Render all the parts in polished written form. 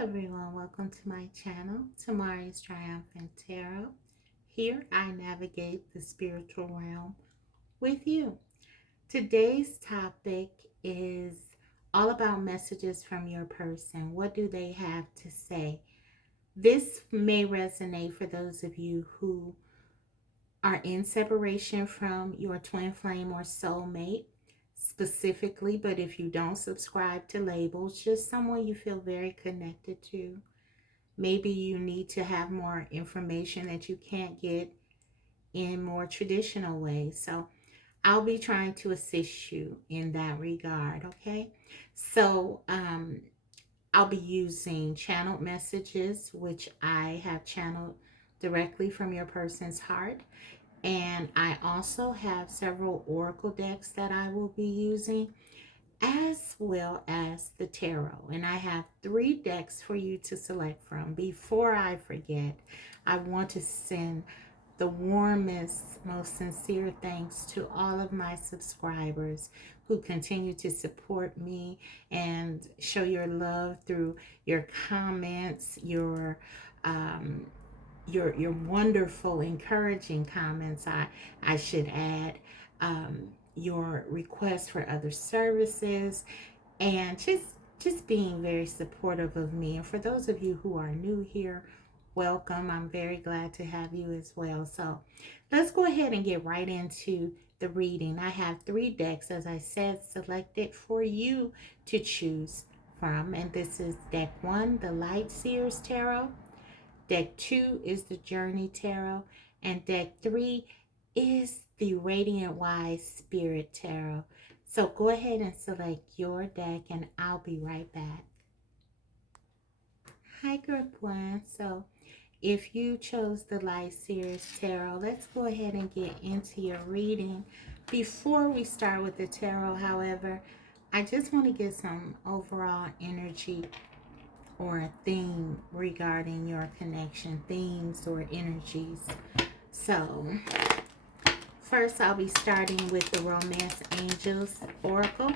everyone, welcome to my channel, Tamari's Triumphant Tarot. Here I navigate the spiritual realm with you. Today's topic is all about messages from your person. What do they have to say? This may resonate for those of you who are in separation from your twin flame or soulmate specifically, but if you don't subscribe to labels, just someone you feel very connected to. Maybe you need to have more information that you can't get in more traditional ways. So I'll be trying to assist you in that regard, okay? So I'll be using channeled messages, which I have channeled directly from your person's heart. And I also have several oracle decks that I will be using, as well as the tarot. And I have 3 decks for you to select from. Before I forget, I want to send the warmest, most sincere thanks to all of my subscribers who continue to support me and show your love through your comments, your wonderful, encouraging comments. I should add, your requests for other services, and just being very supportive of me. And for those of you who are new here, welcome. I'm very glad to have you as well. So let's go ahead and get right into the reading. I have 3 decks, as I said, selected for you to choose from. And this is deck 1, the Light Seers Tarot. Deck 2 is the Journey Tarot. And deck 3 is the Radiant Wise Spirit Tarot. So go ahead and select your deck and I'll be right back. Hi, Group 1. So if you chose the Light Series Tarot, let's go ahead and get into your reading. Before we start with the tarot, however, I just want to get some overall energy or a theme regarding your connection, themes or energies. So first I'll be starting with the Romance Angels Oracle.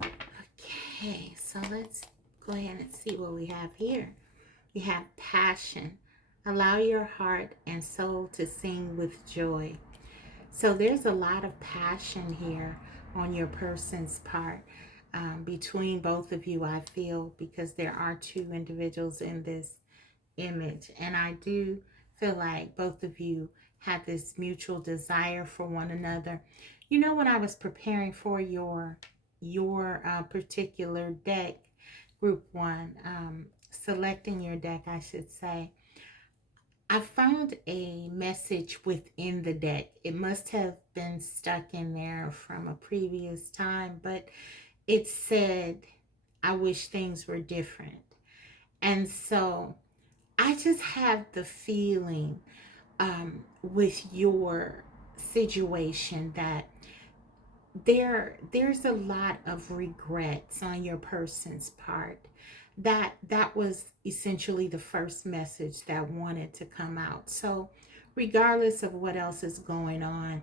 Okay, so let's go ahead and see what we have here. We have passion. Allow your heart and soul to sing with joy. So there's a lot of passion here on your person's part. Between both of you, I feel, because there are 2 individuals in this image. And I do feel like both of you have this mutual desire for one another. You know, when I was preparing for your particular deck, Group 1, selecting your deck, I should say, I found a message within the deck. It must have been stuck in there from a previous time, but it said, I wish things were different. And so I just have the feeling with your situation that there's a lot of regrets on your person's part. That was essentially the first message that wanted to come out. So regardless of what else is going on,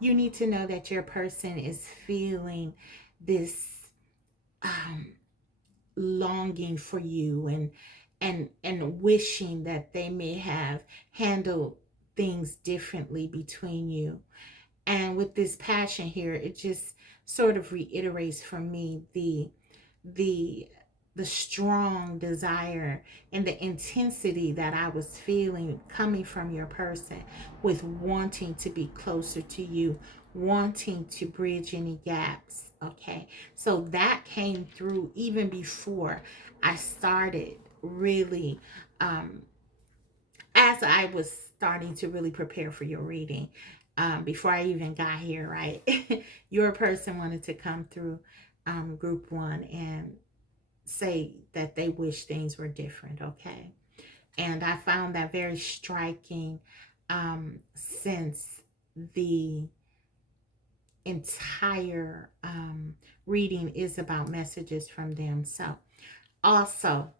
you need to know that your person is feeling this um, longing for you, and wishing that they may have handled things differently between you. And with this passion here, it just sort of reiterates for me the the strong desire and the intensity that I was feeling coming from your person, with wanting to be closer to you, wanting to bridge any gaps. Okay, so that came through even before I started really, as I was starting to really prepare for your reading. Before I even got here, right? Your person wanted to come through, Group 1, and say that they wish things were different, okay? And I found that very striking, since the entire reading is about messages from them. So also,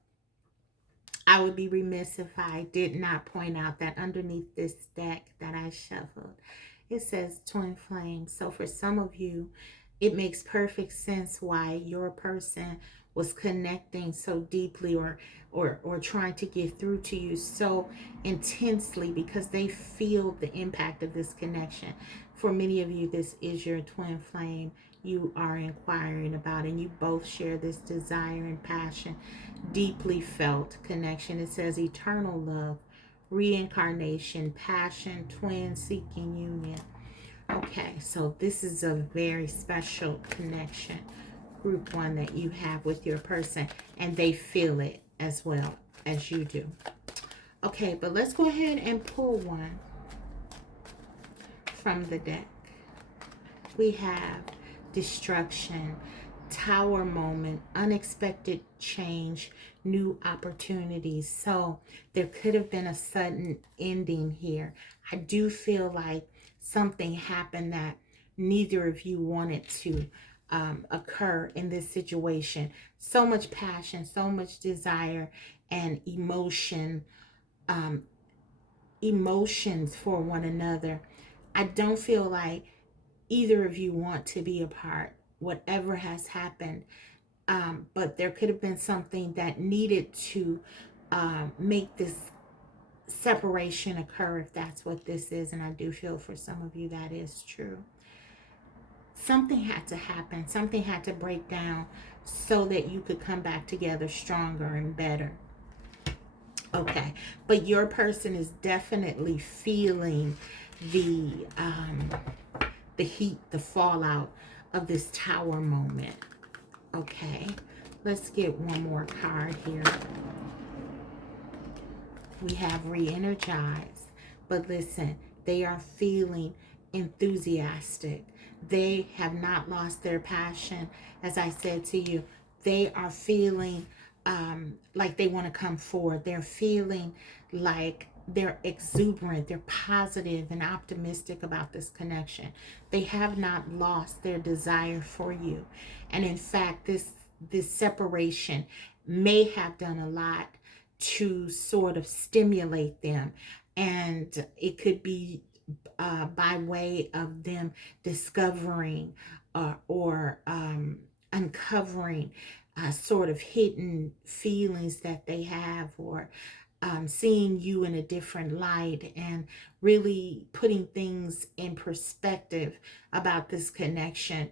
I would be remiss if I did not point out that underneath this deck that I shuffled It says twin flame. So for some of you, it makes perfect sense why your person was connecting so deeply, or trying to get through to you so intensely, because they feel the impact of this connection. For many of you, this is your twin flame you are inquiring about, and you both share this desire and passion, deeply felt connection. It says eternal love, reincarnation, passion, twin seeking union. Okay, so this is a very special connection, group one, that you have with your person, and they feel it as well as you do. Okay, but let's go ahead and pull one from the deck. We have destruction, tower moment, unexpected change, new opportunities. So there could have been a sudden ending here. I do feel like something happened that neither of you wanted to occur in this situation. So much passion, so much desire and emotion, emotions for one another. I don't feel like either of you want to be apart, whatever has happened. But there could have been something that needed to make this separation occur, if that's what this is. And I do feel for some of you that is true. Something had to happen. Something had to break down so that you could come back together stronger and better. Okay, but your person is definitely feeling the heat, the fallout of this tower moment. Okay, let's get one more card here. We have re-energized, but listen, they are feeling enthusiastic. They have not lost their passion. As I said to you, they are feeling like they want to come forward. They're feeling like they're exuberant, they're positive and optimistic about this connection. They have not lost their desire for you. And in fact, this separation may have done a lot to sort of stimulate them. And it could be by way of them discovering or uncovering sort of hidden feelings that they have, or seeing you in a different light, and really putting things in perspective about this connection.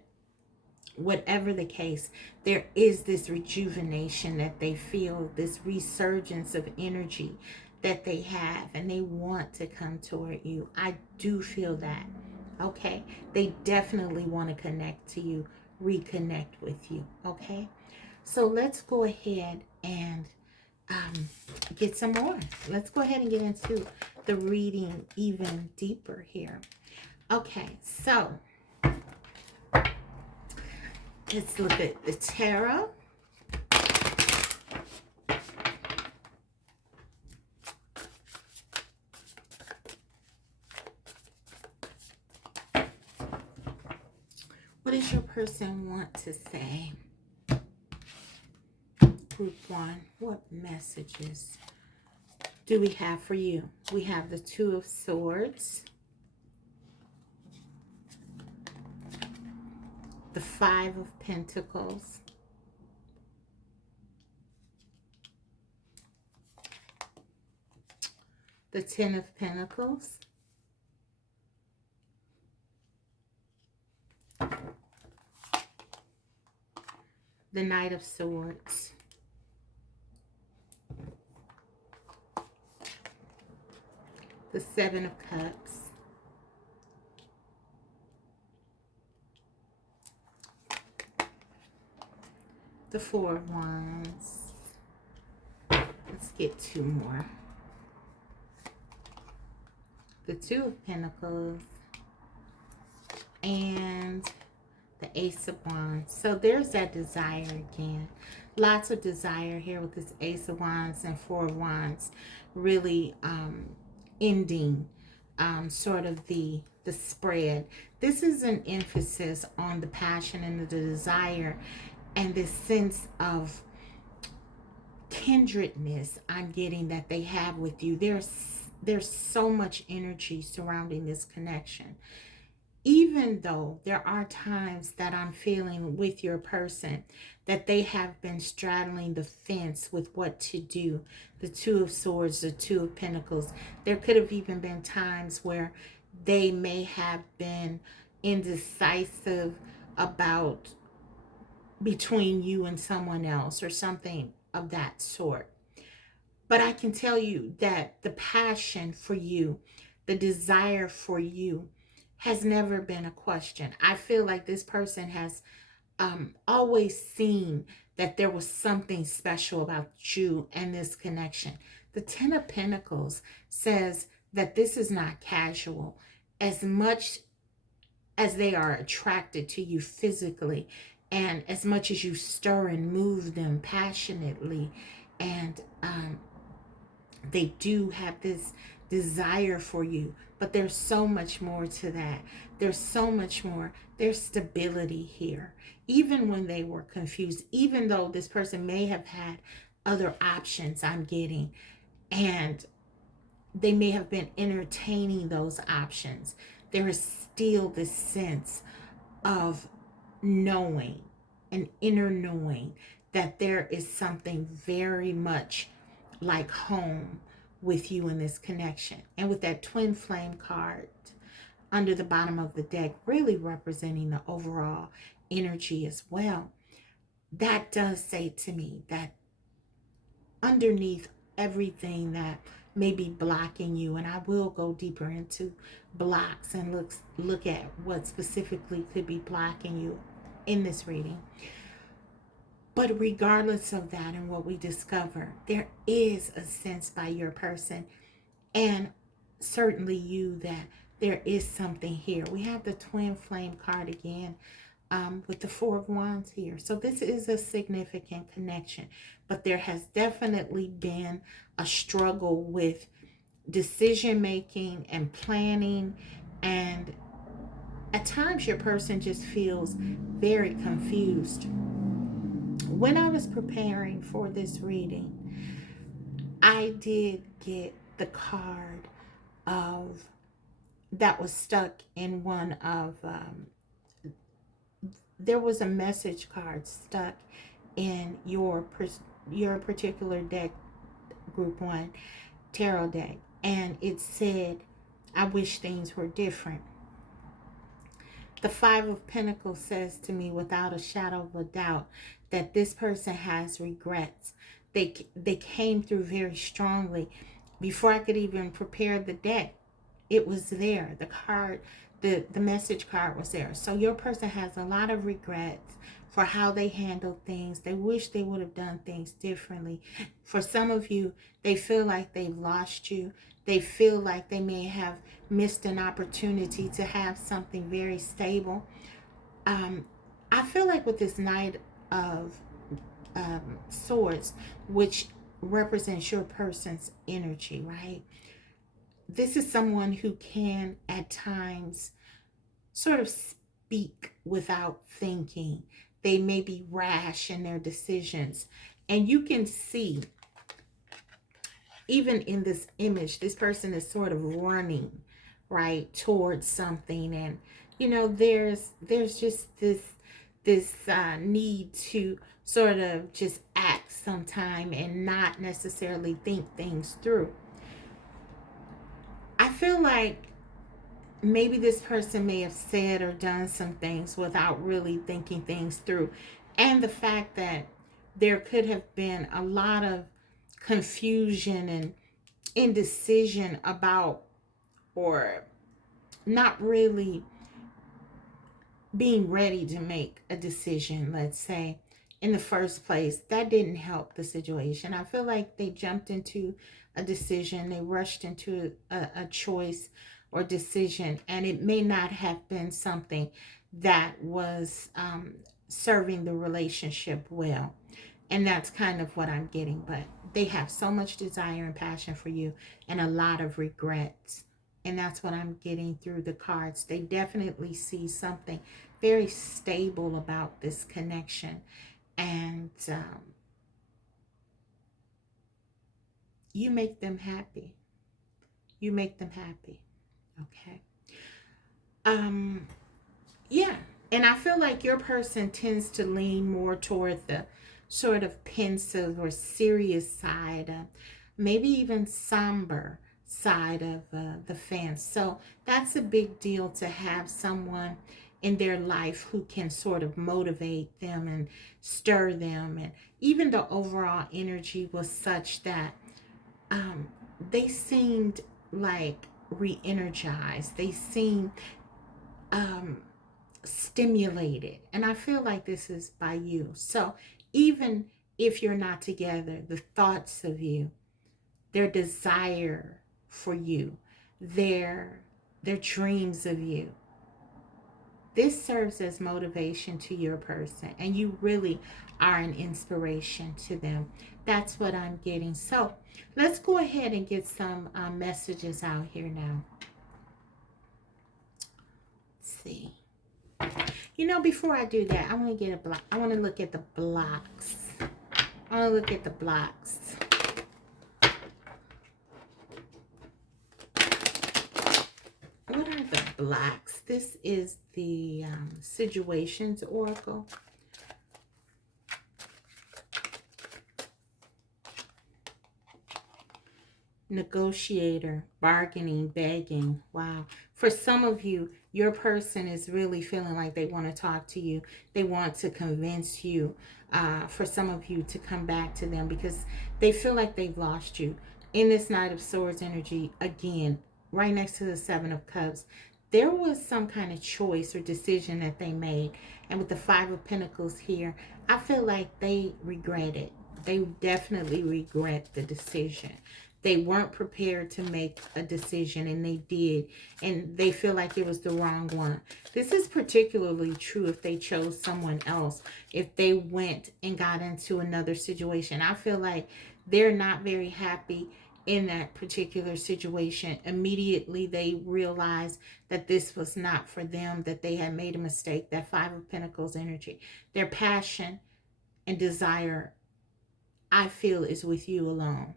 Whatever the case, there is this rejuvenation that they feel, this resurgence of energy that they have, and they want to come toward you. I do feel that. Okay, they definitely want to connect to you, reconnect with you. Okay, so let's go ahead and get some more. Let's go ahead and get into the reading even deeper here. Okay, so let's look at the tarot. What does your person want to say? Group one, what messages do we have for you? We have the Two of Swords, the Five of Pentacles, the Ten of Pentacles, the Knight of Swords, the Seven of Cups, the Four of Wands. Let's get two more. The Two of Pentacles and the Ace of Wands. So there's that desire again. Lots of desire here with this Ace of Wands and Four of Wands. Really ending sort of the spread. This is an emphasis on the passion and the desire and this sense of kindredness I'm getting that they have with you. There's so much energy surrounding this connection. even though there are times that I'm feeling with your person that they have been straddling the fence with what to do, the Two of Swords, the Two of Pentacles, there could have even been times where they may have been indecisive about between you and someone else or something of that sort. But I can tell you that the passion for you, the desire for you, has never been a question. I feel like this person has always seen that there was something special about you and this connection. The Ten of Pentacles says that this is not casual. As much as they are attracted to you physically, and as much as you stir and move them passionately, and they do have this desire for you, but there's so much more to that. There's so much more. There's stability here. Even when they were confused, even though this person may have had other options, I'm getting, and they may have been entertaining those options, there is still this sense of knowing, an inner knowing, that there is something very much like home with you in this connection. And with that twin flame card under the bottom of the deck, really representing the overall energy as well, that does say to me that underneath everything that may be blocking you, and I will go deeper into blocks and look at what specifically could be blocking you in this reading. But regardless of that and what we discover, there is a sense by your person and certainly you that there is something here. We have the twin flame card again, with the Four of Wands here. So this is a significant connection, but there has definitely been a struggle with decision making and planning, and at times your person just feels very confused. When I was preparing for this reading, I did get the card of that was stuck in one of there was a message card stuck in your particular deck, group 1 tarot deck, and it said, I wish things were different. The Five of Pentacles says to me without a shadow of a doubt that this person has regrets. They came through very strongly. Before I could even prepare the deck, it was there. The card, the message card was there. So your person has a lot of regrets for how they handled things. They wish they would have done things differently. For some of you, they feel like they've lost you. They feel like they may have missed an opportunity to have something very stable. I feel like with this Knight of Swords, which represents your person's energy, right? This is someone who can at times sort of speak without thinking. They may be rash in their decisions. And you can see, even in this image, this person is sort of running, right, towards something. And, you know, there's just this need to sort of just act sometime and not necessarily think things through. I feel like maybe this person may have said or done some things without really thinking things through. And the fact that there could have been a lot of confusion and indecision about, or not really being ready to make a decision, let's say, in the first place, that didn't help the situation. I feel like they jumped into a decision, they rushed into a choice or decision, and it may not have been something that was serving the relationship well. And that's kind of what I'm getting. But they have so much desire and passion for you and a lot of regrets. And that's what I'm getting through the cards. They definitely see something very stable about this connection. And you make them happy. You make them happy. Okay. And I feel like your person tends to lean more toward the sort of pensive or serious side, maybe even somber side of the fence. So that's a big deal to have someone in their life who can sort of motivate them and stir them. And even the overall energy was such that um, they seemed like re-energized. They seemed um, stimulated. And I feel like this is by you. So even if you're not together, the thoughts of you, their desire for you, their dreams of you, this serves as motivation to your person, and you really are an inspiration to them. That's what I'm getting. So let's go ahead and get some messages out here now. Let's see. Before I do that, I want to get a block. I want to look at the blocks. I want to look at the blocks. What are the blocks? This is the situations oracle. Negotiator, bargaining, begging. Wow. For some of you, your person is really feeling like they want to talk to you. They want to convince you, for some of you, to come back to them because they feel like they've lost you. In this Knight of Swords energy, again, right next to the Seven of Cups, there was some kind of choice or decision that they made. And with the Five of Pentacles here, I feel like they regret it. They definitely regret the decision. They weren't prepared to make a decision, and they did, and they feel like it was the wrong one. This is particularly true if they chose someone else, if they went and got into another situation. I feel like they're not very happy in that particular situation. Immediately they realize that this was not for them, that they had made a mistake. That Five of Pentacles energy, their passion and desire, I feel, is with you alone.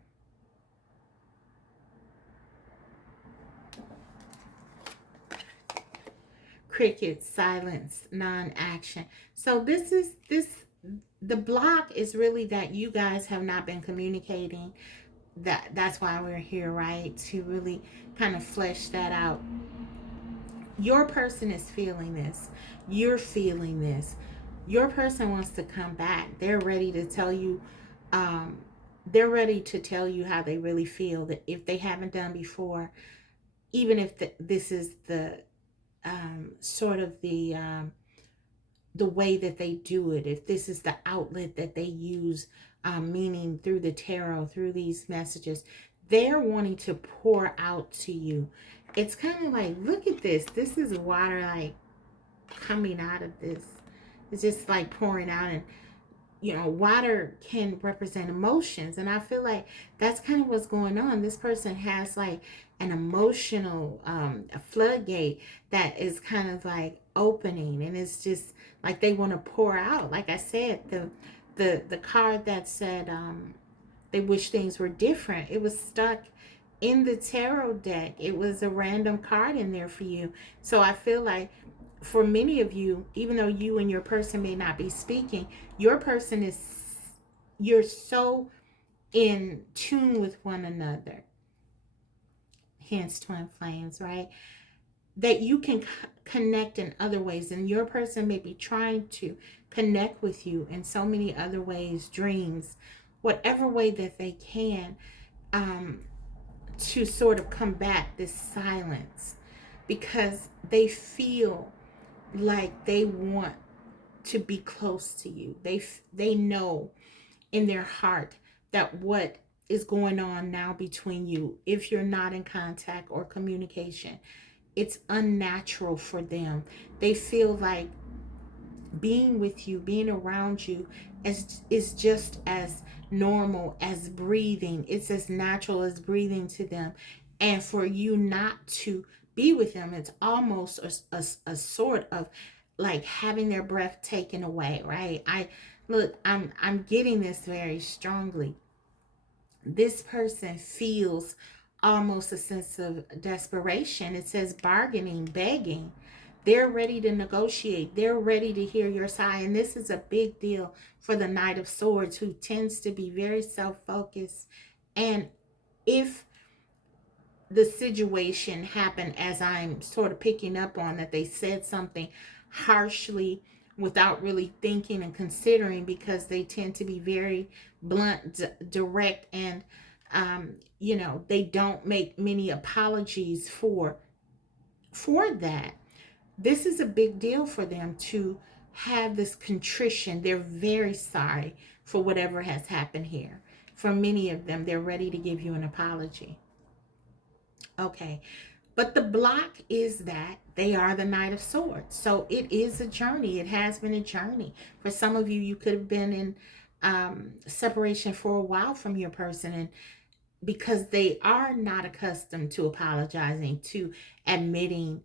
Cricket, silence, non-action. So the block is really that you guys have not been communicating. That's why we're here, right? To really kind of flesh that out. Your person is feeling this. You're feeling this. Your person wants to come back. They're ready to tell you, they're ready to tell you how they really feel, that if they haven't done before, even if this is the sort of the way that they do it, if this is the outlet that they use, meaning through the tarot, through these messages, they're wanting to pour out to you. It's kind of like, look at this. This is water like coming out of this. It's just like pouring out, and water can represent emotions, and I feel like that's kind of what's going on. This person has like an emotional a floodgate that is kind of like opening, and it's just like they want to pour out. Like I said, the card that said they wish things were different, it was stuck in the tarot deck. It was a random card in there for you. So I feel like for many of you, even though you and your person may not be speaking, your person is, you're so in tune with one another, hence twin flames, right? That you can connect in other ways, and your person may be trying to connect with you in so many other ways, dreams, whatever way that they can, to sort of combat this silence, because they feel like they want to be close to you. They know in their heart that what is going on now between you, if you're not in contact or communication, it's unnatural for them. They feel like being with you, being around you, is just as normal as breathing. It's as natural as breathing to them. And for you not to be with them, it's almost a sort of like having their breath taken away, right? I'm getting this very strongly. This person feels almost a sense of desperation. It says bargaining, begging. They're ready to negotiate. They're ready to hear your side. And this is a big deal for the Knight of Swords, who tends to be very self-focused. And if the situation happened as I'm sort of picking up on, that they said something harshly without really thinking and considering, because they tend to be very blunt, direct, and they don't make many apologies for that. This is a big deal for them to have this contrition. They're very sorry for whatever has happened here. For many of them, they're ready to give you an apology. Okay. But the block is that they are the Knight of Swords. So it is a journey. It has been a journey. For some of you, you could have been in separation for a while from your person, and because they are not accustomed to apologizing, to admitting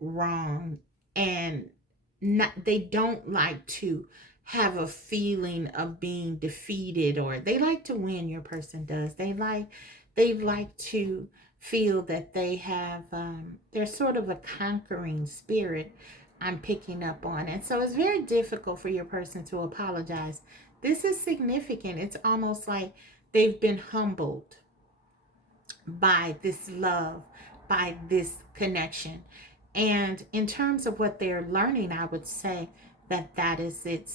wrong, and they don't like to have a feeling of being defeated, or they like to win. Your person does. They like to feel that they have they're sort of a conquering spirit, I'm picking up on. And so it's very difficult for your person to apologize. This is significant. It's almost like they've been humbled by this love, by this connection. And in terms of what they're learning, I would say that that is it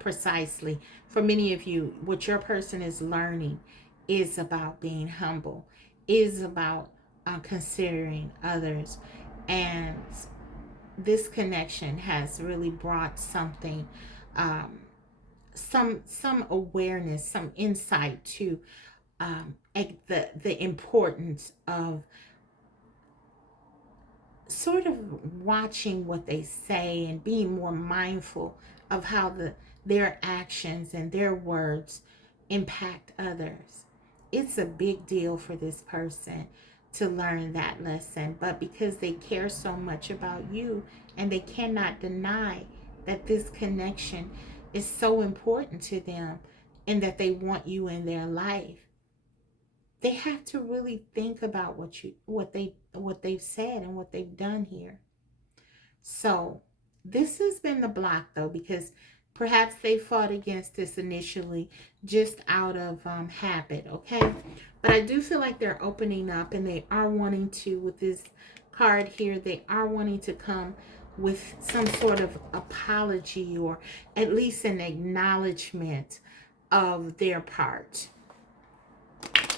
precisely. For many of you, what your person is learning is about being humble, is about considering others. And this connection has really brought something, um, some awareness, some insight to the importance of sort of watching what they say and being more mindful of how their actions and their words impact others. It's a big deal for this person to learn that lesson, but because they care so much about you, and they cannot deny that this connection is so important to them, and that they want you in their life, they have to really think about what they've said and what they've done here. So this has been the block, though, because perhaps they fought against this initially just out of habit. Okay, but I do feel like they're opening up, and they are wanting to, with this card here, they are wanting to come with some sort of apology, or at least an acknowledgement of their part.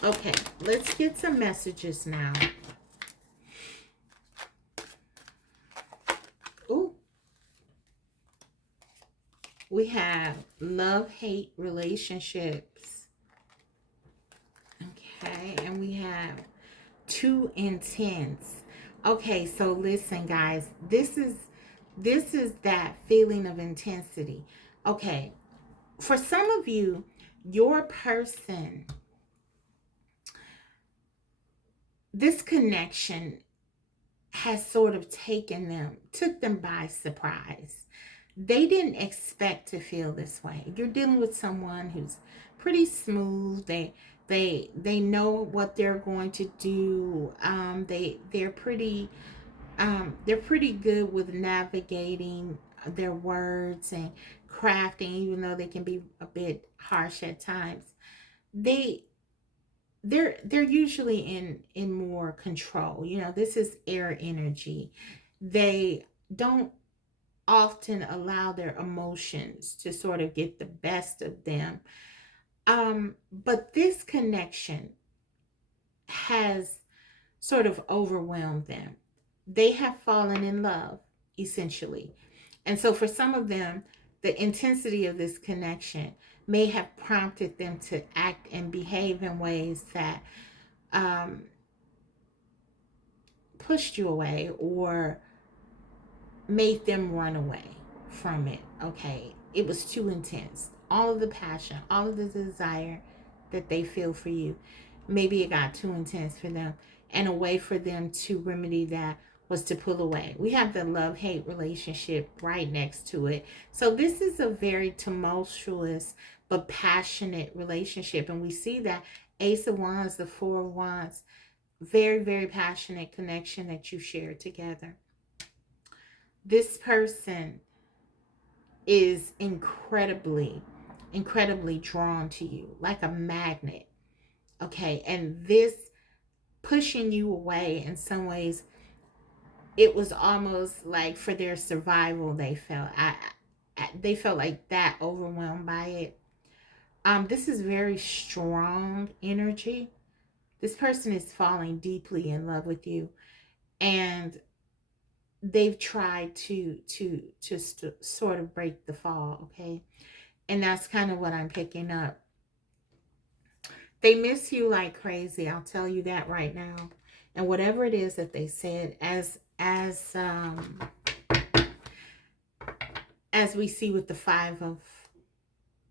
Okay, let's get some messages now. Ooh. We have love-hate relationships. Okay, and we have too intense. Okay, so listen, guys. This is that feeling of intensity. Okay, for some of you, your person, this connection has sort of took them by surprise. They didn't expect to feel this way. You're dealing with someone who's pretty smooth. They know what they're going to do. They're pretty good with navigating their words and crafting, even though they can be a bit harsh at times. They they're usually in more control. This is air energy. They don't often allow their emotions to sort of get the best of them. But this connection has sort of overwhelmed them. They have fallen in love, essentially. And so for some of them, the intensity of this connection may have prompted them to act and behave in ways that pushed you away, or made them run away from it. Okay, it was too intense. All of the passion, all of the desire that they feel for you, maybe it got too intense for them, and a way for them to remedy that was to pull away. We have the love-hate relationship right next to it. So this is a very tumultuous but passionate relationship, and we see that Ace of Wands, the Four of Wands, very, very passionate connection that you share together. This person is incredibly drawn to you, like a magnet. Okay. And this pushing you away in some ways, it was almost like for their survival, they felt like that overwhelmed by it. This is very strong energy. This person is falling deeply in love with you, and they've tried to sort of break the fall. Okay, and that's kind of what I'm picking up. They miss you like crazy. I'll tell you that right now. And whatever it is that they said, as we see with the Five of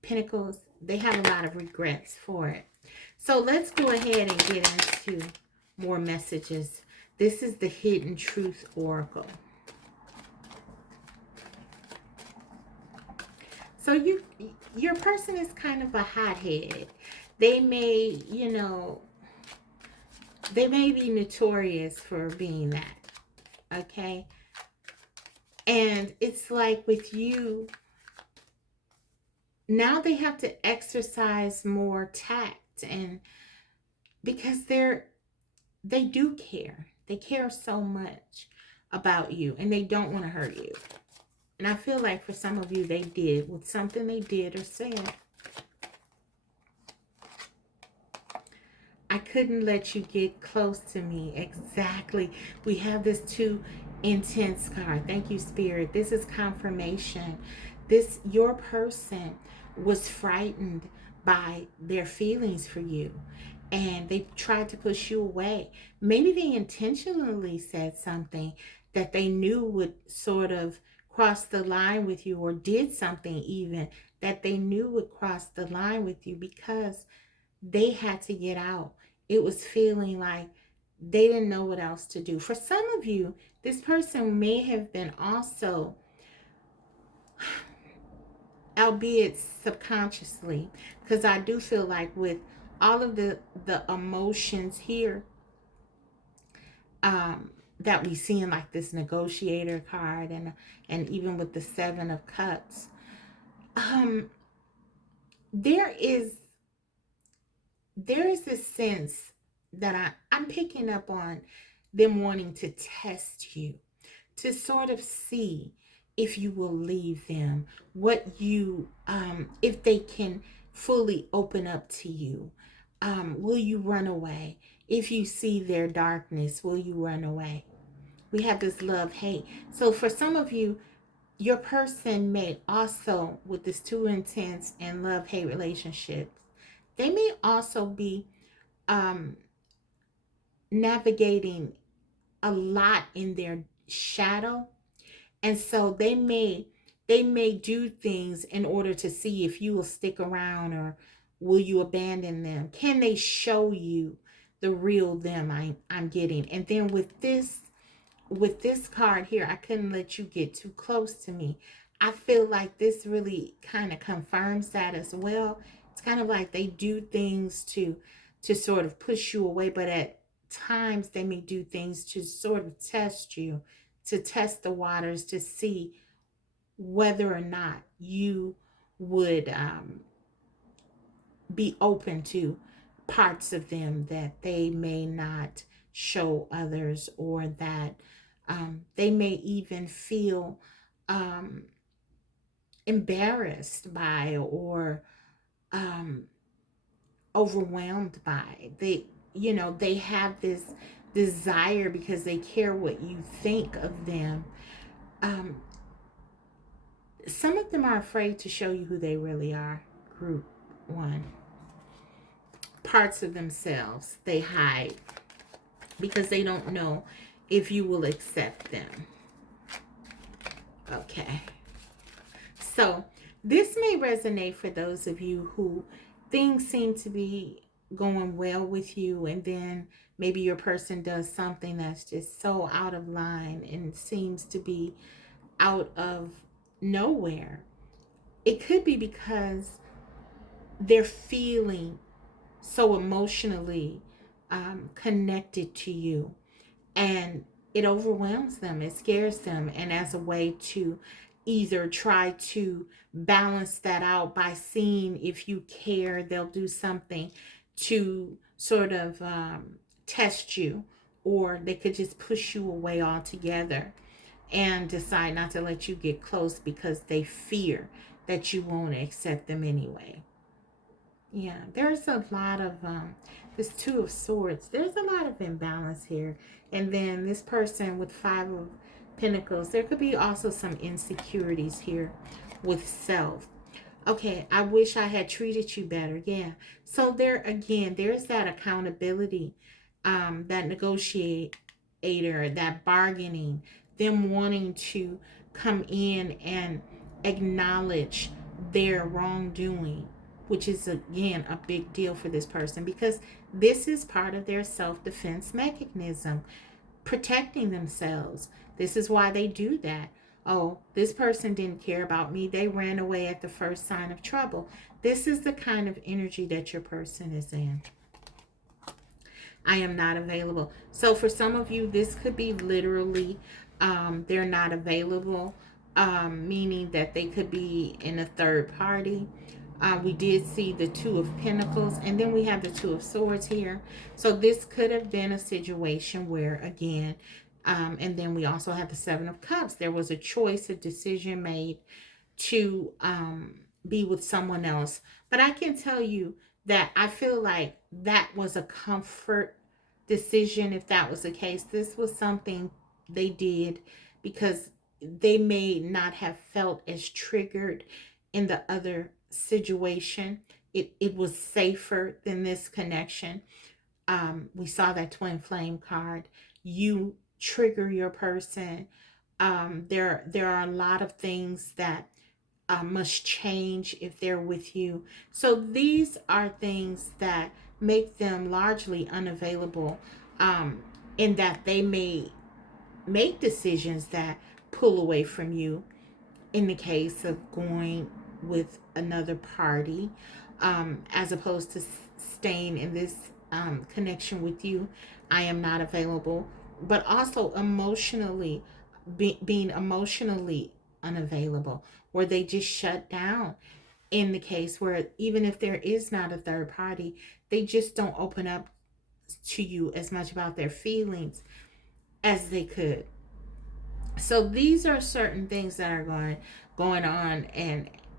Pentacles, they have a lot of regrets for it. So let's go ahead and get into more messages. This is the Hidden Truth Oracle. So your person is kind of a hothead. They may, they may be notorious for being that. Okay? And it's like with you, now they have to exercise more tact, and because they do care. They care so much about you, and they don't want to hurt you. And I feel like for some of you, they did with something they did or said. I couldn't let you get close to me. Exactly. We have this too intense card. Thank you, Spirit. This is confirmation. Your person was frightened by their feelings for you, and they tried to push you away. Maybe they intentionally said something that they knew would sort of cross the line with you, or did something even that they knew would cross the line with you, because they had to get out. It was feeling like they didn't know what else to do. For some of you, this person may have been also, albeit subconsciously, because I do feel like with all of the emotions here, that we see in like this negotiator card, and even with the Seven of Cups, there is this sense that I'm picking up on them wanting to test you, to sort of see if you will leave them, what you, if they can fully open up to you. Will you run away? If you see their darkness, will you run away? We have this love-hate. So for some of you, your person may also, with this too intense and love-hate relationship, they may also be navigating a lot in their shadow. And so they may do things in order to see if you will stick around, or will you abandon them. Can they show you the real them I'm getting? And then with this card here, I couldn't let you get too close to me. I feel like this really kind of confirms that as well. It's kind of like they do things to sort of push you away, but at times they may do things to sort of test you, to test the waters, to see whether or not you would be open to parts of them that they may not show others, or that they may even feel embarrassed by, or overwhelmed by. They have this desire because they care what you think of them. Some of them are afraid to show you who they really are. Group 1. Parts of themselves they hide because they don't know if you will accept them. Okay. So this may resonate for those of you who things seem to be going well with you, and then maybe your person does something that's just so out of line and seems to be out of nowhere. It could be because they're feeling so emotionally connected to you, and it overwhelms them, it scares them. And as a way to either try to balance that out by seeing if you care, they'll do something to sort of test you, or they could just push you away altogether and decide not to let you get close because they fear that you won't accept them anyway. Yeah, there's a lot of this Two of Swords. There's a lot of imbalance here. And then this person with Five of Pentacles, there could be also some insecurities here with self. Okay, I wish I had treated you better. Yeah. So there again, there's that accountability, that negotiator, that bargaining, them wanting to come in and acknowledge their wrongdoing, which is again a big deal for this person because this is part of their self-defense mechanism, protecting themselves. This is why they do that. Oh, this person didn't care about me. They ran away at the first sign of trouble. This is the kind of energy that your person is in. I am not available. So for some of you, this could be literally they're not available, meaning that they could be in a third party. We did see the Two of Pentacles, and then we have the Two of Swords here. So this could have been a situation where, again, and then we also have the Seven of Cups. There was a choice, a decision made to be with someone else. But I can tell you that I feel like that was a comfort decision if that was the case. This was something they did because they may not have felt as triggered in the other situation. It was safer than this connection. We saw that twin flame card. You trigger your person. There are a lot of things that must change if they're with you. So these are things that make them largely unavailable, in that they may make decisions that pull away from you in the case of going with another party, as opposed to staying in this connection with you. I am not available, but also emotionally, being emotionally unavailable, where they just shut down. In the case where even if there is not a third party, they just don't open up to you as much about their feelings as they could. So these are certain things that are going on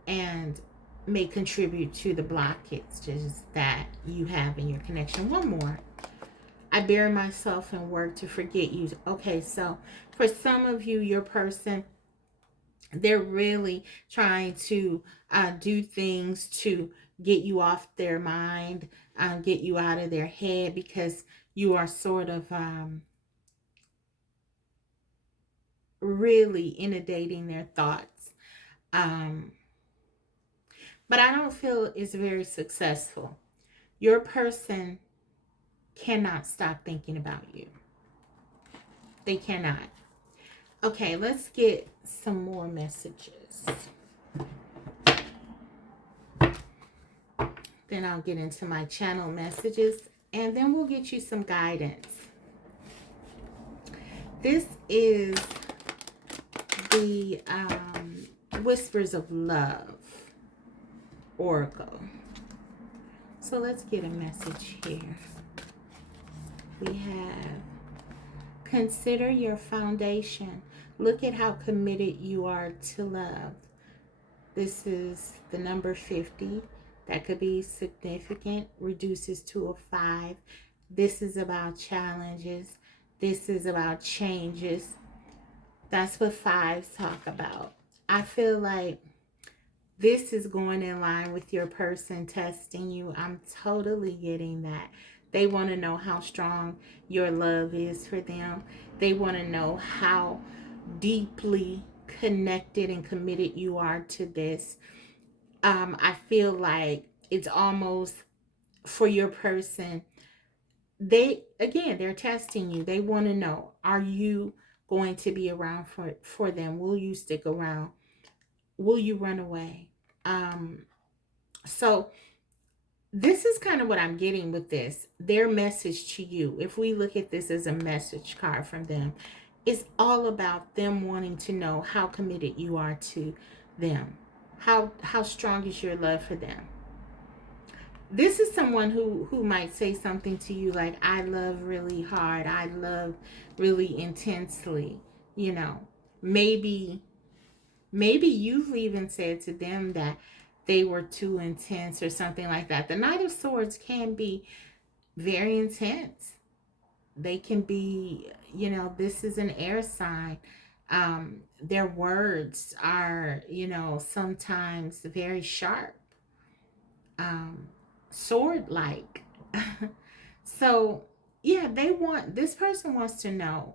and may contribute to the blockages that you have in your connection. One more. I bury myself in work to forget you. Okay, so for some of you, your person, they're really trying to do things to get you off their mind, get you out of their head, because you are sort of really inundating their thoughts. But I don't feel it's very successful. Your person cannot stop thinking about you. They cannot. Okay, let's get some more messages. Then I'll get into my channel messages, and then we'll get you some guidance. This is the Whispers of Love Oracle. So let's get a message here. We have, consider your foundation. Look at how committed you are to love. This is the number 50. That could be significant. Reduces to a 5. This is about challenges. This is about changes. That's what 5s talk about. I feel like this is going in line with your person testing you. I'm totally getting that. They want to know how strong your love is for them. They want to know how deeply connected and committed you are to this. I feel like it's almost for your person. They're testing you. They want to know, are you going to be around for them? Will you stick around? Will you run away? So this is kind of what I'm getting with this. Their message to you, if we look at this as a message card from them, It's all about them wanting to know how committed you are to them. How strong is your love for them? This is someone who might say something to you like, I love really hard, I love really intensely, you know. Maybe you've even said to them that they were too intense or something like that. The Knight of Swords can be very intense. They can be, this is an air sign. Their words are, sometimes very sharp, um, sword like. So, yeah, this person wants to know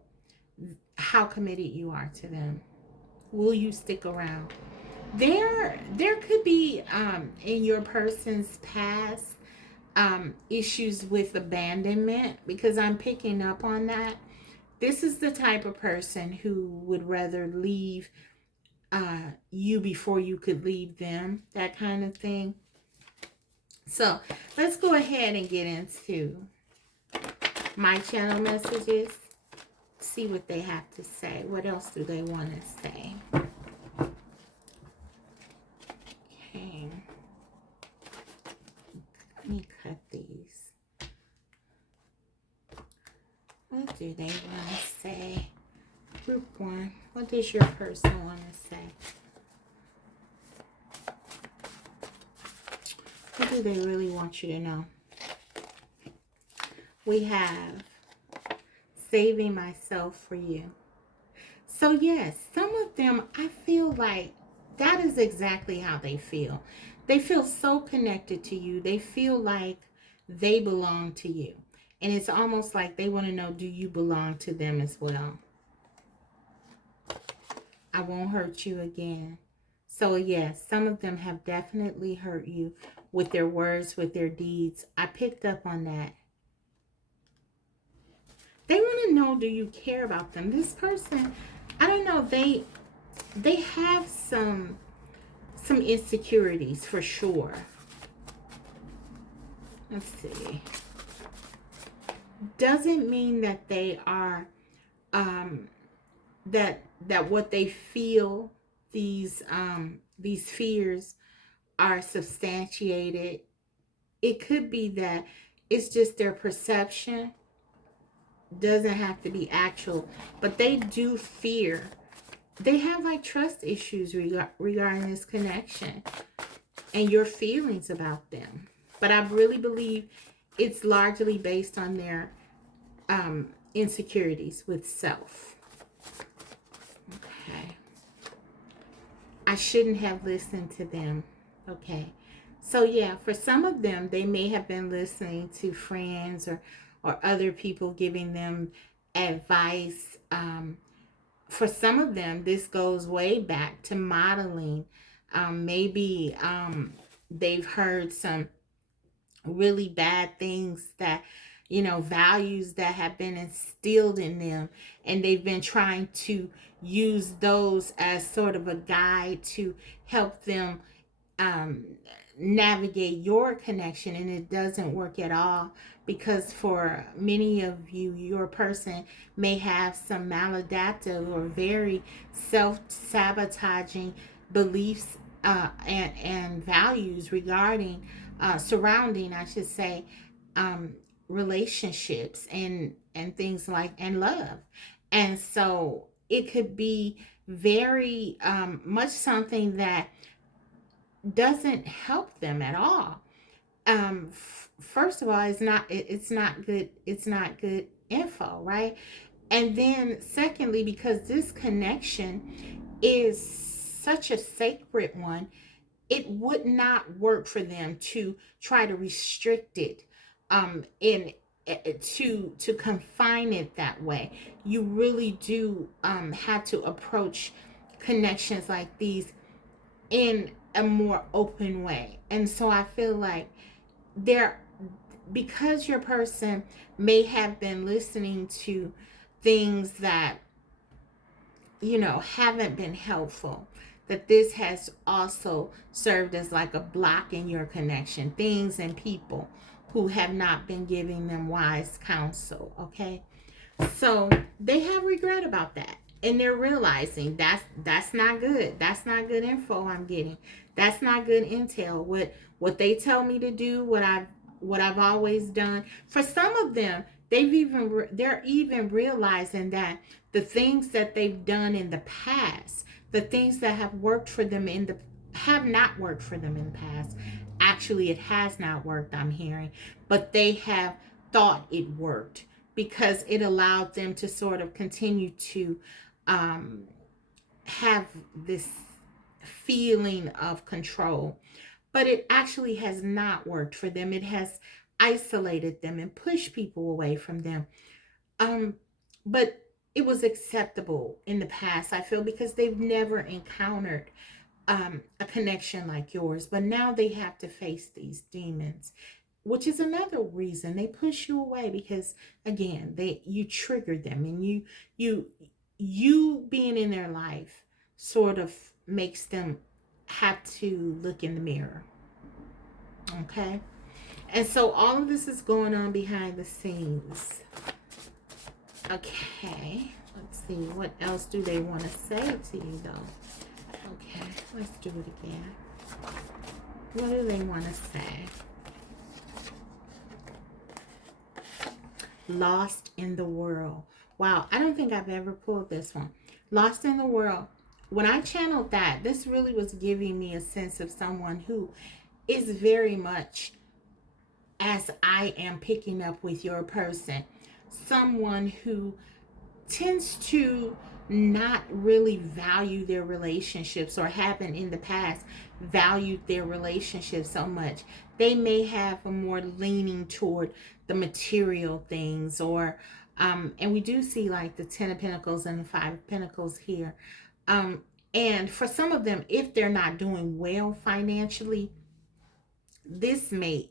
how committed you are to them. Will you stick around? There could be, in your person's past, issues with abandonment, because I'm picking up on that. This is the type of person who would rather leave you before you could leave them, that kind of thing. So let's go ahead and get into my channel messages, see what they have to say. What else do they want to say? Okay. Let me cut these. What do they want to say? Group 1. What does your person want to say? What do they really want you to know? We have saving myself for you. So yes, some of them, I feel like that is exactly how they feel. They feel so connected to you. They feel like they belong to you. And it's almost like they want to know, do you belong to them as well? I won't hurt you again. So yes, some of them have definitely hurt you with their words, with their deeds. I picked up on that. They want to know, do you care about them? This person, I don't know, they have some insecurities for sure. Let's see. Doesn't mean that they are that what they feel, these fears, are substantiated. It could be that it's just their perception. Doesn't have to be actual, but they do fear. They have like trust issues regarding this connection and your feelings about them. But I really believe it's largely based on their insecurities with self. Okay. I shouldn't have listened to them. Okay. So yeah, for some of them, they may have been listening to friends or other people giving them advice. For some of them, this goes way back to modeling. Maybe they've heard some really bad things that, values that have been instilled in them, and they've been trying to use those as sort of a guide to help them um, navigate your connection, and it doesn't work at all, because for many of you, your person may have some maladaptive or very self-sabotaging beliefs and values regarding surrounding, I should say, relationships and things like, and love. And so it could be very much something that doesn't help them at all. First of all, it's not good info, right? And then secondly, because this connection is such a sacred one, it would not work for them to try to restrict it, in to confine it that way. You really do have to approach connections like these in a more open way. And so I feel like there, because your person may have been listening to things that, haven't been helpful, that this has also served as like a block in your connection, things and people who have not been giving them wise counsel. Okay. So they have regret about that. And they're realizing that's not good. That's not good info I'm getting. That's not good intel. What they tell me to do, what I've always done. For some of them, they're even realizing that the things that they've done in the past, the things that have worked for them in the have not worked for them in the past. Actually, it has not worked, I'm hearing, but they have thought it worked because it allowed them to sort of continue to um, have this feeling of control. But it actually has not worked for them. It has isolated them and pushed people away from them. Um, but it was acceptable in the past, I feel, because they've never encountered a connection like yours. But now they have to face these demons, which is another reason they push you away, because again, you trigger them, and you you being in their life sort of makes them have to look in the mirror. Okay. And so all of this is going on behind the scenes. Okay, let's see, what else do they want to say to you though? Okay, let's do it again. What do they want to say? Lost in the world. Wow, I don't think I've ever pulled this one. Lost in the world. When I channeled that, this really was giving me a sense of someone who is very much, as I am picking up with your person, someone who tends to not really value their relationships, or haven't in the past valued their relationships so much. They may have a more leaning toward the material things, or and we do see like the 10 of Pentacles and the 5 of Pentacles here. And for some of them, if they're not doing well financially, this may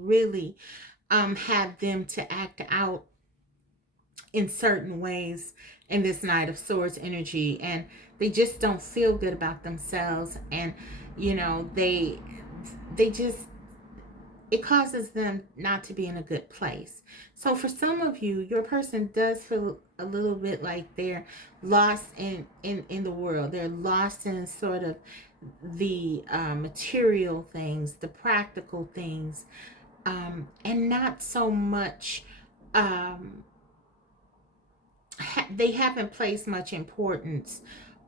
really have them to act out in certain ways in this Knight of Swords energy, and they just don't feel good about themselves, and they just, it causes them not to be in a good place. So for some of you, your person does feel a little bit like they're lost in the world. They're lost in sort of the material things, the practical things, and not so much they haven't placed much importance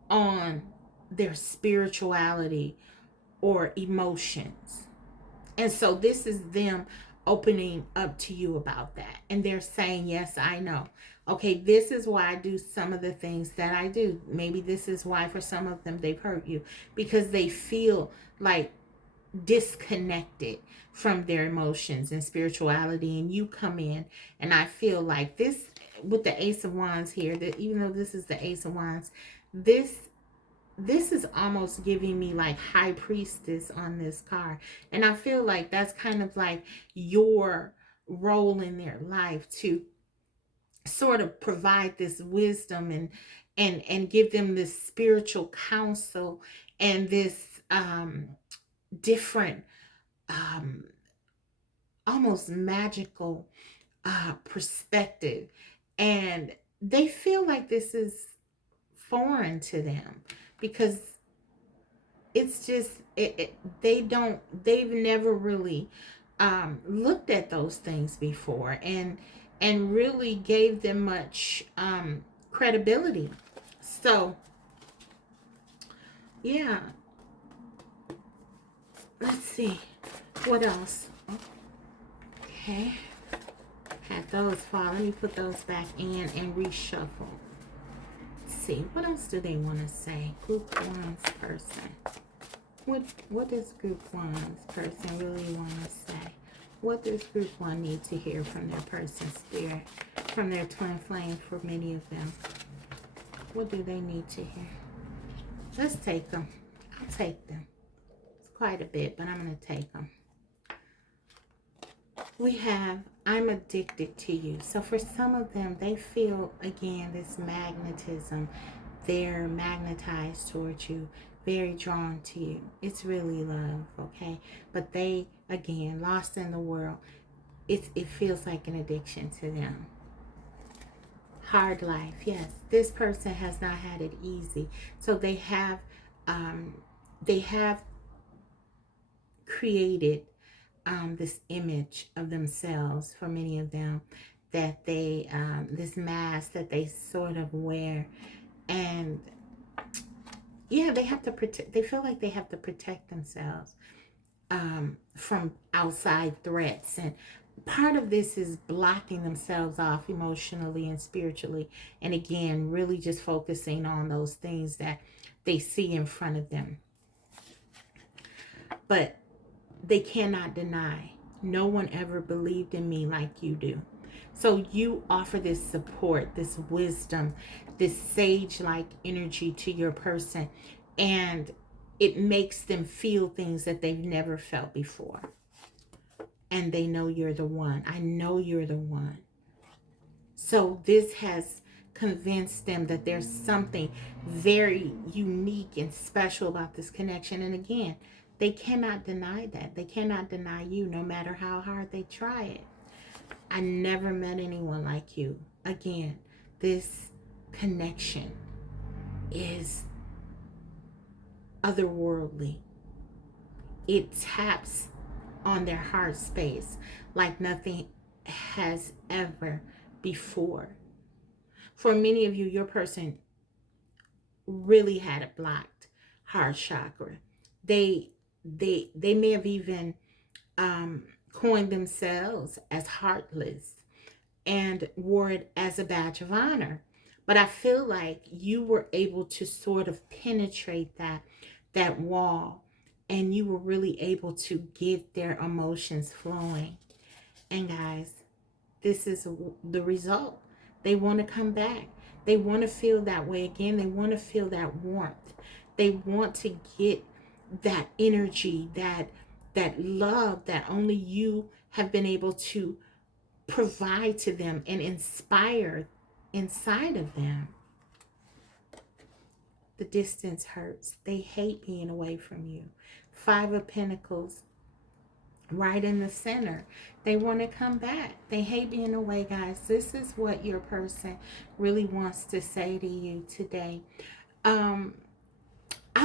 on their spirituality or emotions. And so this is them opening up to you about that. And they're saying, yes, I know. Okay, this is why I do some of the things that I do. Maybe this is why for some of them they've hurt you, because they feel like disconnected from their emotions and spirituality, and you come in, and I feel like this with the Ace of Wands here, that even though this is the Ace of Wands, this is almost giving me like High Priestess on this card. And I feel like that's kind of like your role in their life, to sort of provide this wisdom and give them this spiritual counsel, and this different almost magical perspective. And they feel like this is foreign to them, because it's just they've never really looked at those things before, and really gave them much credibility. So yeah, let's see what else. Okay, had those fall. Let me put those back in and reshuffle. Let's see, what else do they want to say? Group 1's person. What does Group 1's person really want to say? What does Group 1 need to hear from their person's spirit, from their twin flame, for many of them? What do they need to hear? Let's take them. I'll take them. It's quite a bit, but I'm going to take them. We have, I'm addicted to you. So for some of them, they feel, again, this magnetism. They're magnetized towards you, very drawn to you. It's really love, okay? But they, again, lost in the world. It feels like an addiction to them. hard life. Yes, this person has not had it easy. So um, they have created this image of themselves for many of them, that they this mask that they sort of wear, and yeah, they have to protect. They feel like they have to protect themselves from outside threats, and part of this is blocking themselves off emotionally and spiritually, and again, really just focusing on those things that they see in front of them. But they cannot deny, no one ever believed in me like you do. So you offer this support, this wisdom, this sage-like energy to your person, and it makes them feel things that they've never felt before. And they know you're the one. I know you're the one. So this has convinced them that there's something very unique and special about this connection. And again, they cannot deny that. They cannot deny you, no matter how hard they try it. I never met anyone like you. Again, this connection is otherworldly. It taps on their heart space like nothing has ever before. For many of you, your person really had a blocked heart chakra. They may have even coined themselves as heartless and wore it as a badge of honor. But I feel like you were able to sort of penetrate that wall, and you were really able to get their emotions flowing. And guys, this is the result. They want to come back. They want to feel that way again. They want to feel that warmth. They want to get that energy, that love that only you have been able to provide to them and inspire inside of them. The distance hurts. They hate being away from you. Five of Pentacles right in the center. They want to come back. They hate being away, guys. This is what your person really wants to say to you today. I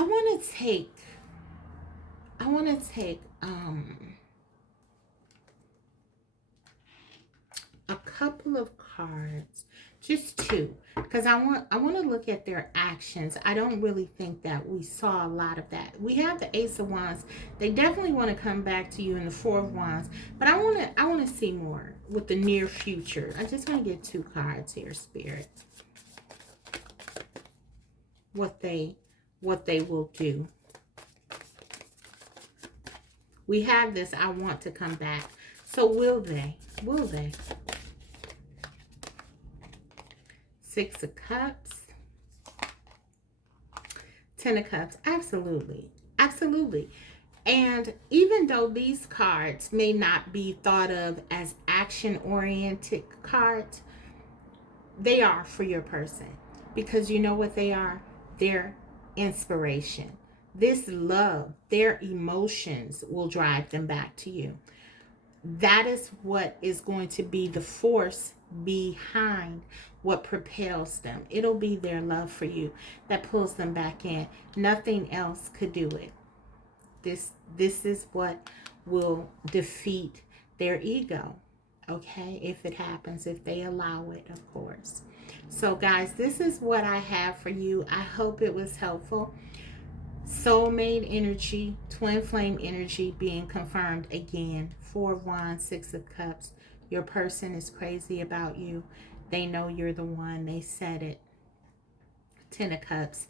want to take a couple of cards, just two, because I want to look at their actions. I don't really think that we saw a lot of that. We have the Ace of Wands. They definitely want to come back to you in the Four of Wands, but I want to see more with the near future. I just want to get two cards here, Spirit. What they will do. We have this, I want to come back. So will they? Will they? Six of Cups. Ten of Cups. Absolutely. Absolutely. And even though these cards may not be thought of as action-oriented cards, they are for your person. Because you know what they are? They're inspiration. This love, their emotions will drive them back to you. That is what is going to be the force behind what propels them. It'll be their love for you that pulls them back in. Nothing else could do it. This is what will defeat their ego. Okay, if it happens, if they allow it, of course. So guys, this is what I have for you. I hope it was helpful. Soulmate energy, twin flame energy being confirmed again. Four of Wands, Six of Cups. Your person is crazy about you. They know you're the one. They said it. Ten of Cups.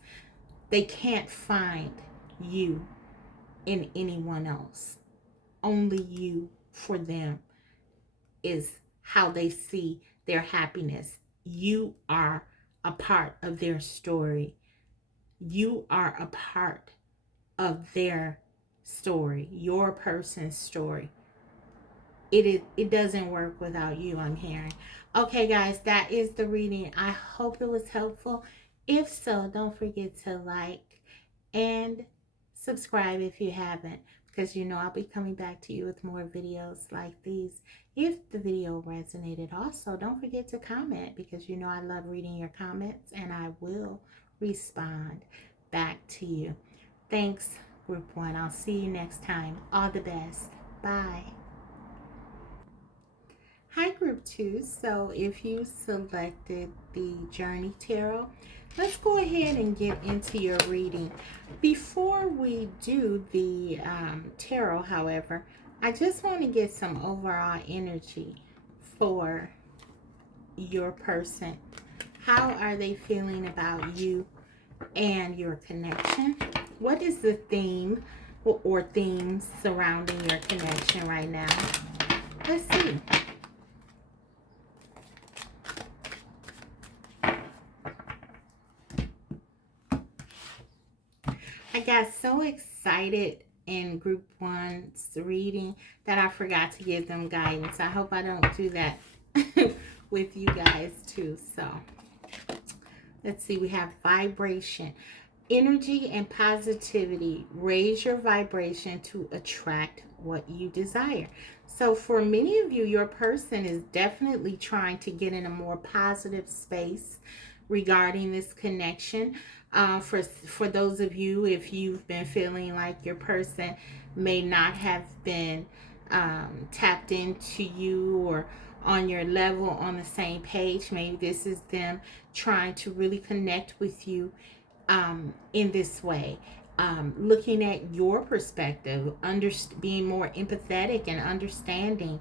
They can't find you in anyone else. Only you for them is how they see their happiness. You are a part of their story. You are a part of their story, your person's story. It doesn't work without you, I'm hearing. Okay, guys, that is the reading. I hope it was helpful. If so, don't forget to like and subscribe if you haven't, because you know I'll be coming back to you with more videos like these. If the video resonated, also don't forget to comment, because you know I love reading your comments and I will respond back to you. Thanks, Group 1. I'll see you next time. All the best. Bye. Hi, Group 2. So if you selected the Journey Tarot, let's go ahead and get into your reading. Before we do the tarot, however, I just want to get some overall energy for your person. How are they feeling about you and your connection? What is the theme or themes surrounding your connection right now? Let's see. I got so excited in Group 1's reading that I forgot to give them guidance. I hope I don't do that with you guys too. So let's see. We have vibration, energy, and positivity. Raise your vibration to attract what you desire. So for many of you, your person is definitely trying to get in a more positive space regarding this connection. For those of you, if you've been feeling like your person may not have been tapped into you or on your level, on the same page, maybe this is them trying to really connect with you in this way. Looking at your perspective, being more empathetic and understanding,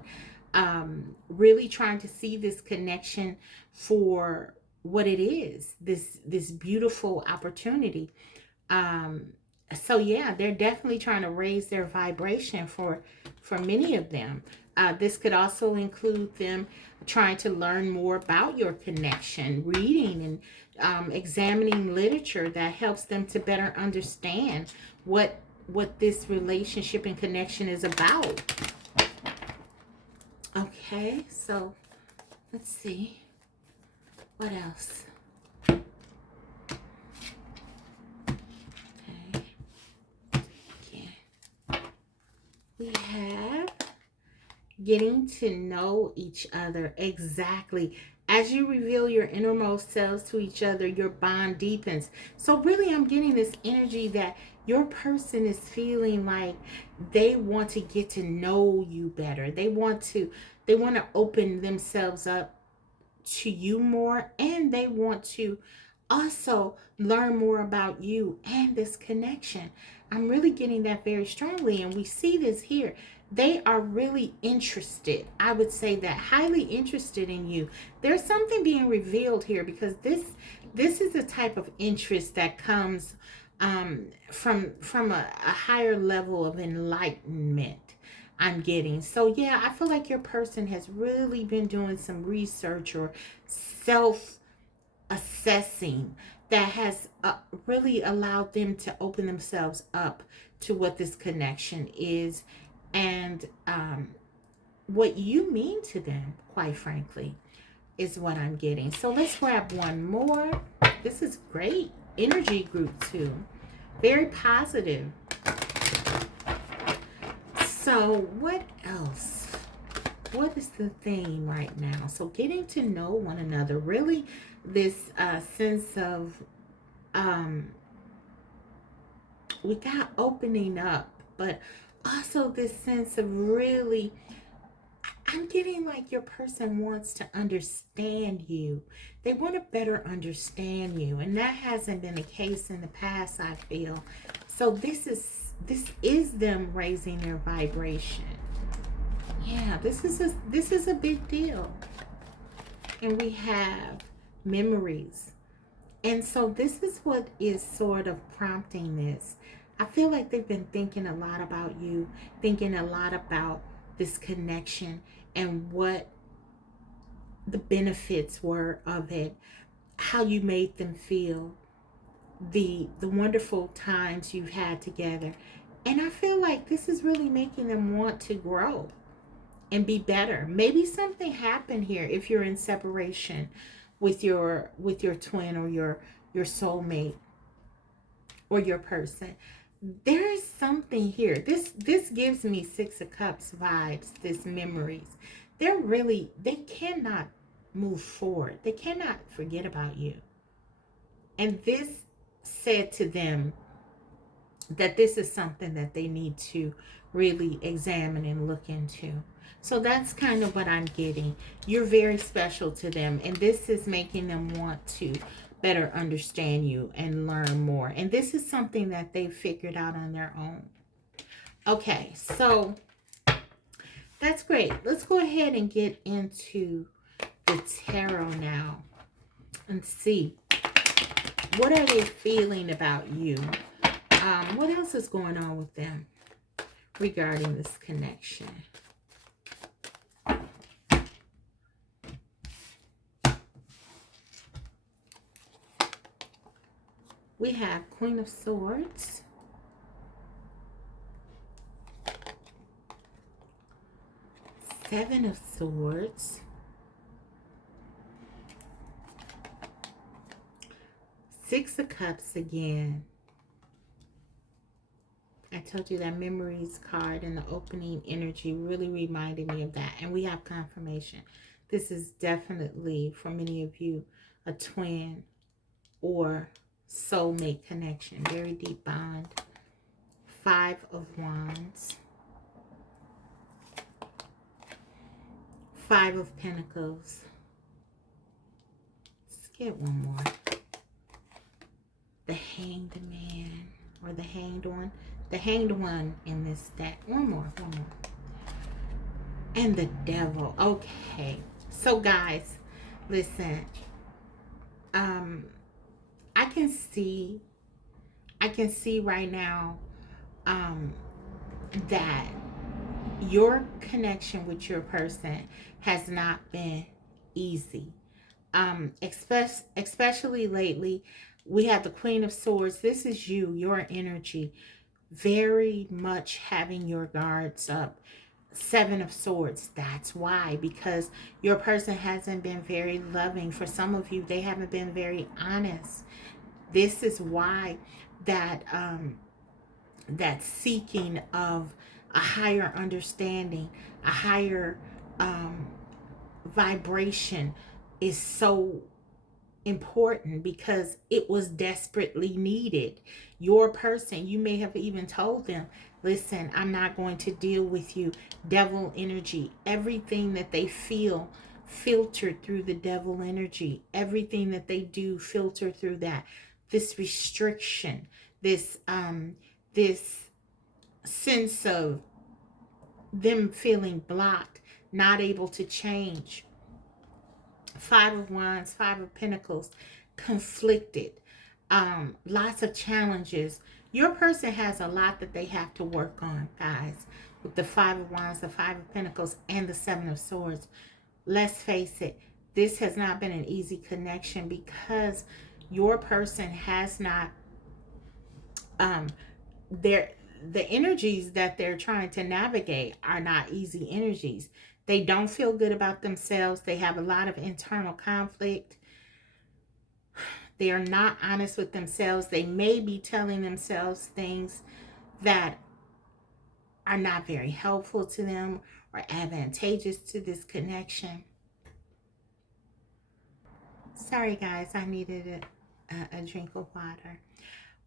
really trying to see this connection for what it is, this beautiful opportunity. So yeah, they're definitely trying to raise their vibration for many of them. This could also include them trying to learn more about your connection, reading and examining literature that helps them to better understand what this relationship and connection is about. Okay, so let's see. What else? Okay. We have getting to know each other. Exactly. As you reveal your innermost selves to each other, your bond deepens. So really, I'm getting this energy that your person is feeling like they want to get to know you better. They want to open themselves up to you more, and they want to also learn more about you and this connection. I'm really getting that very strongly, and we see this here. They are really interested. I would say that highly interested in you. There's something being revealed here, because this is a type of interest that comes from a higher level of enlightenment, I'm getting. So yeah, I feel like your person has really been doing some research or self-assessing that has really allowed them to open themselves up to what this connection is, and what you mean to them, quite frankly, is what I'm getting. So let's grab one more. This is great energy, Group 2. Very positive. So what else? What is the theme right now? So getting to know one another. Really this sense of, we got opening up, but also this sense of really, I'm getting like your person wants to understand you. They want to better understand you. And that hasn't been the case in the past, I feel. So this is them raising their vibration. Yeah, this is a big deal. And we have memories. And so this is what is sort of prompting this. I feel like they've been thinking a lot about you, thinking a lot about this connection and what the benefits were of it, how you made them feel, the wonderful times you've had together. And I feel like this is really making them want to grow and be better. Maybe something happened here if you're in separation with your twin or your soulmate or your person. there is something here. This gives me Six of Cups vibes, this memories. They cannot move forward. They cannot forget about you. And this said to them that this is something that they need to really examine and look into. So that's kind of what I'm getting. You're very special to them, and this is making them want to better understand you and learn more. And this is something that they've figured out on their own. Okay, so that's great. Let's go ahead and get into the tarot now and see what are they feeling about you. What else is going on with them regarding this connection? We have Queen of Swords, Seven of Swords, Six of Cups again. I told you that memories card and the opening energy really reminded me of that. And we have confirmation. This is definitely, for many of you, a twin or soulmate connection. Very deep bond. Five of Wands. Five of Pentacles. Let's get one more. The Hanged Man or the Hanged One. The Hanged One in this deck. One more. And the Devil. Okay. So guys, listen. I can see right now that your connection with your person has not been easy. Especially lately, we have the Queen of Swords. This is you, your energy, very much having your guards up. Seven of Swords. That's why, because your person hasn't been very loving. For some of you, they haven't been very honest. This is why that that seeking of a higher understanding, a higher vibration is so important, because it was desperately needed. Your person, you may have even told them, listen, I'm not going to deal with you. Devil energy, everything that they feel filtered through the devil energy. Everything that they do filter through that. This restriction, this sense of them feeling blocked, not able to change. Five of Wands, Five of Pentacles, conflicted, lots of challenges. Your person has a lot that they have to work on, guys, with the Five of Wands, the Five of Pentacles, and the Seven of Swords. Let's face it, this has not been an easy connection, because your person has not, the energies that they're trying to navigate are not easy energies. They don't feel good about themselves. They have a lot of internal conflict. They are not honest with themselves. They may be telling themselves things that are not very helpful to them or advantageous to this connection. Sorry, guys, I needed a drink of water.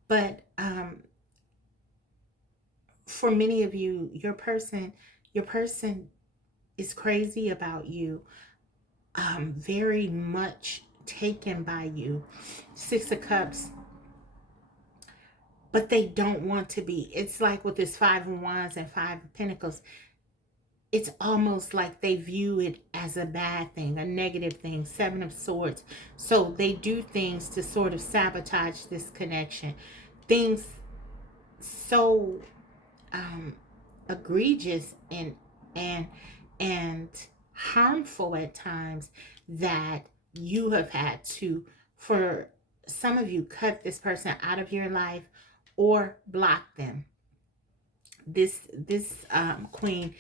But for many of you, your person is crazy about you, very much taken by you. Six of Cups, but they don't want to be. It's like with this Five of Wands and Five of Pentacles, it's almost like they view it as a bad thing, a negative thing. Seven of Swords. So they do things to sort of sabotage this connection. Things so egregious and harmful at times that you have had to, for some of you, cut this person out of your life or block them. This queen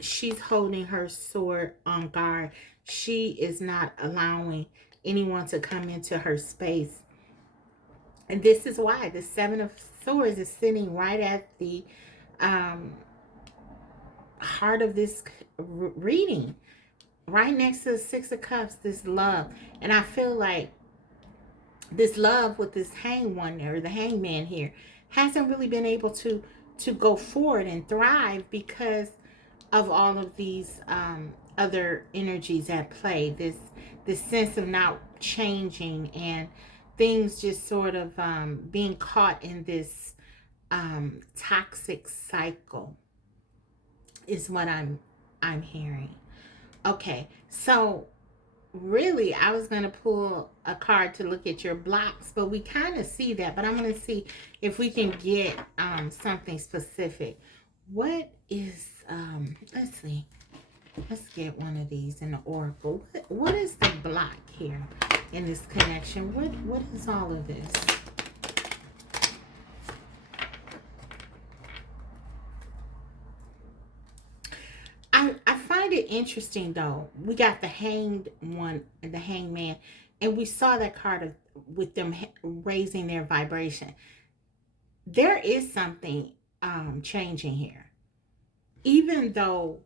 she's holding her sword on guard. She is not allowing anyone to come into her space. And this is why the Seven of Swords is sitting right at the um, heart of this reading, right next to the Six of Cups, this love. And I feel like this love with this hang one or the hangman here hasn't really been able to go forward and thrive because of all of these other energies at play. This sense of not changing and things just sort of being caught in this toxic cycle is what I'm hearing. Okay, so really I was going to pull a card to look at your blocks, but we kind of see that, but I'm going to see if we can get something specific. What is let's see, let's get one of these in the oracle. What is the block here in this connection? What is all of this? I find it interesting though. We got the hanged one, the hangman, and we saw that card of, with them raising their vibration. There is something changing here. Even though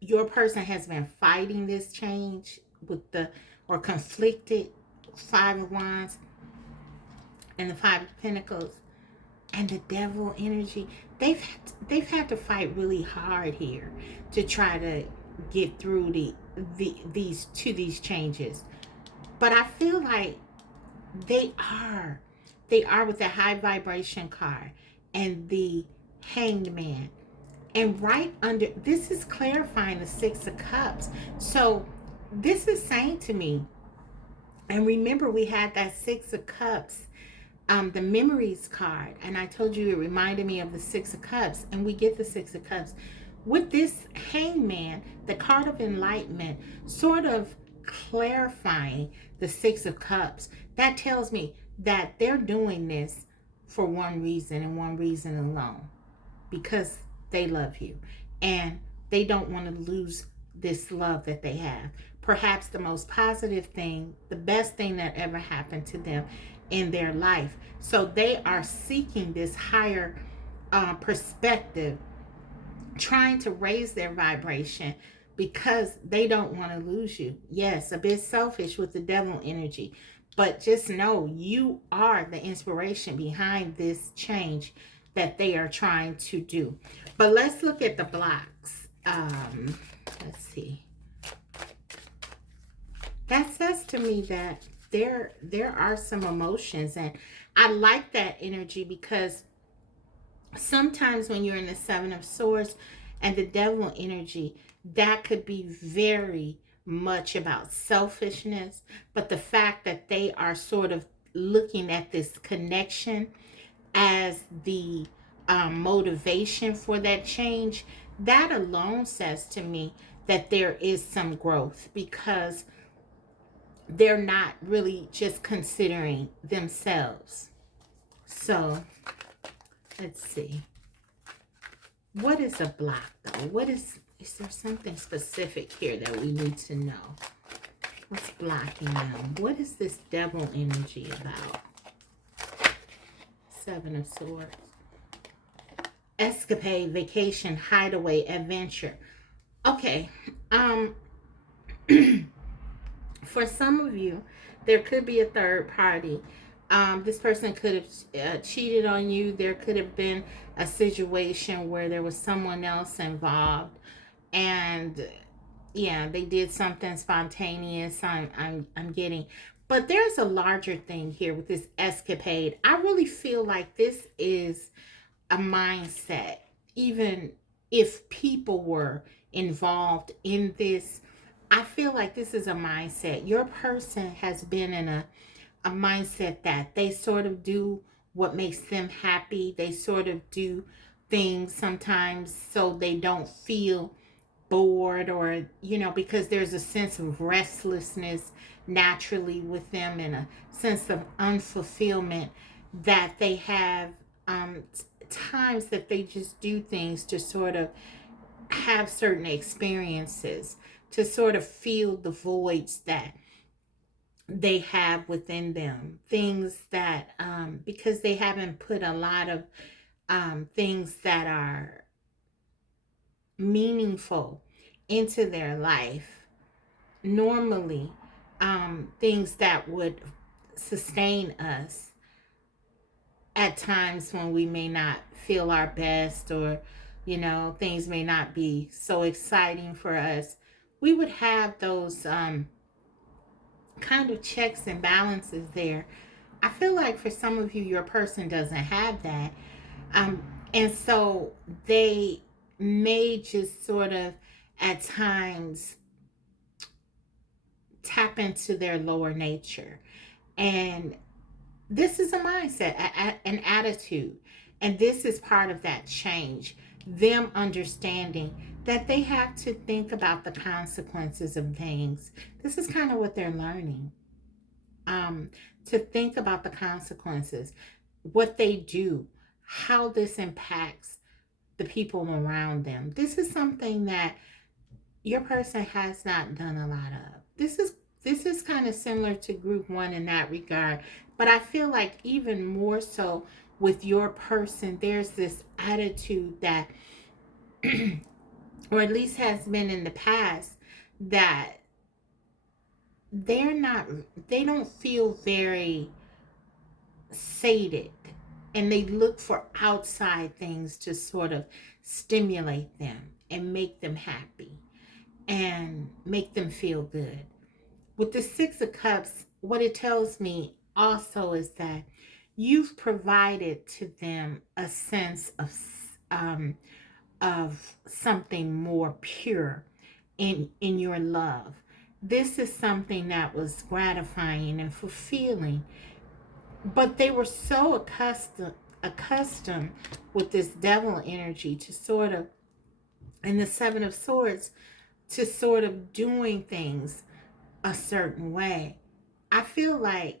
your person has been fighting this change with the, or conflicted, Five of Wands and the Five of Pentacles and the Devil energy, they've had to fight really hard here to try to get through these changes. But I feel like they are with the high vibration card and the hanged man. And right under this is clarifying the Six of Cups. So this is saying to me, and remember we had that Six of Cups, the memories card, and I told you it reminded me of the Six of Cups, and we get the Six of Cups with this hangman, the card of enlightenment, sort of clarifying the Six of Cups. That tells me that they're doing this for one reason and one reason alone, because they love you and they don't want to lose this love that they have. Perhaps the most positive thing, the best thing that ever happened to them in their life. So they are seeking this higher perspective, trying to raise their vibration because they don't want to lose you. Yes, a bit selfish with the devil energy, but just know you are the inspiration behind this change that they are trying to do. But let's look at the blocks. Let's see. That says to me that there are some emotions, and I like that energy because sometimes when you're in the Seven of Swords and the devil energy, that could be very much about selfishness. But the fact that they are sort of looking at this connection as the motivation for that change, that alone says to me that there is some growth, because they're not really just considering themselves. So let's see. What is a block though? What is there something specific here that we need to know? What's blocking them? What is this devil energy about? Seven of Swords. Escapade, vacation, hideaway, adventure. Okay. For some of you, there could be a third party. This person could have cheated on you. There could have been a situation where there was someone else involved, and yeah, they did something spontaneous. I'm getting, but there's a larger thing here with this escapade. I really feel like this is a mindset. Even if people were involved in this, I feel like this is a mindset. Your person has been in a mindset that they sort of do what makes them happy. They sort of do things sometimes so they don't feel bored, or because there's a sense of restlessness naturally with them and a sense of unfulfillment that they have. Times that they just do things to sort of have certain experiences to sort of fill the voids that they have within them, things that because they haven't put a lot of things that are meaningful into their life. Normally, things that would sustain us at times when we may not feel our best, or things may not be so exciting for us, we would have those kind of checks and balances there. I feel like for some of you, your person doesn't have that. Um, and so they may just sort of at times tap into their lower nature. And this is a mindset, an attitude. And this is part of that change. Them understanding that they have to think about the consequences of things. This is kind of what they're learning. Um, to think about the consequences, what they do, how this impacts the people around them. This is something that your person has not done a lot of. This is kind of similar to group one in that regard, but I feel like even more so with your person, there's this attitude that, or at least has been in the past, that they're not, they don't feel very sated, and they look for outside things to sort of stimulate them and make them happy and make them feel good. With the Six of Cups, what it tells me also is that you've provided to them a sense um, of something more pure in your love. This is something that was gratifying and fulfilling, but they were so accustomed with this devil energy to sort of, and the Seven of Swords, to sort of doing things a certain way. I feel like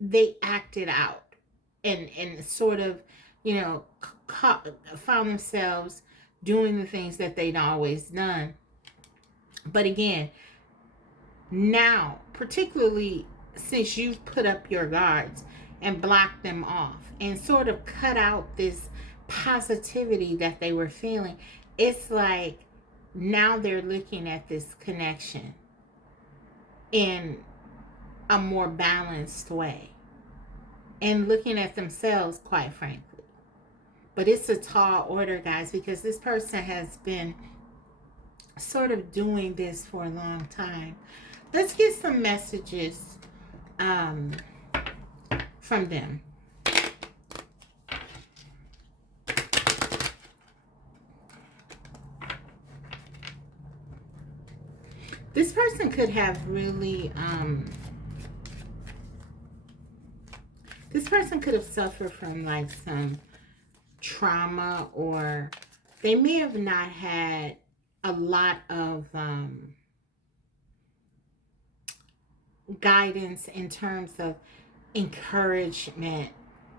they acted out and sort of, you know, found themselves doing the things that they'd always done. But again, now, particularly since you've put up your guards and blocked them off and sort of cut out this positivity that they were feeling, it's like now they're looking at this connection in a more balanced way and looking at themselves, quite frankly. But it's a tall order, guys, because this person has been sort of doing this for a long time. Let's get some messages um, from them. This person could have really, this person could have suffered from like some trauma, or they may have not had a lot of guidance in terms of encouragement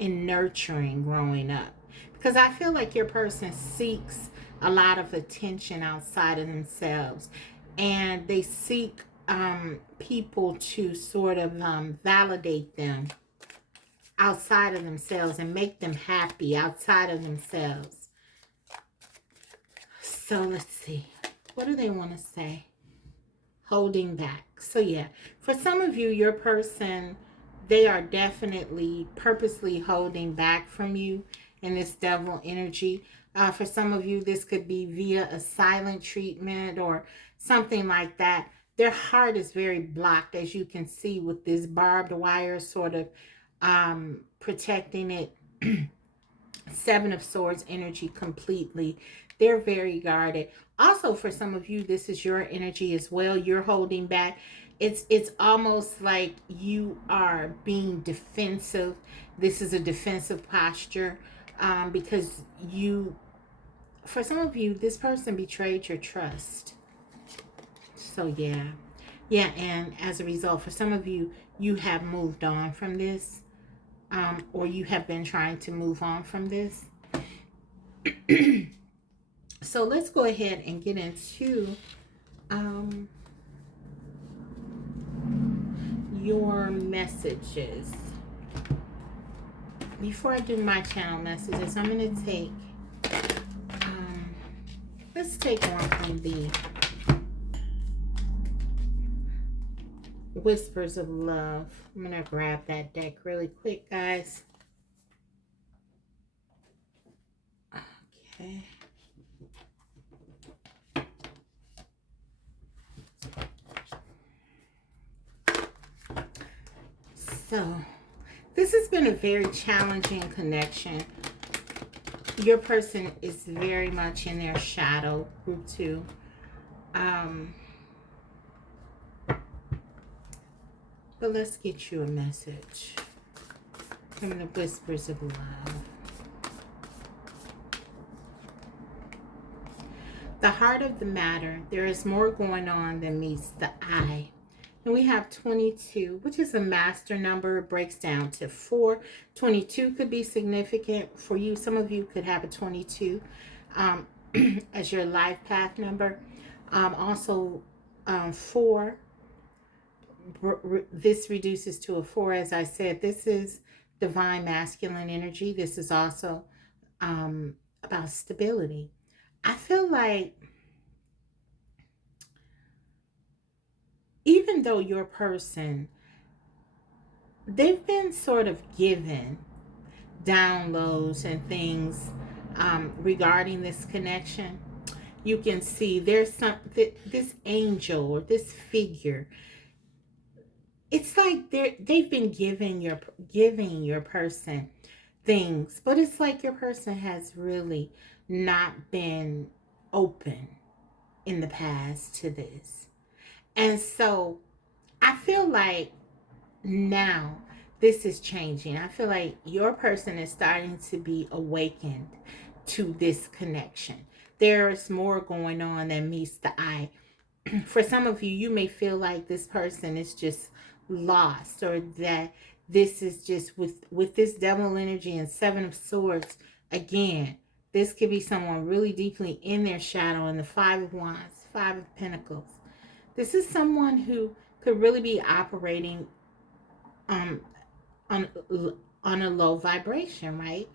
and nurturing growing up. Because I feel like your person seeks a lot of attention outside of themselves, and they seek people to sort of validate them outside of themselves and make them happy outside of themselves. So let's see. What do they want to say? Holding back. So yeah, for some of you, your person, they are definitely purposely holding back from you in this devil energy. For some of you, this could be via a silent treatment or something like that. Their heart is very blocked, as you can see, with this barbed wire sort of protecting it. Seven of Swords energy completely. They're very guarded. Also, for some of you, this is your energy as well. You're holding back. It's almost like you are being defensive. This is a defensive posture because you, for some of you, this person betrayed your trust. So yeah. Yeah, and as a result, for some of you, you have moved on from this. Or you have been trying to move on from this. So let's go ahead and get into your messages. Before I do my channel messages, I'm going to take, let's take one from the Whispers of Love. I'm going to grab that deck really quick, guys. Okay. So, this has been a very challenging connection. Your person is very much in their shadow, group 2. But let's get you a message from the Whispers of Love. The heart of the matter, there is more going on than meets the eye. And we have 22, which is a master number. It breaks down to 4. 22 could be significant for you. Some of you could have a 22 as your life path number. Also, 4. This reduces to a 4. As I said, this is divine masculine energy. This is also about stability. I feel like even though your person, they've been sort of given downloads and things regarding this connection, you can see there's this angel or this figure. It's like they've been giving your person things, but it's like your person has really not been open in the past to this. And so I feel like now this is changing. I feel like your person is starting to be awakened to this connection. There is more going on than meets the eye. For some of you, you may feel like this person is just lost, or that this is just with this devil energy and 7 of Swords. Again, this could be someone really deeply in their shadow, and the 5 of Wands, 5 of Pentacles. This is someone who could really be operating on a low vibration, right?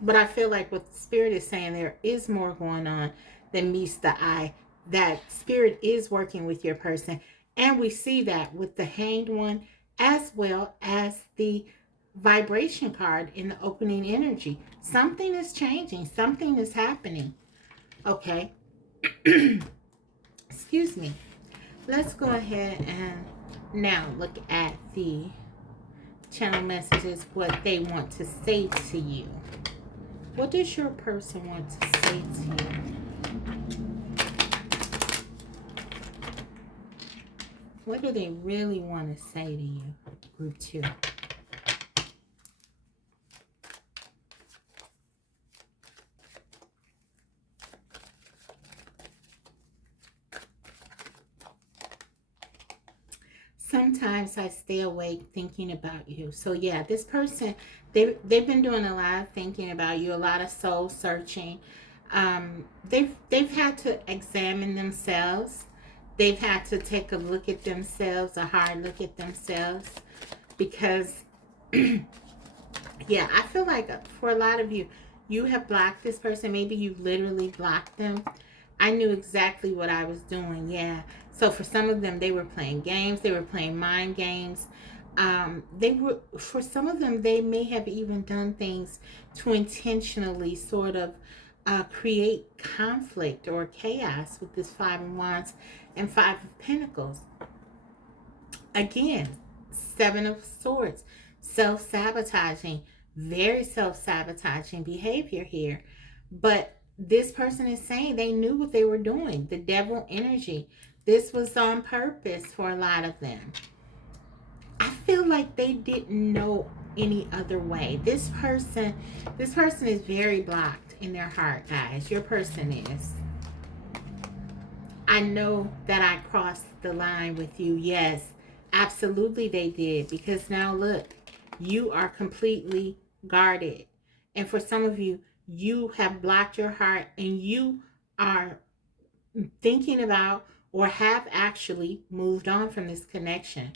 But I feel like what Spirit is saying, there is more going on than meets the eye. That Spirit is working with your person. And we see that with the Hanged One, as well as the vibration card in the opening energy. Something is changing. Something is happening. Okay. Excuse me. Let's go ahead and now look at the channel messages, what they want to say to you. What does your person want to say to you? What do they really want to say to you, group 2? Sometimes I stay awake thinking about you. So yeah, this person, they've been doing a lot of thinking about you, a lot of soul searching. They've had to examine themselves. They've had to take a look at themselves, a hard look at themselves, because yeah, I feel like for a lot of you, you have blocked this person. Maybe you literally blocked them. I knew exactly what I was doing. Yeah. So for some of them, they were playing games. They were playing mind games. For some of them, they may have even done things to intentionally sort of create conflict or chaos with this 5 of Wands and 5 of Pentacles. Again, 7 of Swords, self-sabotaging, very self-sabotaging behavior here. But this person is saying they knew what they were doing. The devil energy. This was on purpose for a lot of them. I feel like they didn't know any other way. This person is very blocked in their heart, guys. Your person is. I know that I crossed the line with you. Yes, absolutely they did. Because now look, you are completely guarded. And for some of you, you have blocked your heart and you are thinking about or have actually moved on from this connection.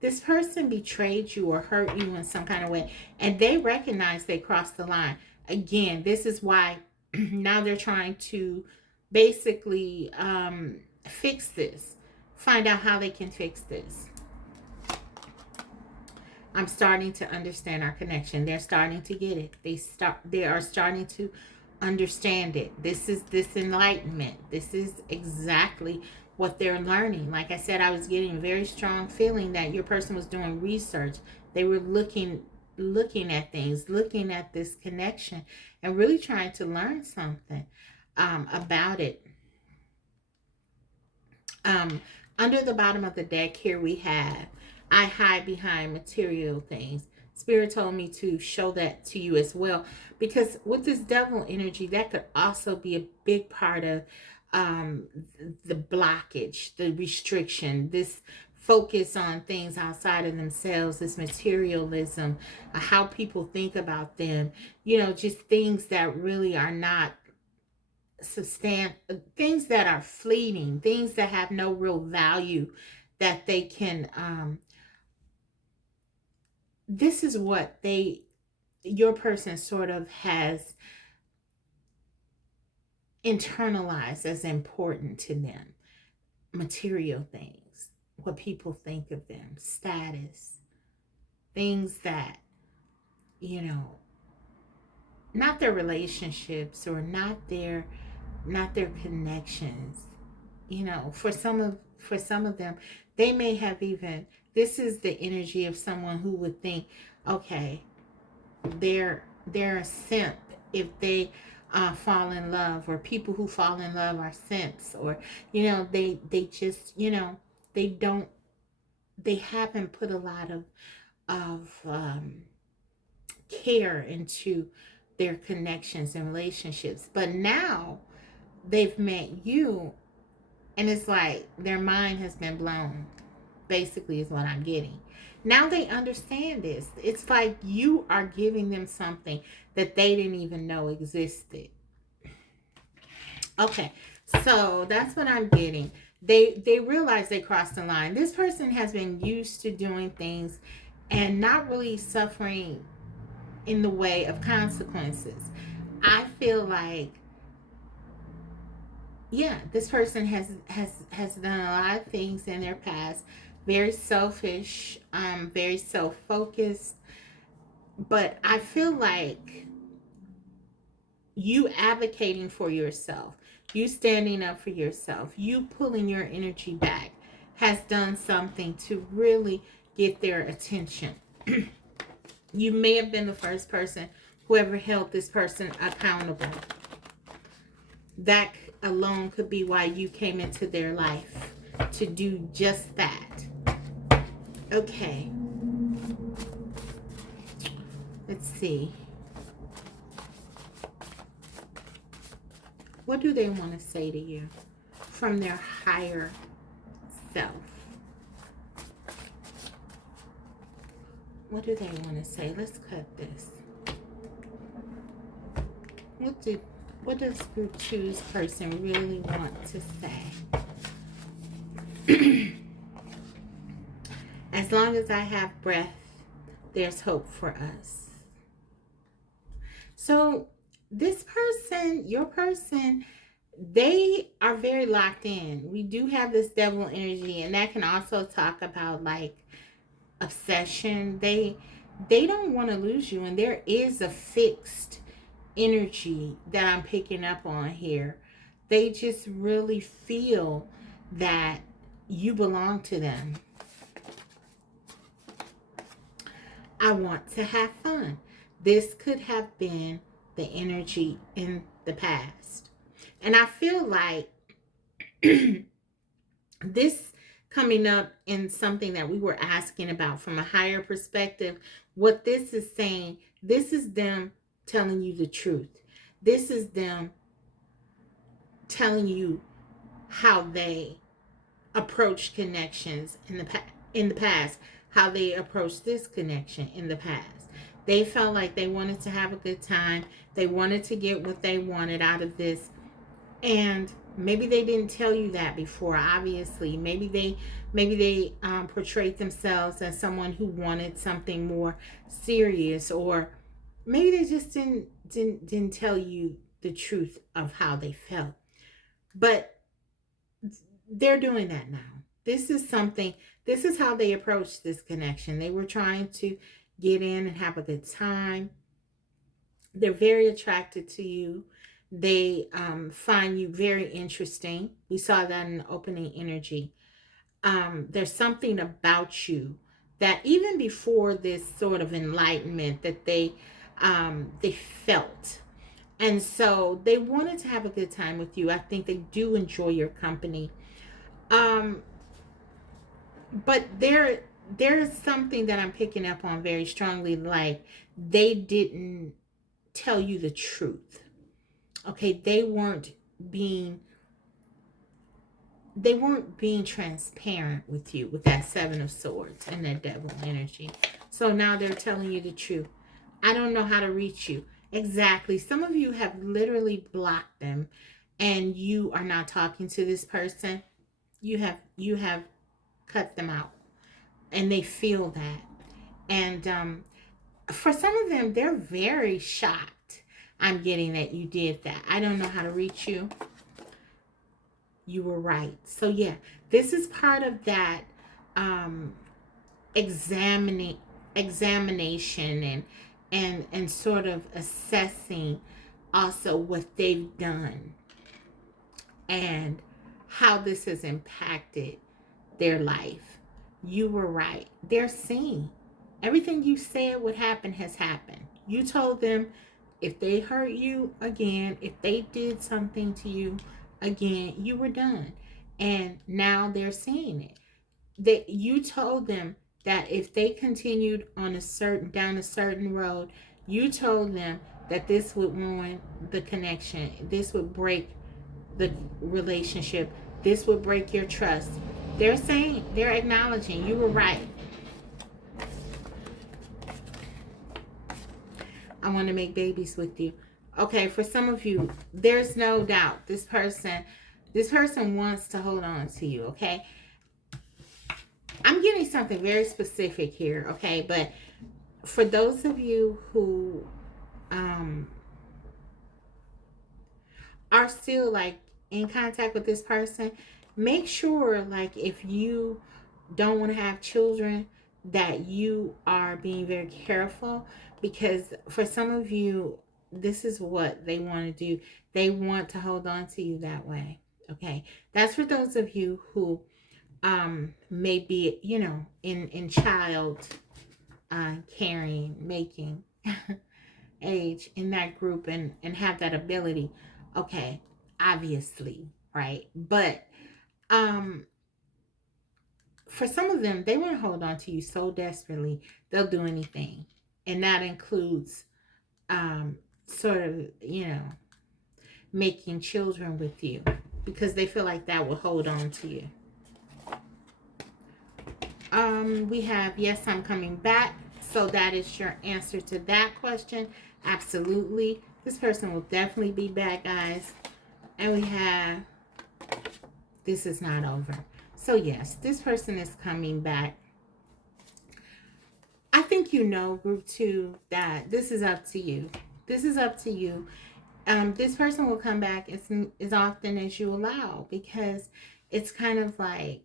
This person betrayed you or hurt you in some kind of way, and they recognize they crossed the line. Again, this is why now they're trying to basically fix this, find out how they can fix this. I'm starting to understand our connection. They're starting to get it. They are starting to understand it. This is this enlightenment. This is exactly what they're learning. Like I said, I was getting a very strong feeling that your person was doing research. They were looking at things, looking at this connection, and really trying to learn something about it. Um, Under the bottom of the deck here we have, I hide behind material things. Spirit told me to show that to you as well, because with this devil energy, that could also be a big part of um, the blockage, the restriction, this focus on things outside of themselves, this materialism, how people think about them, just things that really are not things that are fleeting, things that have no real value that they can this is what your person sort of has internalized as important to them. Material things, what people think of them, status, things that, not their relationships or not their connections. For some of them, they may have even, this is the energy of someone who would think, okay, they're a simp if they fall in love, or people who fall in love are simps, or they just they haven't put a lot of care into their connections and relationships, but now they've met you, and it's like their mind has been blown, basically, is what I'm getting. Now they understand this. It's like you are giving them something that they didn't even know existed. Okay, so that's what I'm getting. They realize they crossed the line. This person has been used to doing things and not really suffering in the way of consequences. I feel like, yeah, this person has done a lot of things in their past, very selfish, very self-focused, but I feel like you advocating for yourself, you standing up for yourself, you pulling your energy back has done something to really get their attention. You may have been the first person who ever held this person accountable. That alone could be why you came into their life, to do just that. Okay. Let's see. What do they want to say to you from their higher self? What do they want to say? Let's cut this. What does group two's person really want to say? As long as I have breath, there's hope for us. So this person, your person, they are very locked in. We do have this devil energy, and that can also talk about like obsession. They don't want to lose you, and there is a fixed energy that I'm picking up on here. They just really feel that you belong to them. I want to have fun. This could have been the energy in the past. And I feel like this coming up in something that we were asking about from a higher perspective, what this is saying, this is them telling you the truth. This is them telling you how they approach connections in the past, how they approached this connection in the past. They felt like they wanted to have a good time. They wanted to get what they wanted out of this. And Maybe they didn't tell you that before, obviously. Maybe they portrayed themselves as someone who wanted something more serious, or maybe they just didn't tell you the truth of how they felt. But they're doing that now. This is how they approached this connection. They were trying to get in and have a good time. They're very attracted to you. They find you very interesting. We saw that in the opening energy. There's something about you that even before this sort of enlightenment that they felt. And so they wanted to have a good time with you. I think they do enjoy your company. Um, but there's something that I'm picking up on very strongly, like they didn't tell you the truth. Okay, being they weren't being transparent with you with that Seven of Swords and that devil energy. So now they're telling you the truth. I don't know how to reach you. Exactly. Some of you have literally blocked them and you are not talking to this person. You have cut them out and they feel that. And for some of them, they're very shocked. I'm getting that you did that. I don't know how to reach you. You were right. So yeah, this is part of that um, examination and sort of assessing also what they've done and how this has impacted their life. You were right. They're seeing everything you said would happen has happened. You told them if they hurt you again, if they did something to you again, you were done. And now they're seeing it. That you told them that if they continued on down a certain road, you told them that this would ruin the connection. This would break the relationship. This would break your trust. They're acknowledging you were right. I want to make babies with you. Okay, for some of you, there's no doubt this person wants to hold on to you, okay? I'm getting something very specific here, okay? But for those of you who are still like in contact with this person, make sure like if you don't want to have children that you are being very careful, because for some of you this is what they want to do. They want to hold on to you that way. Okay, that's for those of you who may be, in child carrying, making age in that group and have that ability. Okay, obviously, right? But um for some of them, they want to hold on to you so desperately they'll do anything, and that includes sort of making children with you because they feel like that will hold on to you. We have, yes, I'm coming back. So that is your answer to that question. Absolutely. This person will definitely be back, guys. And we have, this is not over. So yes, this person is coming back. I think group 2, that this is up to you. This is up to you. This person will come back as often as you allow, because it's kind of like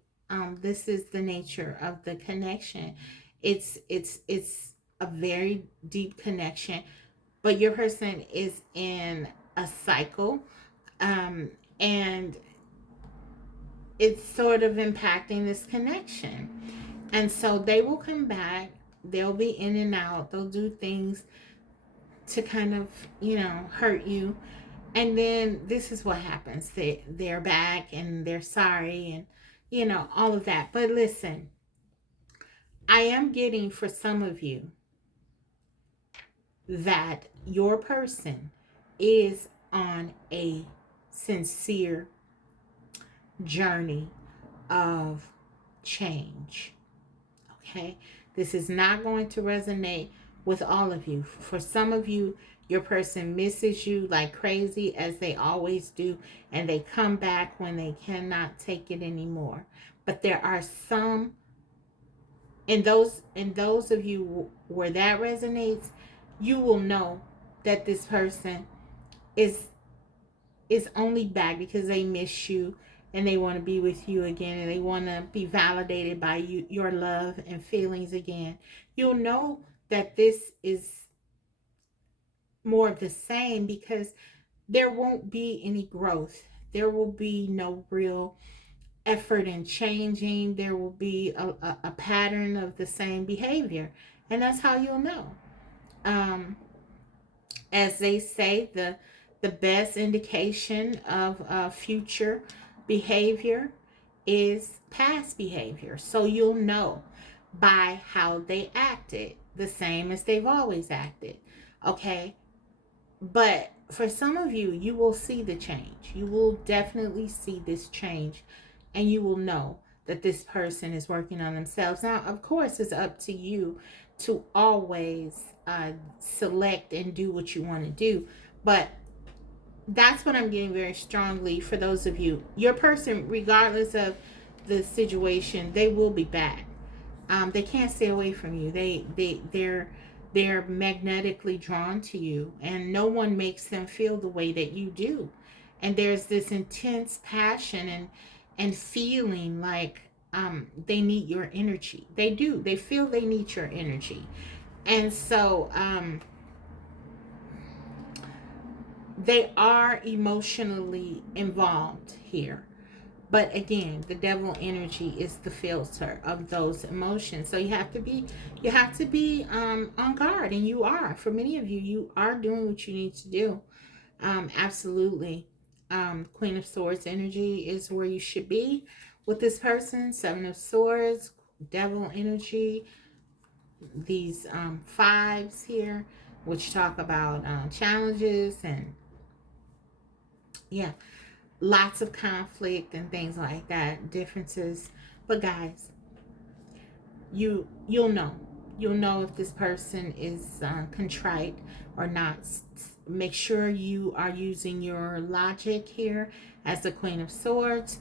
this is the nature of the connection. It's a very deep connection, but your person is in a cycle, and it's sort of impacting this connection. And so they will come back. They'll be in and out. They'll do things to kind of, hurt you. And then this is what happens. They're back and they're sorry and, all of that. But listen, I am getting for some of you that your person is on a sincere journey of change. Okay? This is not going to resonate with all of you. For some of you, your person misses you like crazy, as they always do, and they come back when they cannot take it anymore. But there are some, and those of you where that resonates, you will know that this person is only back because they miss you, and they want to be with you again, and they want to be validated by you, your love and feelings again. You'll know that this is more of the same, because there won't be any growth. There will be no real effort in changing. There will be a pattern of the same behavior. And that's how you'll know. Um, as they say, the best indication of future behavior is past behavior. So you'll know by how they acted, the same as they've always acted. Okay. But for some of you, you will see the change. You will definitely see this change, and you will know that this person is working on themselves. Now, of course, it's up to you to always select and do what you want to do. But that's what I'm getting very strongly for those of you. Your person, regardless of the situation, they will be back. They can't stay away from you. They're magnetically drawn to you, and no one makes them feel the way that you do. And there's this intense passion and feeling like they need your energy. They do. They feel they need your energy, and so they are emotionally involved here. But again, the devil energy is the filter of those emotions. So you have to be on guard, and you are. For many of you, you are doing what you need to do. Absolutely. Queen of Swords energy is where you should be with this person. Seven of Swords, devil energy. These fives here, which talk about challenges and yeah, lots of conflict and things like that, differences. But guys, you'll know if this person is contrite or not. Make sure you are using your logic here as the Queen of Swords.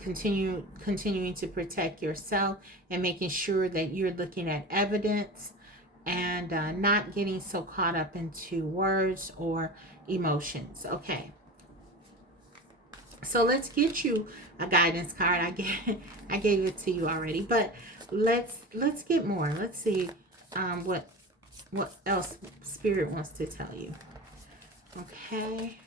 Continuing to protect yourself, and making sure that you're looking at evidence, and not getting so caught up into words or emotions. Okay, so let's get you a guidance card. I gave it to you already, but let's get more. Let's see what else Spirit wants to tell you. Okay.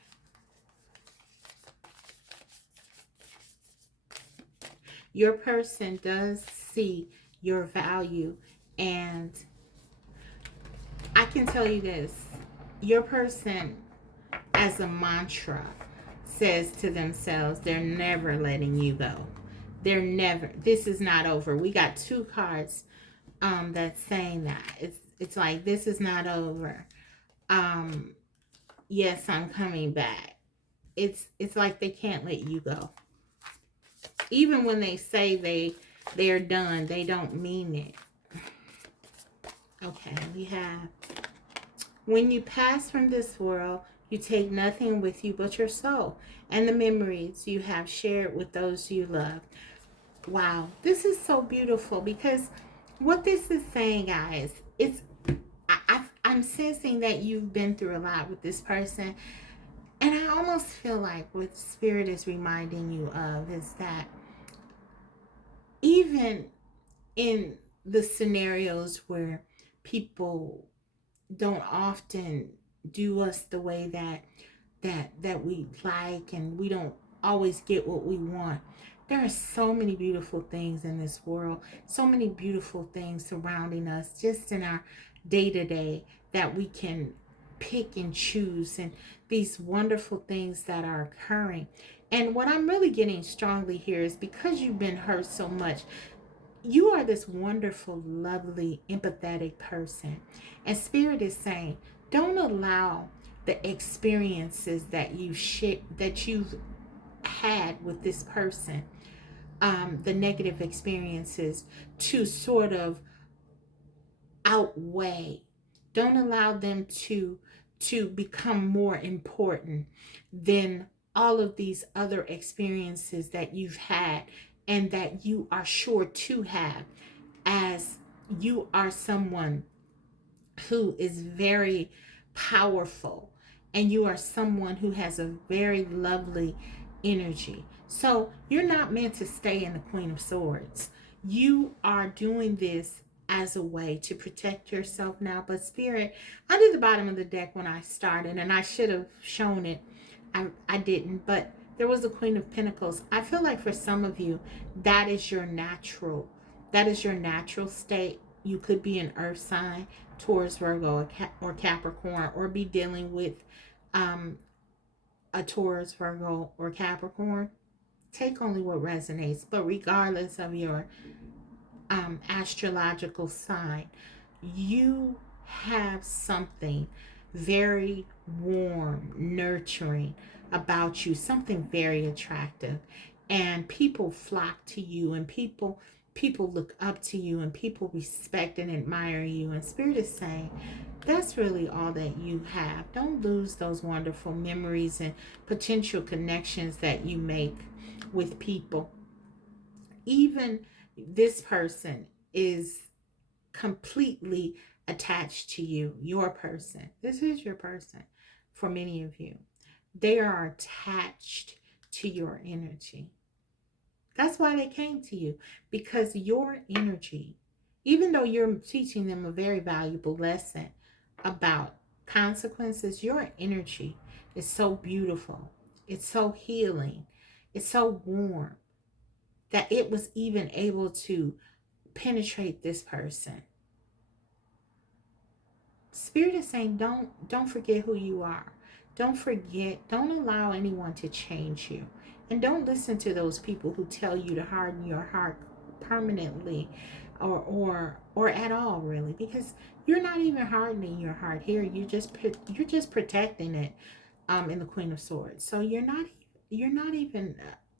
Your person does see your value, and I can tell you this. Your person, as a mantra, says to themselves, they're never letting you go. They're never, this is not over. We got two cards that's saying that. It's like, this is not over. Yes, I'm coming back. It's like they can't let you go. Even when they say they're done, they don't mean it. Okay, we have, when you pass from this world, you take nothing with you but your soul and the memories you have shared with those you love. Wow, this is so beautiful, because what this is saying, guys, I'm sensing that you've been through a lot with this person. And I almost feel like what Spirit is reminding you of is that even in the scenarios where people don't often do us the way that we like, and we don't always get what we want, there are so many beautiful things in this world, so many beautiful things surrounding us just in our day-to-day, that we can pick and choose, and these wonderful things that are occurring. And what I'm really getting strongly here is, because you've been hurt so much, you are this wonderful, lovely, empathetic person. And Spirit is saying, don't allow the experiences that you've had with this person, the negative experiences, to sort of outweigh Don't allow them to become more important than all of these other experiences that you've had and that you are sure to have, as you are someone who is very powerful and you are someone who has a very lovely energy. So you're not meant to stay in the Queen of Swords. You are doing this as a way to protect yourself now. But Spirit, I did the bottom of the deck when I started, and I should have shown it. I didn't, but there was the Queen of Pentacles. I feel like for some of you, that is your natural, that is your natural state. You could be an earth sign, Taurus, Virgo, or Capricorn, or be dealing with um, a Taurus, Virgo, or Capricorn. Take only what resonates. But regardless of your astrological sign, you have something very warm, nurturing about you, something very attractive. And people flock to you, and people look up to you, and people respect and admire you. And Spirit is saying that's really all that you have. Don't lose those wonderful memories and potential connections that you make with people. Even this person is completely attached to you, your person. This is your person for many of you. They are attached to your energy. That's why they came to you, because your energy, even though you're teaching them a very valuable lesson about consequences, your energy is so beautiful. It's so healing. It's so warm that it was even able to penetrate this person. Spirit is saying don't forget who you are. Don't forget, don't allow anyone to change you. And don't listen to those people who tell you to harden your heart permanently or at all, really, because you're not even hardening your heart here. You're just protecting it in the Queen of Swords. So you're not even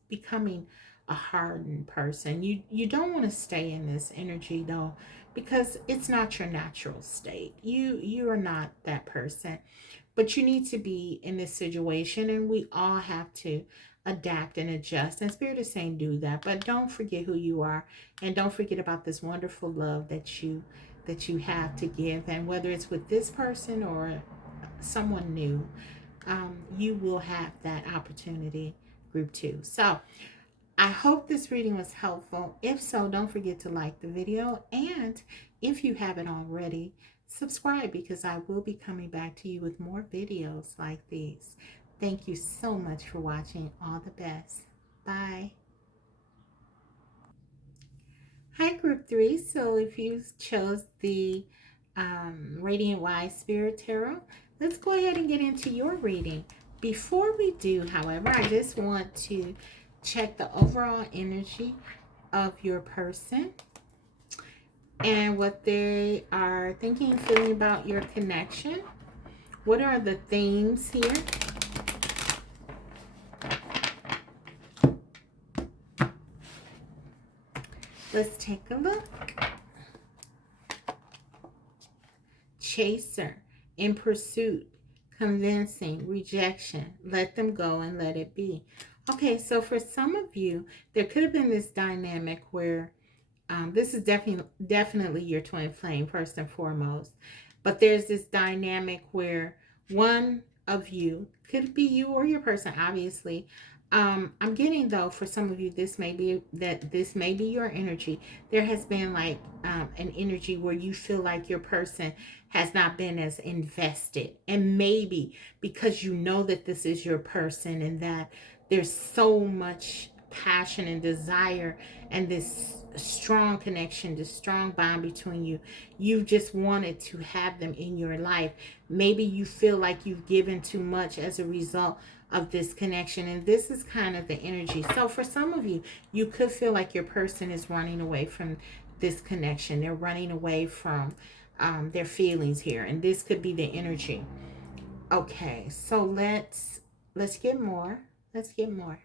becoming a hardened person. You don't want to stay in this energy though, because it's not your natural state. You are not that person. But you need to be in this situation, and we all have to adapt and adjust. And Spirit is saying do that. But don't forget who you are, and don't forget about this wonderful love that you have to give. And whether it's with this person or someone new, you will have that opportunity, group 2. So I hope this reading was helpful. If so, don't forget to like the video, and if you haven't already, subscribe, because I will be coming back to you with more videos like these. Thank you so much for watching. All the best. Bye. Hi, group 3. So if you chose the Radiant Wise Spirit Tarot, let's go ahead and get into your reading. Before we do, however, I just want to check the overall energy of your person and what they are thinking and feeling about your connection. What are the themes here? Let's take a look. Chaser, in pursuit, convincing, rejection, let them go and let it be. Okay, so for some of you, there could have been this dynamic where this is definitely your twin flame first and foremost, but there's this dynamic where one of you, could be you or your person, obviously. I'm getting though, for some of you, this may be your energy. There has been like an energy where you feel like your person has not been as invested, and maybe because you know that this is your person and that there's so much passion and desire and this strong connection, this strong bond between you, you just wanted to have them in your life. Maybe you feel like you've given too much as a result of this connection, and this is kind of the energy. So for some of you, you could feel like your person is running away from this connection. They're running away from their feelings here, and this could be the energy. Okay, so let's get more. Let's get more.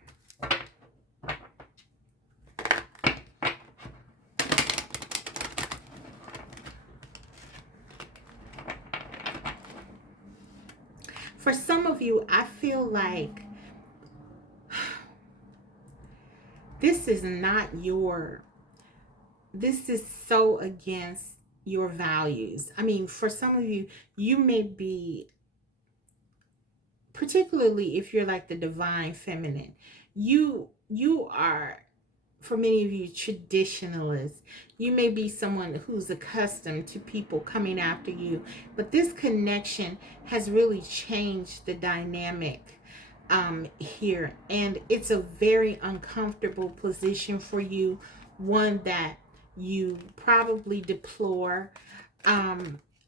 For some of you, I feel like this is not your, this is so against your values. I mean, for some of you, you may be, particularly if you're like the divine feminine, you are, for many of you, traditionalists. You may be someone who's accustomed to people coming after you, but this connection has really changed the dynamic here, and it's a very uncomfortable position for you, one that you probably deplore.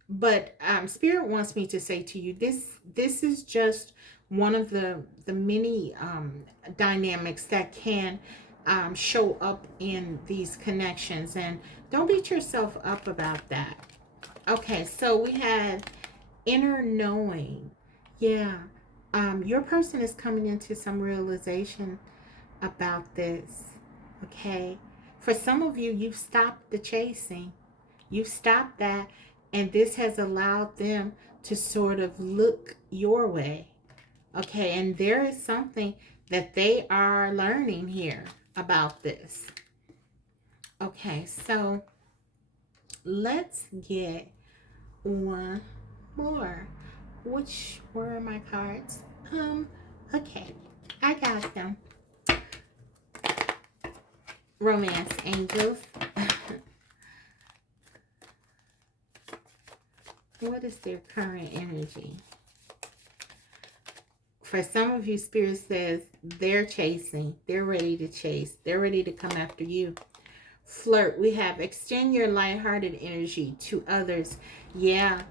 But Spirit wants me to say to you, this is just one of the many dynamics that can show up in these connections, and don't beat yourself up about that. Okay, so we had inner knowing. Yeah, your person is coming into some realization about this. Okay, for some of you, you've stopped the chasing. You've stopped that, and this has allowed them to sort of look your way. Okay, and there is something that they are learning here about this. Okay, so let's get one more. Which were my cards? Okay, I got them. Romance angels. What is their current energy? For some of you, Spirit says they're chasing. They're ready to chase. They're ready to come after you. Flirt. We have extend your lighthearted energy to others. Yeah.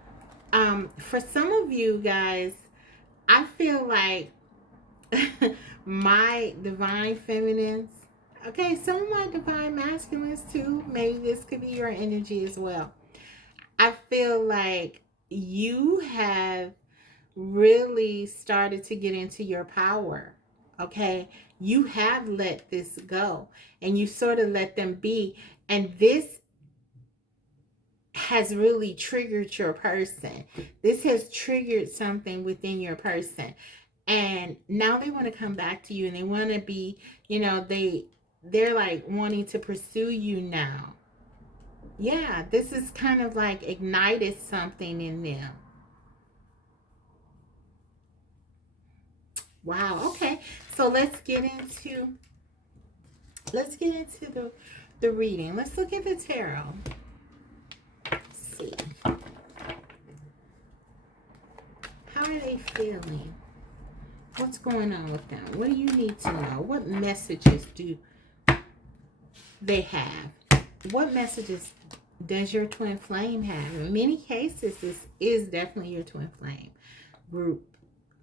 For some of you guys, I feel like my divine feminines, okay, some of my divine masculines too, maybe this could be your energy as well. I feel like you have really started to get into your power. Okay, you have let this go, and you sort of let them be, and this has really triggered your person. This has triggered something within your person, and now they want to come back to you, and they want to be, they're like wanting to pursue you now. Yeah, this is kind of like ignited something in them. Wow. Okay. So let's get into the reading. Let's look at the tarot. Let's see. How are they feeling? What's going on with them? What do you need to know? What messages do they have? What messages does your twin flame have? In many cases, this is definitely your twin flame. Group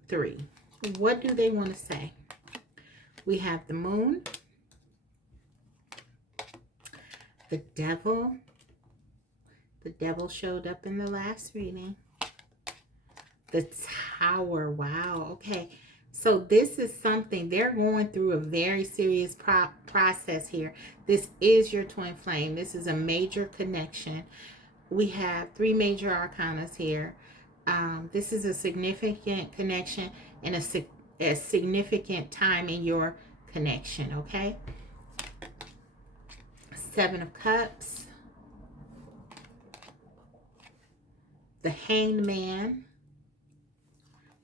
3. What do they want to say? We have the moon, the devil. The devil showed up in the last reading. The tower. Wow. Okay. So this is something, they're going through a very serious process here. This is your twin flame. This is a major connection. We have 3 major arcanas here. This is a significant connection and a significant time in your connection, okay? 7 of Cups. The Hanged Man.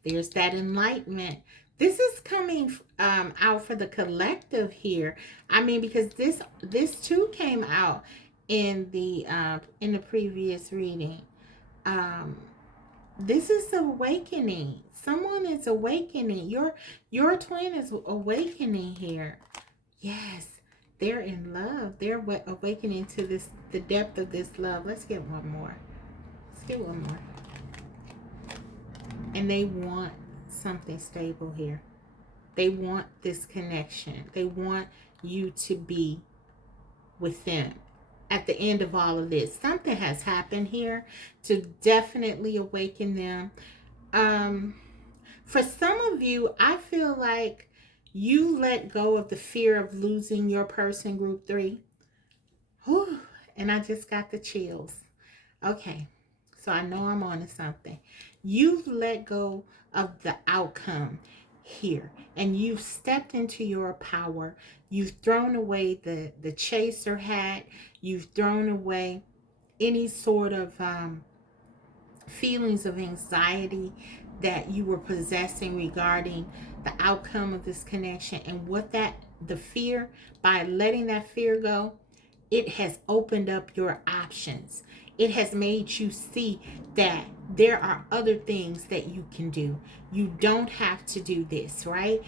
There's that enlightenment. This is coming out for the collective here. I mean, because this too came out in the previous reading. This is awakening. Someone is awakening. Your twin is awakening here. Yes, they're in love. They're awakening to this, the depth of this love. Let's get one more. Let's get one more. And they want something stable here. They want this connection. They want you to be with them. At the end of all of this, something has happened here to definitely awaken them. For some of you, I feel like you let go of the fear of losing your person, group 3. Whew, and I just got the chills. Okay, So I know I'm on to something. You've let go of the outcome here, and you've stepped into your power. You've thrown away the chaser hat. You've thrown away any sort of feelings of anxiety that you were possessing regarding the outcome of this connection, and what that the fear, by letting that fear go, it has opened up your options. It has made you see that there are other things that you can do. You don't have to do this, right?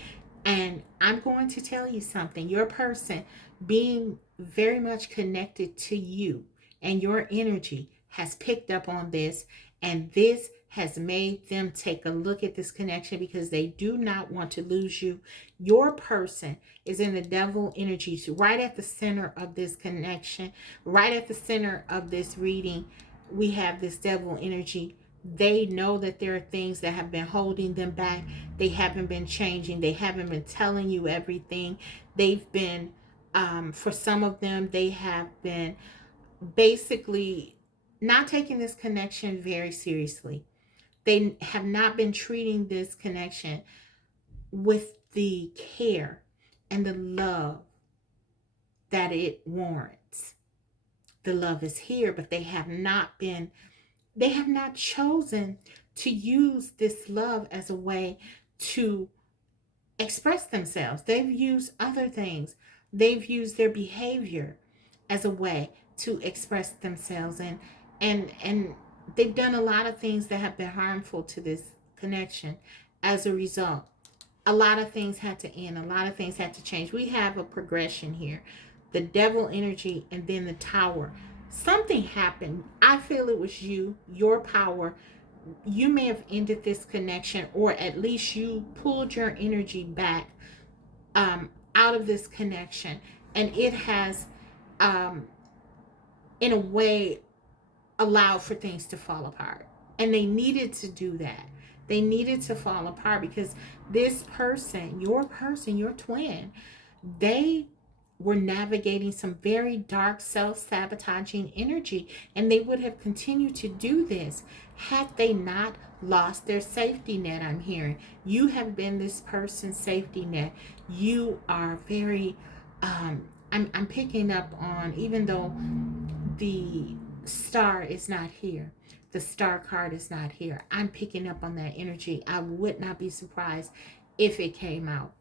And I'm going to tell you something. Your person being very much connected to you and your energy has picked up on this, and this has made them take a look at this connection because they do not want to lose you. Your person is in the devil energies right at the center of this connection, right at the center of this reading. We have this devil energy. They know that there are things that have been holding them back. They haven't been changing. They haven't been telling you everything. They've been, for some of them, they have been basically not taking this connection very seriously. They have not been treating this connection with the care and the love that it warrants. The love is here, but they have not chosen to use this love as a way to express themselves. They've used other things. They've used their behavior as a way to express themselves, and they've done a lot of things that have been harmful to this connection. As a result, a lot of things had to end. A lot of things had to change. We have a progression here. The devil energy and then the tower. Something happened. I feel it was you, your power. You may have ended this connection, or at least you pulled your energy back out of this connection, and it has in a way allowed for things to fall apart. And they needed to do that. They needed to fall apart because this person, your twin, they were navigating some very dark self-sabotaging energy, and they would have continued to do this had they not lost their safety net. I'm hearing you have been this person's safety net. You are very I'm picking up on, even though the star is not here, the star card is not here, I'm picking up on that energy. I would not be surprised if it came out.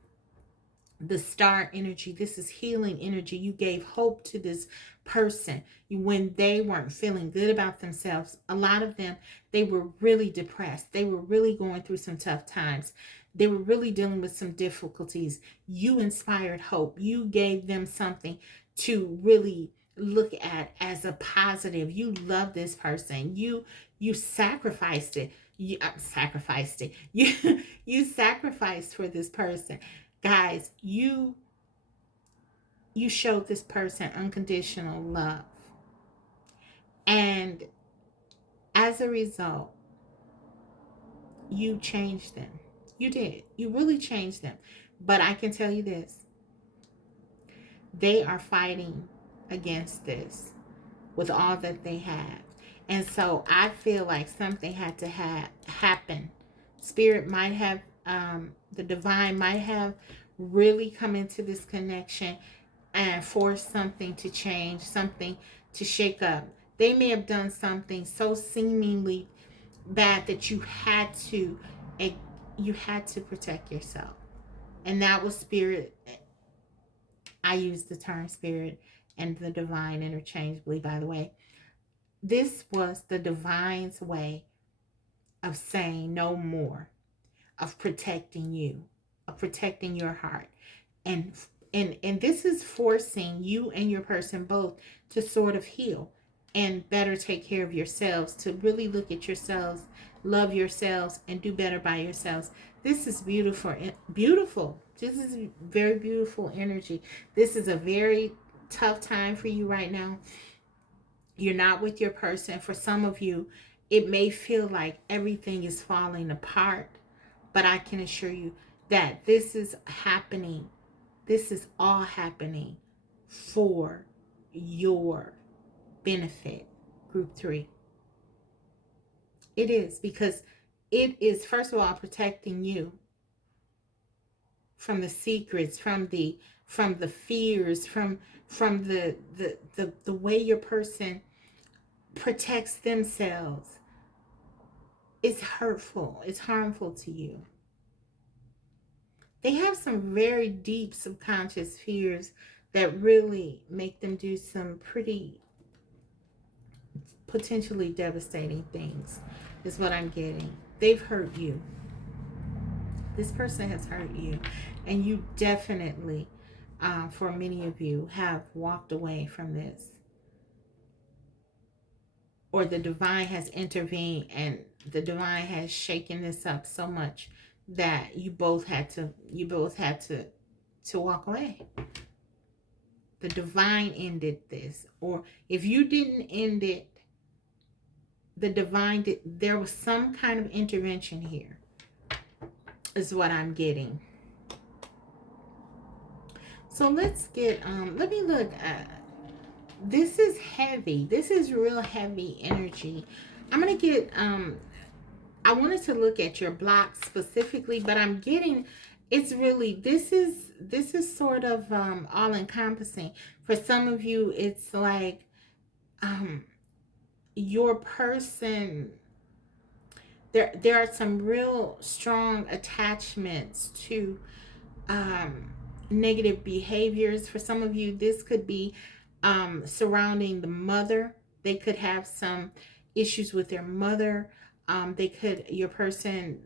The star energy, this is healing energy. You gave hope to this person when they weren't feeling good about themselves. A lot of them, they were really depressed. They were really going through some tough times. They were really dealing with some difficulties. You inspired hope. You gave them something to really look at as a positive. You love this person. You sacrificed it. You sacrificed it. You sacrificed for this person. Guys, you showed this person unconditional love. And as a result, you changed them. You did. You really changed them. But I can tell you this. They are fighting against this with all that they have. And so I feel like something had to happen. Spirit might have, the divine might have really come into this connection and forced something to change, something to shake up. They may have done something so seemingly bad that you had to protect yourself. And that was spirit. I use the term spirit and the divine interchangeably, by the way. This was the divine's way of saying no more, of protecting you, of protecting your heart. And this is forcing you and your person both to sort of heal and better take care of yourselves, to really look at yourselves, love yourselves, and do better by yourselves. This is beautiful. Beautiful. This is very beautiful energy. This is a very tough time for you right now. You're not with your person. For some of you, it may feel like everything is falling apart, but I can assure you that this is happening. This is all happening for your benefit. Group 3. It is, because it is, first of all, protecting you from the secrets, from the fears, from the way your person protects themselves. It's hurtful. It's harmful to you. They have some very deep subconscious fears that really make them do some pretty potentially devastating things, is what I'm getting. They've hurt you. This person has hurt you, and you definitely, for many of you, have walked away from this, or the divine has intervened and the divine has shaken this up so much that you both had to walk away. The divine ended this, or if you didn't end it, the divine did. There was some kind of intervention here, is what I'm getting. So let's get let me look at this. Is heavy. This is real heavy energy. I'm gonna get I wanted to look at your block specifically, but I'm getting, it's really, this is sort of all encompassing. For some of you, it's like your person, there are some real strong attachments to negative behaviors. For some of you, this could be surrounding the mother. They could have some issues with their mother. They could, your person,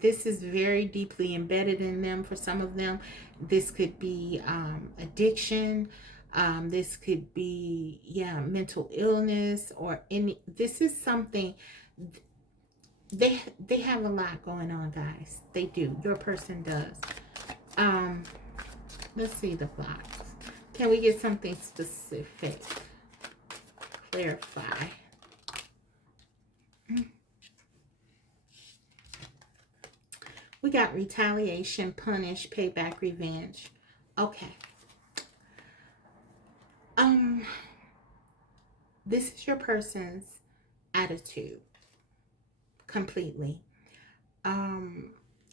this is very deeply embedded in them. For some of them, this could be addiction. This could be, mental illness, or any, this is something, they have a lot going on, guys. They do. Your person does. Let's see the blocks. Can we get something specific? Clarify. We got retaliation, punish, payback, revenge. Okay. This is your person's attitude completely.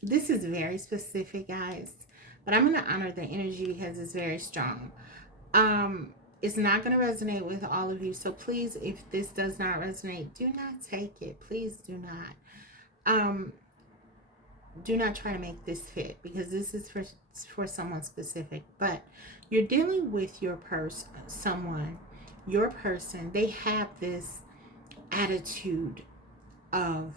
This is very specific, guys, but I'm going to honor the energy because it's very strong. It's not going to resonate with all of you, so please, if this does not resonate, do not take it. Please do not. Do not try to make this fit, because this is for someone specific. But you're dealing with your someone, your person. They have this attitude of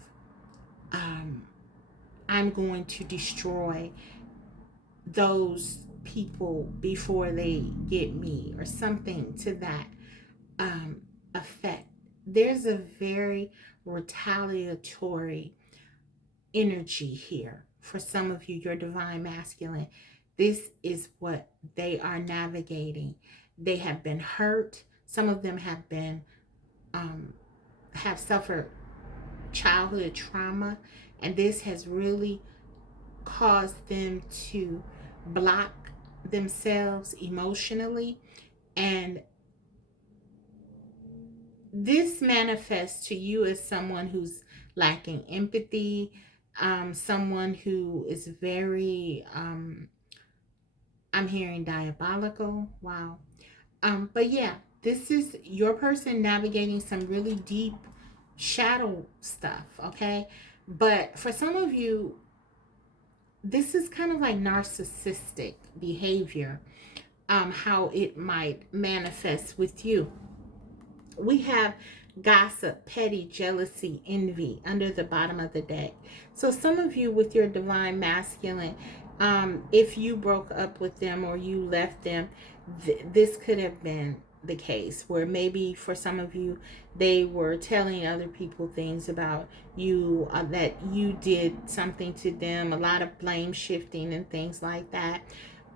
I'm going to destroy those people before they get me, or something to that effect. There's a very retaliatory energy here. For some of you, your divine masculine, this is what they are navigating. They have been hurt. Some of them have been have suffered childhood trauma, and this has really caused them to block themselves emotionally, and this manifests to you as someone who's lacking empathy, someone who is very I'm hearing diabolical. Wow. But yeah, this is your person navigating some really deep shadow stuff, okay? But for some of you, this is kind of like narcissistic behavior, how it might manifest with you. We have gossip, petty, jealousy, envy under the bottom of the deck. So some of you with your divine masculine, if you broke up with them or you left them, this could have been the case, where maybe for some of you, they were telling other people things about you, that you did something to them, a lot of blame shifting and things like that.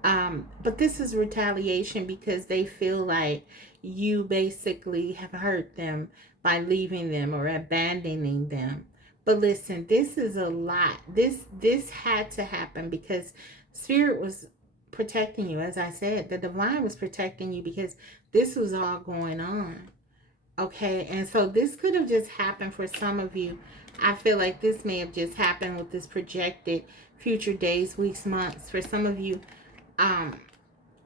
But this is retaliation because they feel like you basically have hurt them by leaving them or abandoning them. But listen, this is a lot. This had to happen because Spirit was protecting you. As I said, the divine was protecting you because this was all going on. Okay, and so this could have just happened for some of you. I feel like this may have just happened with this projected future days, weeks, months. For some of you, um,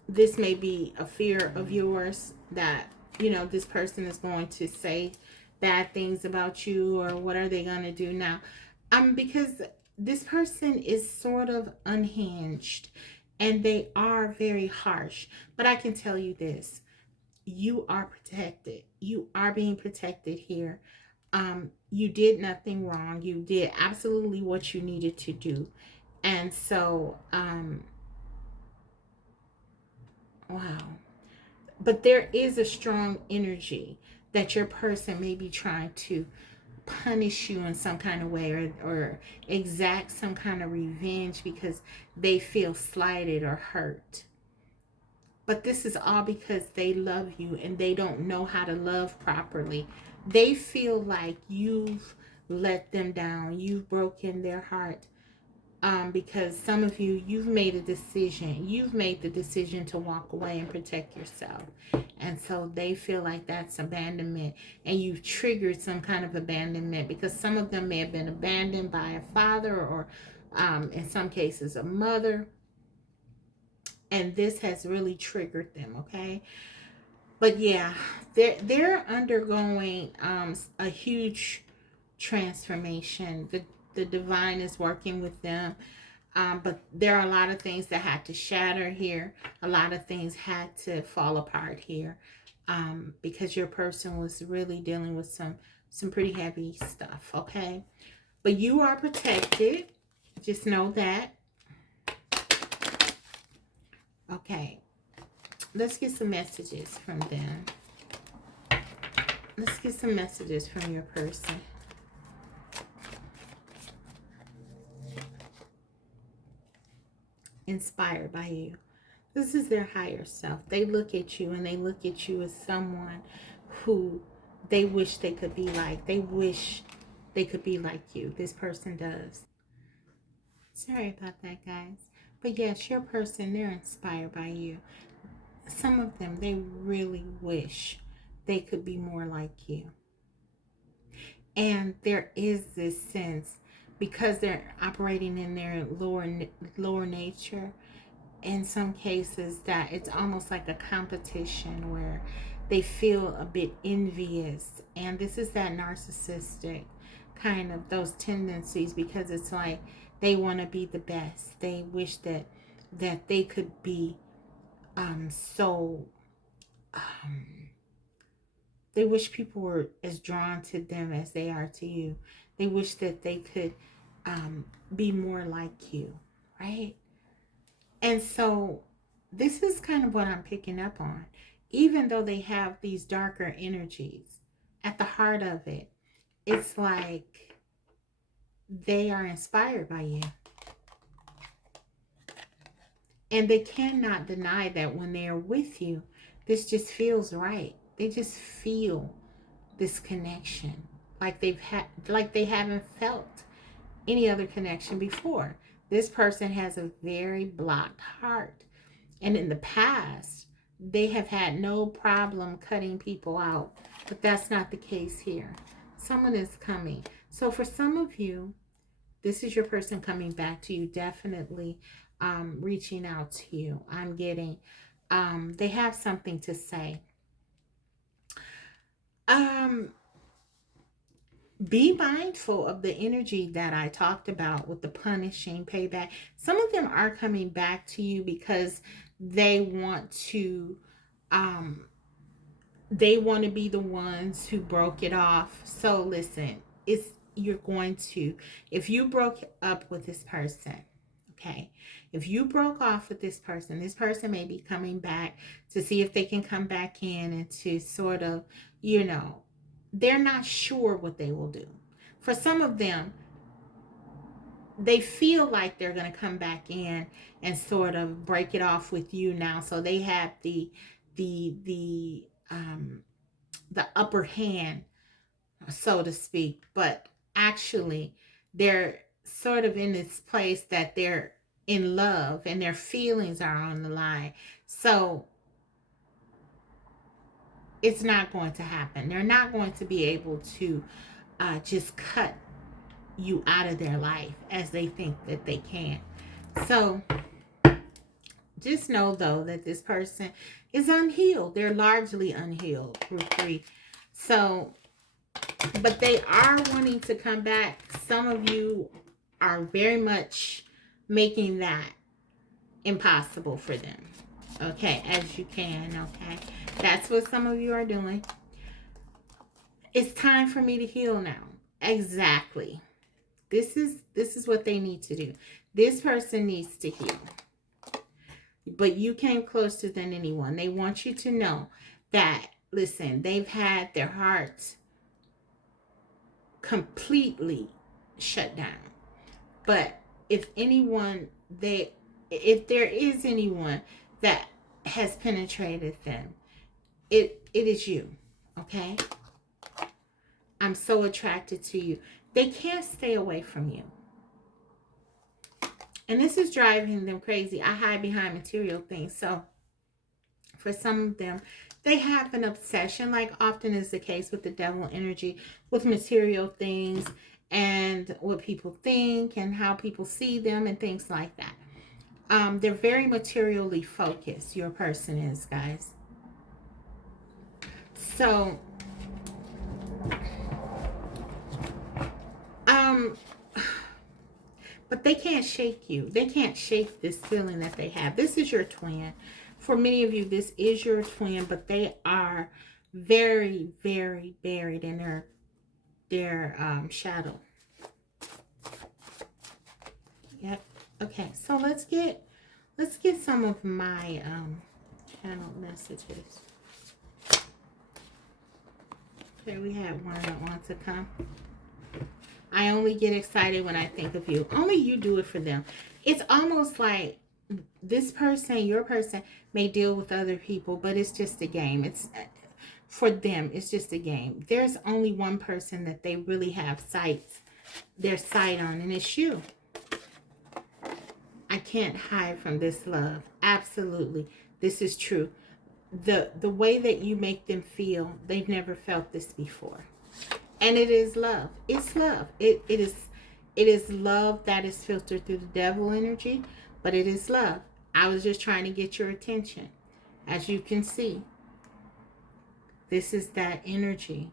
this may be a fear of yours that, you know, this person is going to say bad things about you, or what are they going to do now? Because this person is sort of unhinged and they are very harsh. But I can tell you this, you are protected. You are being protected here. You did nothing wrong. You did absolutely what you needed to do. And so, wow. But there is a strong energy that your person may be trying to punish you in some kind of way, or exact some kind of revenge because they feel slighted or hurt. But this is all because they love you and they don't know how to love properly. They feel like you've let them down, you've broken their heart. Because some of you, you've made a decision. You've made the decision to walk away and protect yourself. And so they feel like that's abandonment. And you've triggered some kind of abandonment because some of them may have been abandoned by a father, or in some cases a mother. And this has really triggered them, okay? But yeah, they're undergoing a huge transformation. The divine is working with them. But there are a lot of things that had to shatter here. A lot of things had to fall apart here, because your person was really dealing with some pretty heavy stuff. Okay, but you are protected. Just know that. Okay, let's get some messages from them. Let's get some messages from your person. Inspired by you. This is their higher self. They look at you and they look at you as someone who they wish they could be like. They wish they could be like you. This person does. Sorry about that, guys. But yes, your person, they're inspired by you. Some of them, they really wish they could be more like you. And there is this sense, because they're operating in their lower nature, in some cases, that it's almost like a competition where they feel a bit envious. And this is that narcissistic kind of those tendencies, because it's like they want to be the best. They wish that they could be so they wish people were as drawn to them as they are to you. They wish that they could be more like you, right? And so this is kind of what I'm picking up on. Even though they have these darker energies, at the heart of it, it's like they are inspired by you. And they cannot deny that when they are with you, this just feels right. They just feel this connection like they haven't felt any other connection before. This person has a very blocked heart. And in the past, they have had no problem cutting people out. But that's not the case here. Someone is coming. So for some of you, this is your person coming back to you, definitely reaching out to you. I'm getting, they have something to say. Um, be mindful of the energy that I talked about with the punishing payback. Some of them are coming back to you because they want to um they want to be the ones who broke it off. So listen, it's you're going to, if you broke up with this person, okay, if you broke off with this person may be coming back to see if they can come back in and to sort of, you know, they're not sure what they will do. For some of them, they feel like they're going to come back in and sort of break it off with you now, so they have the the upper hand, so to speak. But actually, they're sort of in this place that they're in love and their feelings are on the line. So it's not going to happen. They're not going to be able to just cut you out of their life as they think that they can. So just know though that this person is unhealed. They're largely unhealed, group 3. So, but they are wanting to come back. Some of you are very much making that impossible for them. Okay, as you can, okay? That's what some of you are doing. It's time for me to heal now. Exactly. This is what they need to do. This person needs to heal. But you came closer than anyone. They want you to know that, listen, they've had their hearts completely shut down. But if there is anyone that has penetrated them, it is you. Okay? I'm so attracted to you. They can't stay away from you. And this is driving them crazy. I hide behind material things. So for some of them, they have an obsession, like often is the case with the devil energy, with material things and what people think and how people see them and things like that. They're very materially focused, your person is, guys. So, but they can't shake you. They can't shake this feeling that they have. This is your twin. For many of you, this is your twin, but they are very, very buried in their shadow. Yep. Okay, so let's get some of my channel messages. Okay, we have one that wants to come. I only get excited when I think of you. Only you do it for them. It's almost like this person, your person, may deal with other people, but it's just a game. It's for them, it's just a game. There's only one person that they really have their sight on, and it's you. I can't hide from this love. Absolutely. This is true. The way that you make them feel, they've never felt this before. And it is love. It's love. It is love that is filtered through the devil energy, but it is love. I was just trying to get your attention. As you can see, this is that energy.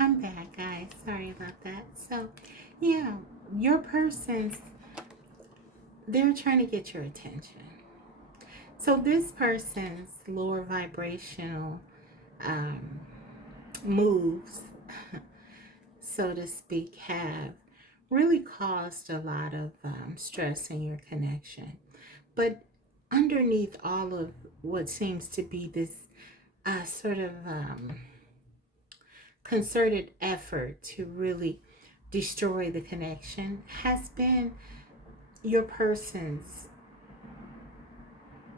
I'm back, guys. Sorry about that. So, yeah, your persons, they're trying to get your attention. So this person's lower vibrational moves, so to speak, have really caused a lot of stress in your connection. But underneath all of what seems to be this sort of concerted effort to really destroy the connection has been your person's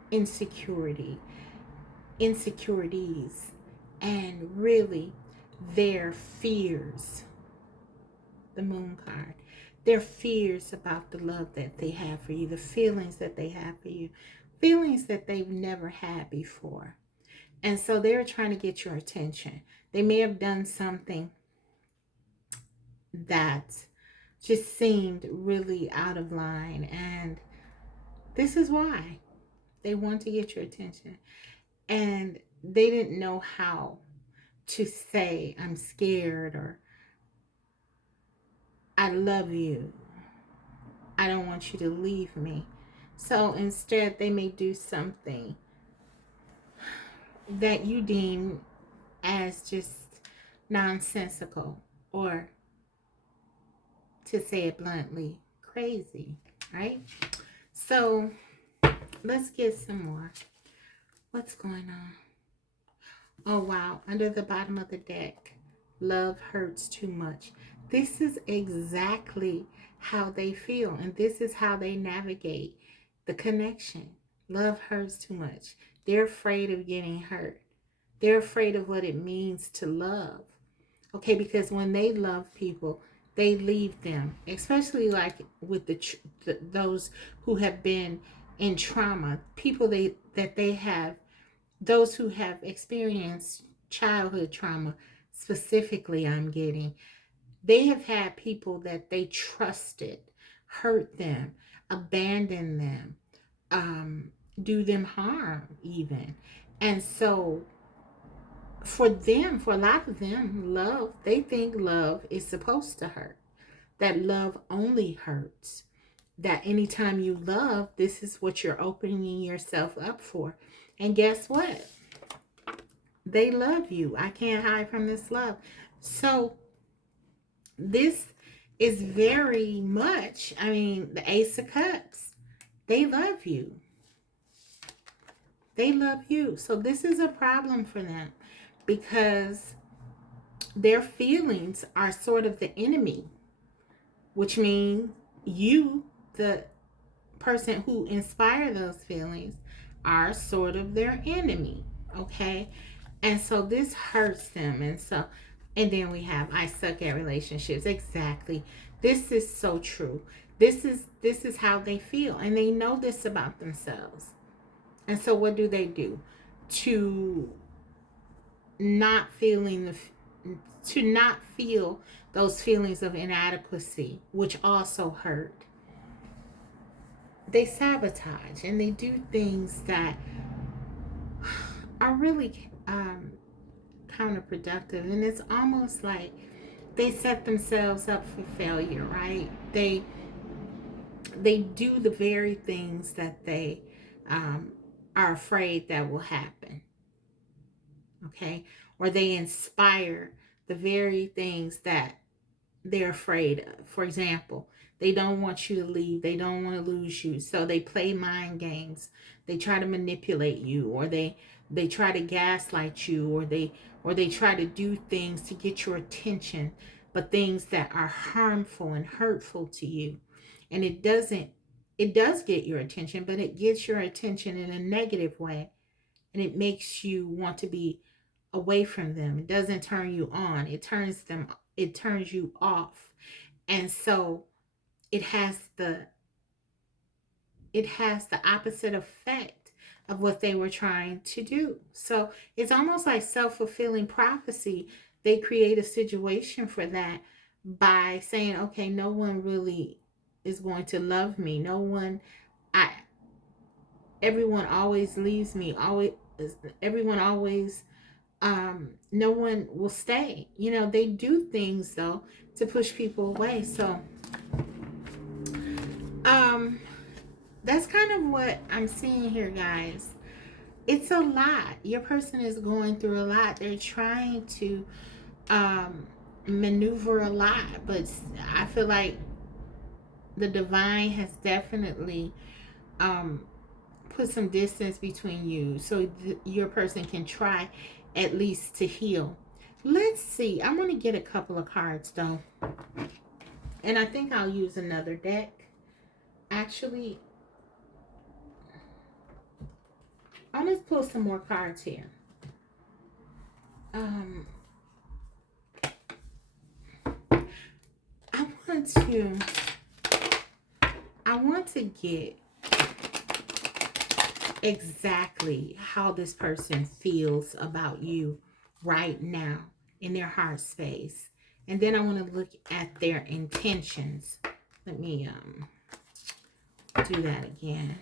insecurities, and really their fears. The moon card. Their fears about the love that they have for you, the feelings that they have for you, feelings that they've never had before. And so they're trying to get your attention. They may have done something that just seemed really out of line, and this is why they want to get your attention. And they didn't know how to say, I'm scared, or I love you, I don't want you to leave me. So instead, they may do something that you deem as just nonsensical, or, to say it bluntly, crazy, right? So let's get some more. What's going on? Oh, wow. Under the bottom of the deck, love hurts too much. This is exactly how they feel, and this is how they navigate the connection. Love hurts too much. They're afraid of getting hurt. They're afraid of what it means to love. Okay, because when they love people, they leave them, especially like with those who have been in trauma, people that they have those who have experienced childhood trauma, specifically, I'm getting, they have had people that they trusted hurt them, abandon them, do them harm, even. And so, for them, for a lot of them, love, they think love is supposed to hurt, that love only hurts, that anytime you love, this is what you're opening yourself up for. And guess what? They love you. I can't hide from this love. So, this is very much, I mean, the Ace of Cups, they love you. They love you. So, this is a problem for them because their feelings are sort of the enemy, which means you, the person who inspired those feelings, are sort of their enemy. Okay. And so this hurts them. And then we have, I suck at relationships. Exactly. This is so true. This is how they feel. And they know this about themselves. And so what do? To not feeling the to not feel those feelings of inadequacy, which also hurt, they sabotage and they do things that are really counterproductive. And it's almost like they set themselves up for failure, right? They do the very things that they are afraid that will happen, okay? Or they inspire the very things that they're afraid of. For example, they don't want you to leave. They don't want to lose you. So they play mind games. They try to manipulate you, or they try to gaslight you, or they try to do things to get your attention, but things that are harmful and hurtful to you. And it does get your attention, but it gets your attention in a negative way, and it makes you want to be away from them. It doesn't turn you on. It turns you off. And so it has the opposite effect of what they were trying to do. So it's almost like self-fulfilling prophecy. They create a situation for that by saying, okay, no one really is going to love me. No one, I everyone always leaves me. Always everyone always no one will stay. They do things though to push people away. So um that's kind of what I'm seeing here, guys. It's a lot. Your person is going through a lot. They're trying to maneuver a lot, but I feel like the divine has definitely um put some distance between you so your person can try at least to heal. Let's see. I'm going to get a couple of cards though. And I think I'll use another deck. Actually, I'm going to pull some more cards here. Um, I want to get exactly how this person feels about you right now in their heart space. And then I want to look at their intentions. Let me do that again.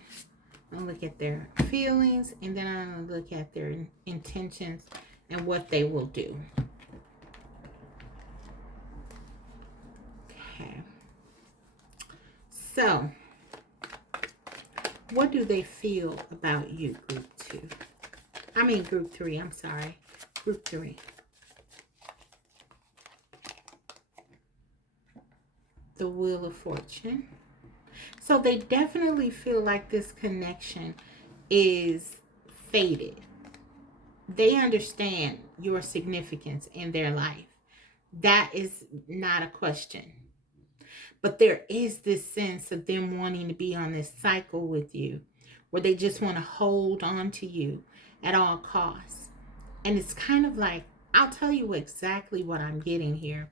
I'll look at their feelings, and then I'm going to look at their intentions and what they will do. Okay. So, what do they feel about you, group 2? I mean group 3, I'm sorry. Group 3. The Wheel of Fortune. So they definitely feel like this connection is fated. They understand your significance in their life. That is not a question. But there is this sense of them wanting to be on this cycle with you, where they just want to hold on to you at all costs. And it's kind of like, I'll tell you exactly what I'm getting here.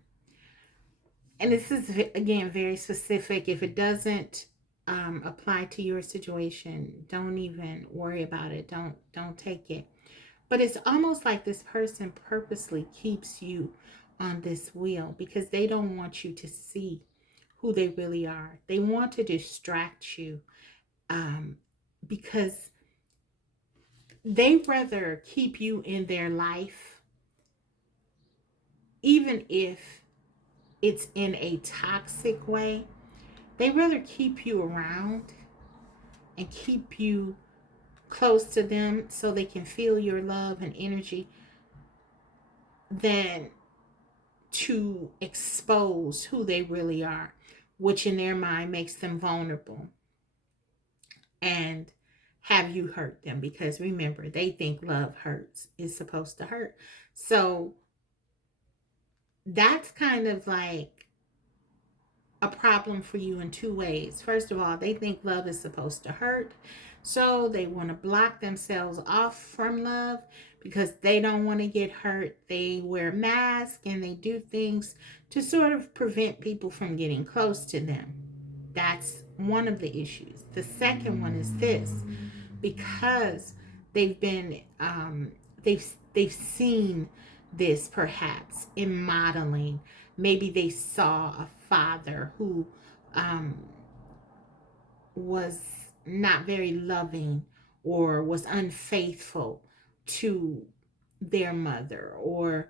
And this is, again, very specific. If it doesn't apply to your situation, don't even worry about it. Don't take it. But it's almost like this person purposely keeps you on this wheel because they don't want you to see who they really are. They want to distract you, um, because they rather keep you in their life, even if it's in a toxic way. They rather keep you around and keep you close to them so they can feel your love and energy than to expose who they really are, which in their mind makes them vulnerable and have you hurt them, because remember, they think love hurts, is supposed to hurt. So that's kind of like a problem for you in two ways. First of all, they think love is supposed to hurt, so they want to block themselves off from love because they don't want to get hurt. They wear masks and they do things to sort of prevent people from getting close to them. That's one of the issues. The second one is this: because they've been they've seen this perhaps in modeling. Maybe they saw a father who um, was not very loving or was unfaithful to their mother, or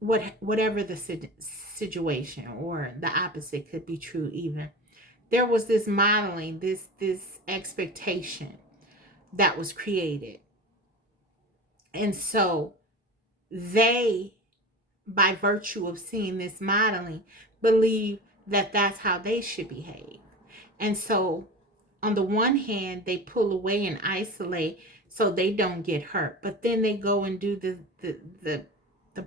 whatever the situation, or the opposite could be true even. There was this modeling, this expectation that was created. And so they, by virtue of seeing this modeling, believe that that's how they should behave. And so, on the one hand, they pull away and isolate so they don't get hurt. But then they go and do the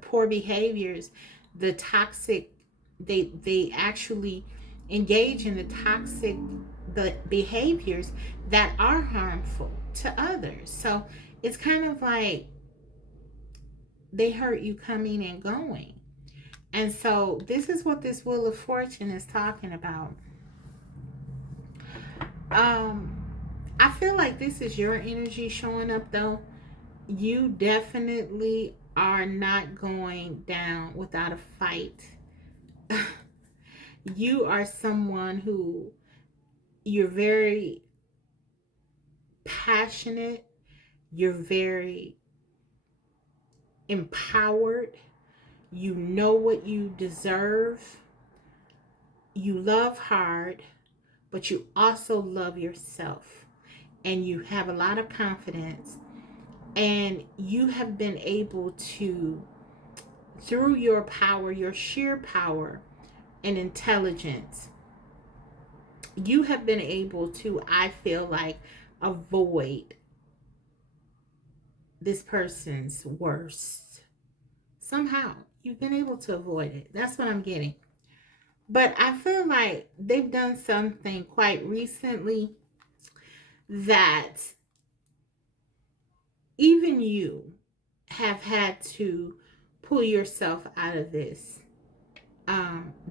poor behaviors, the toxic. They actually engage in the behaviors that are harmful to others. So it's kind of like they hurt you coming and going. And so this is what this Wheel of Fortune is talking about. Um, I feel like this is your energy showing up though. You definitely are not going down without a fight. You are someone who, you're very passionate, you're very empowered, you know what you deserve, you love hard, but you also love yourself, and you have a lot of confidence, and you have been able to, through your power, your sheer power and intelligence, you have been able to, I feel like, avoid this person's worst. Somehow you've been able to avoid it. That's what I'm getting. But I feel like they've done something quite recently that even you have had to pull yourself out of this.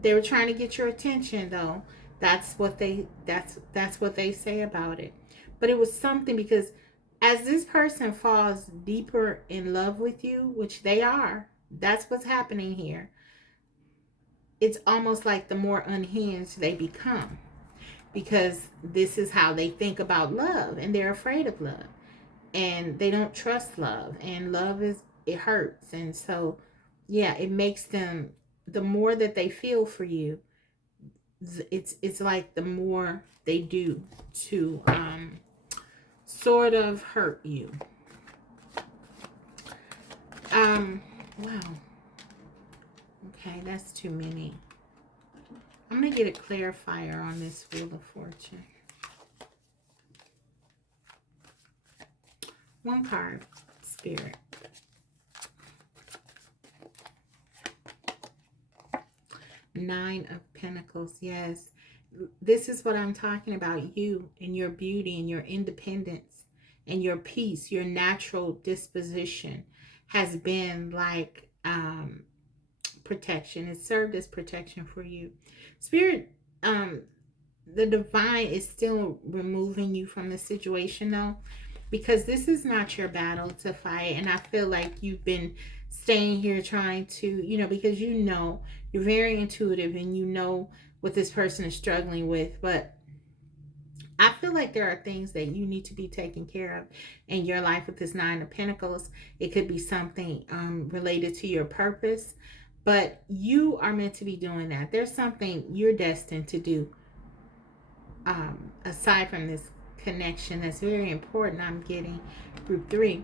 They were trying to get your attention, though. That's what they say about it. But it was something, because as this person falls deeper in love with you, which they are, that's what's happening here. It's almost like the more unhinged they become, because this is how they think about love, and they're afraid of love, and they don't trust love, and love is, it hurts. And so yeah, it makes them, the more that they feel for you, it's like the more they do to sort of hurt you. Wow. Okay, that's too many. I'm gonna get a clarifier on this Wheel of Fortune. One card, Spirit. Nine of Pentacles. Yes, this is what I'm talking about. You and your beauty and your independence and your peace, your natural disposition has been like protection. It served as protection for you. Spirit, the divine is still removing you from the situation though. because this is not your battle to fight. And I feel like you've been staying here trying to, because you're very intuitive and you know what this person is struggling with. But I feel like there are things that you need to be taken care of in your life with this Nine of Pentacles. It could be something related to your purpose, but you are meant to be doing that. There's something you're destined to do aside from this connection that's very important. I'm getting group 3.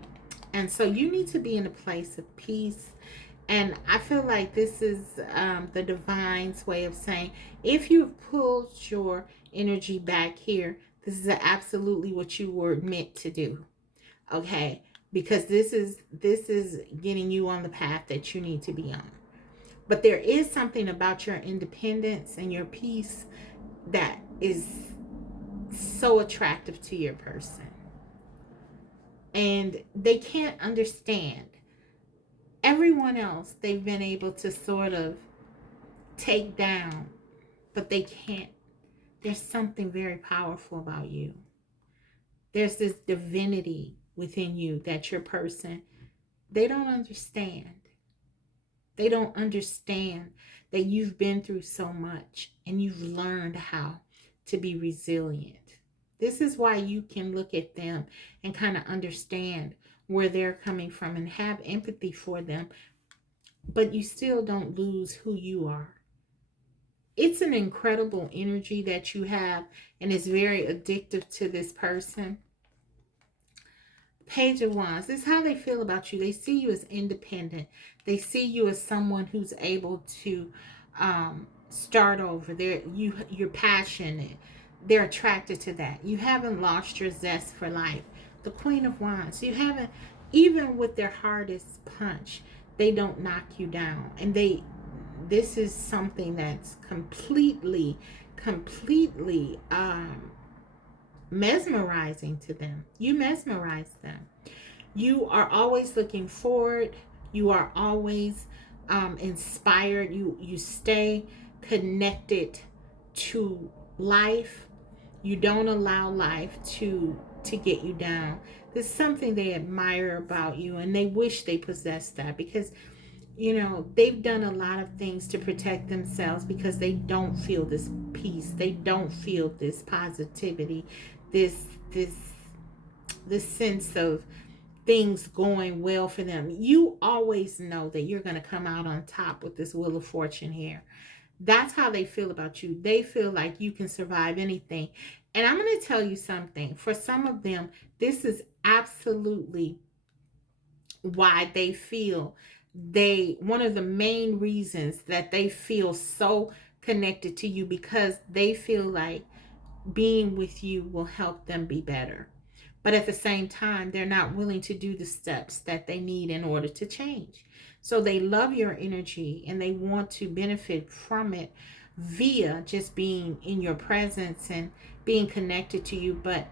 And so you need to be in a place of peace. And I feel like this is the divine's way of saying, if you've pulled your energy back here, this is absolutely what you were meant to do. Okay? Because this is getting you on the path that you need to be on. But there is something about your independence and your peace that is so attractive to your person. And they can't understand. Everyone else they've been able to sort of take down, but they can't. There's something very powerful about you. There's this divinity within you that your person, they don't understand. They don't understand that you've been through so much and you've learned how to be resilient. This is why you can look at them and kind of understand where they're coming from and have empathy for them, but you still don't lose who you are. It's an incredible energy that you have, and it's very addictive to this person. Page of Wands. This is how they feel about you. They see you as independent. They see you as someone who's able to start over. You're passionate. They're attracted to that. You haven't lost your zest for life. The Queen of Wands. You haven't, even with their hardest punch, they don't knock you down. And this is something that's completely mesmerizing to them. You mesmerize them. You are always looking forward. You are always inspired. You stay connected to life. You don't allow life to get you down. There's something they admire about you, and they wish they possessed that, because they've done a lot of things to protect themselves because they don't feel this peace. They don't feel this positivity, this sense of things going well for them. You always know that you're going to come out on top with this Wheel of Fortune here. That's how they feel about you. They feel like you can survive anything. And I'm going to tell you something. For some of them, this is absolutely why they feel one of the main reasons that they feel so connected to you, because they feel like being with you will help them be better. But at the same time, they're not willing to do the steps that they need in order to change. So they love your energy and they want to benefit from it via just being in your presence and being connected to you. But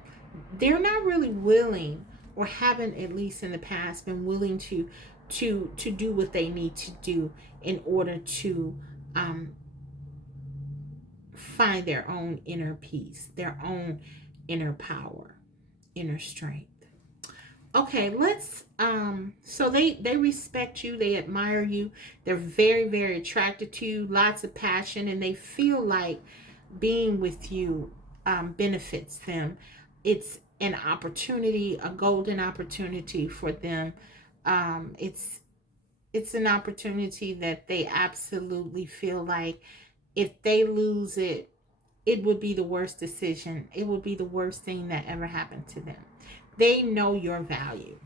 they're not really willing, or haven't, at least in the past, been willing to do what they need to do in order to find their own inner peace, their own inner power, inner strength. Okay, let's so they respect you, they admire you, they're very, very attracted to you, lots of passion, and they feel like being with you benefits them. It's an opportunity, a golden opportunity for them. It's an opportunity that they absolutely feel like if they lose it, it would be the worst decision. It would be the worst thing that ever happened to them. They know your value,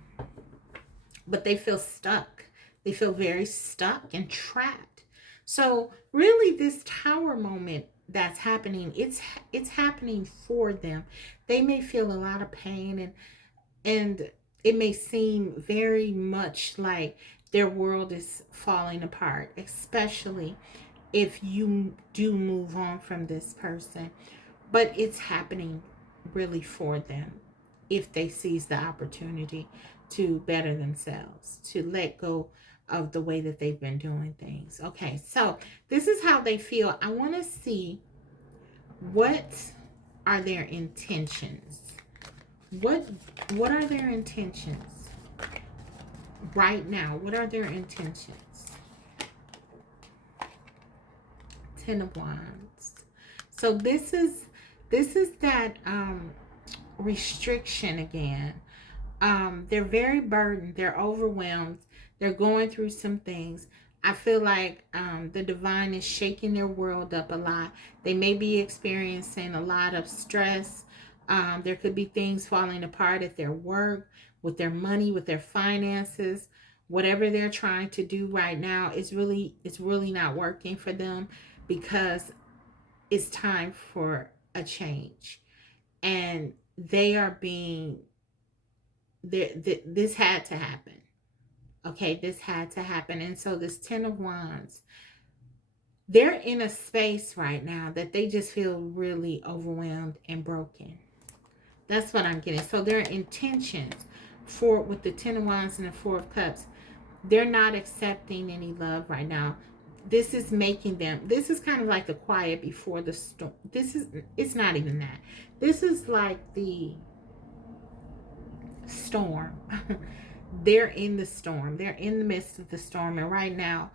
but they feel stuck. They feel very stuck and trapped. So really, this tower moment that's happening, it's happening for them. They may feel a lot of pain, and it may seem very much like their world is falling apart, especially if you do move on from this person. But it's happening really for them if they seize the opportunity to better themselves, to let go of the way that they've been doing things. Okay, so this is how they feel. I want to see, what are their intentions? What what are their intentions right now? What are their intentions? Ten of Wands. So this is that restriction again. They're very burdened, they're overwhelmed, they're going through some things. I feel like the divine is shaking their world up a lot. They may be experiencing a lot of stress. There could be things falling apart at their work, with their money, with their finances. Whatever they're trying to do right now is really not working for them, because it's time for a change. And they are being this had to happen. Okay, this had to happen. And so this Ten of Wands, they're in a space right now that they just feel really overwhelmed and broken. That's what I'm getting. So their intentions for with the Ten of Wands and the Four of Cups, they're not accepting any love right now. This is making them, this is kind of like the quiet before the storm. It's not even that. This is like the storm. They're in the storm. They're in the midst of the storm. And right now,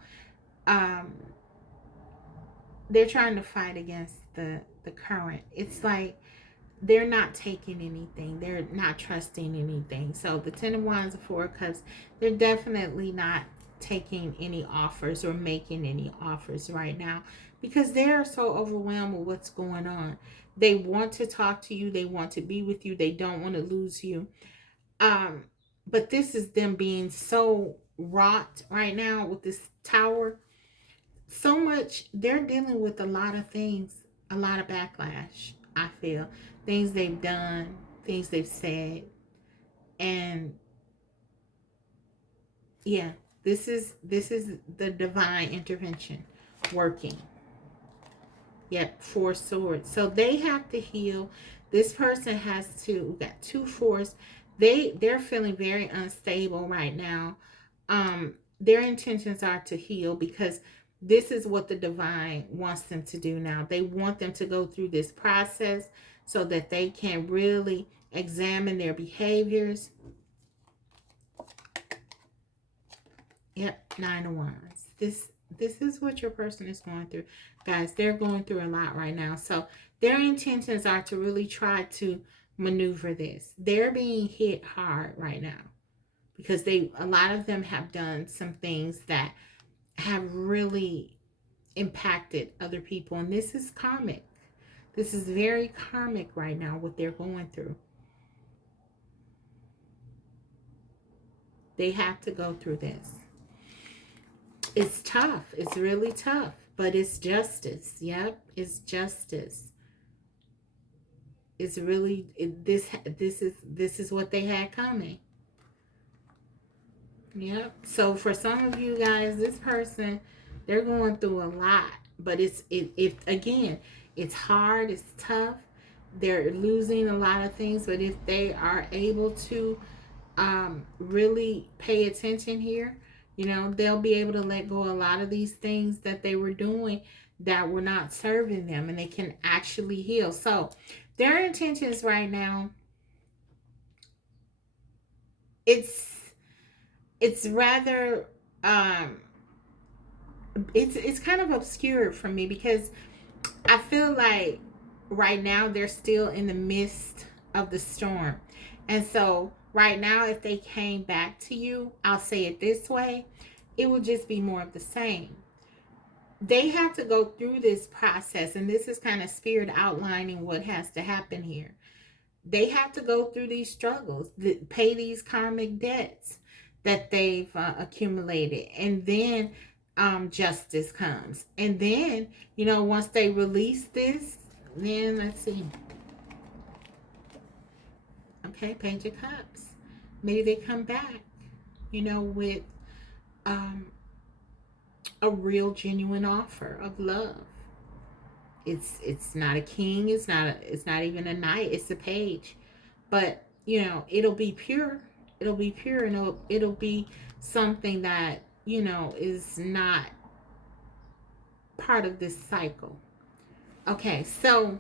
um, they're trying to fight against the current. It's like they're not taking anything. They're not trusting anything. So the Ten of Wands and Four of Cups, they're definitely not taking any offers or making any offers right now, because they're so overwhelmed with what's going on. They want to talk to you. They want to be with you. They don't want to lose you. Um, but this is them being so wrought right now with this tower. So much, they're dealing with a lot of things, a lot of backlash, I feel. Things they've done, things they've said. And yeah, this is the divine intervention working. Yep, Four Swords. So they have to heal. This person has to, we got two fours. They're feeling very unstable right now. Their intentions are to heal, because this is what the divine wants them to do now. They want them to go through this process so that they can really examine their behaviors. Yep, Nine of Wands. This is what your person is going through. Guys, they're going through a lot right now. So their intentions are to really try to maneuver this. They're being hit hard right now, because a lot of them have done some things that have really impacted other people. And this is karmic. This is very karmic right now, what they're going through. They have to go through this. It's tough. It's really tough, but it's justice. Yep, it's justice. It's really this is what they had coming. Yep. So for some of you guys, this person, they're going through a lot, but if again, it's hard, it's tough. They're losing a lot of things, but if they are able to really pay attention here, they'll be able to let go a lot of these things that they were doing that were not serving them, and they can actually heal. So their intentions right now, it's rather it's kind of obscure for me, because I feel like right now they're still in the midst of the storm. And so right now, if they came back to you, I'll say it this way, it will just be more of the same. They have to go through this process, and this is kind of spirit outlining what has to happen here. They have to go through these struggles, pay these karmic debts that they've accumulated, and then justice comes. And then, once they release this, then let's see. Okay, Page of Cups. Maybe they come back, with a real genuine offer of love. It's not a king, it's not even a knight, it's a page. But it'll be pure. It'll be pure, and it'll be something that is not part of this cycle. Okay, so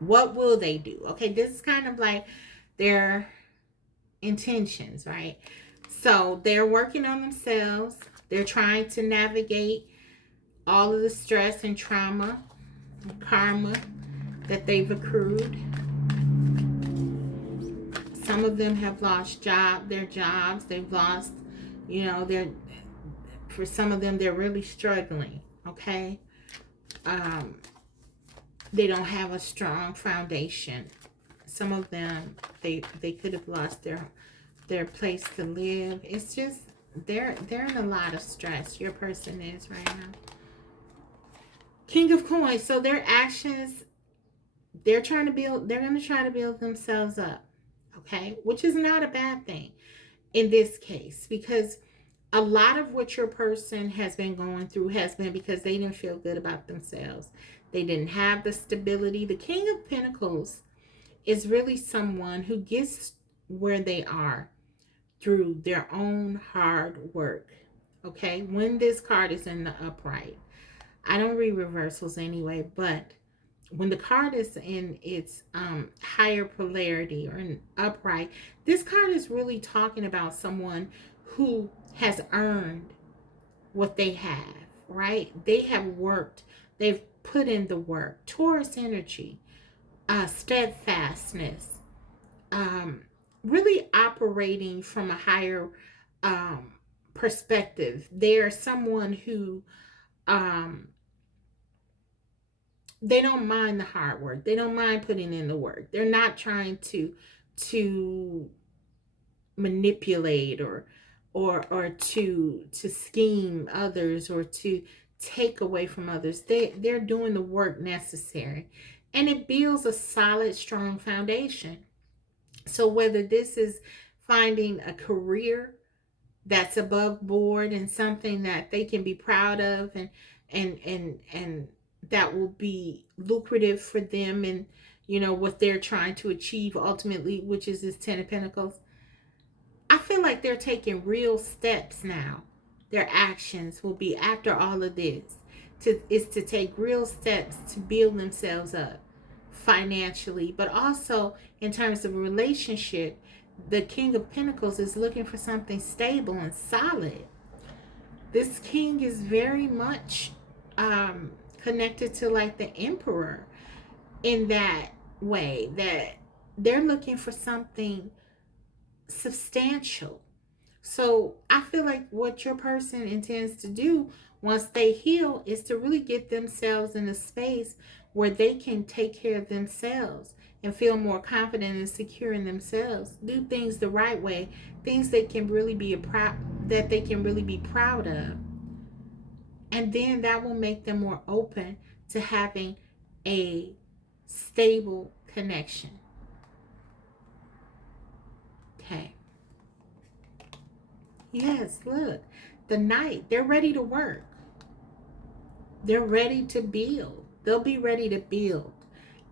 What will they do? Okay, this is kind of like their intentions, right? So they're working on themselves. They're trying to navigate all of the stress and trauma, karma that they've accrued. Some of them have lost their jobs. They've lost, their for some of them they're really struggling. Okay, um, they don't have a strong foundation. Some of them they could have lost their place to live. It's just they're in a lot of stress. Your person is right now. King of Coins. So their actions, they're trying to build. They're going to try to build themselves up. Okay, which is not a bad thing in this case, because a lot of what your person has been going through has been because they didn't feel good about themselves. They didn't have the stability. The King of Pentacles is really someone who gets where they are through their own hard work. Okay, when this card is in the upright, I don't read reversals anyway, but when the card is in its higher polarity or in upright, this card is really talking about someone who has earned what they have, right? They have worked, they've put in the work. Taurus energy, steadfastness, um, really operating from a higher um, perspective. They are someone who um, they don't mind the hard work. They don't mind putting in the work. They're not trying to manipulate or to scheme others or to take away from others. They're doing the work necessary, and it builds a solid, strong foundation. So whether this is finding a career that's above board and something that they can be proud of, and that will be lucrative for them, and what they're trying to achieve ultimately, which is this 10 of Pentacles. I feel like they're taking real steps now. Their actions will be, after all of this, to take real steps to build themselves up financially, but also in terms of a relationship. The King of Pentacles is looking for something stable and solid. This king is very much connected to like the emperor in that way, that they're looking for something substantial. So I feel like what your person intends to do once they heal is to really get themselves in a space where they can take care of themselves and feel more confident and secure in themselves. Do things the right way, things they can really be that they can really be proud of. And then that will make them more open to having a stable connection. Okay. Yes, look. The Knight, they're ready to work. They're ready to build. They'll be ready to build.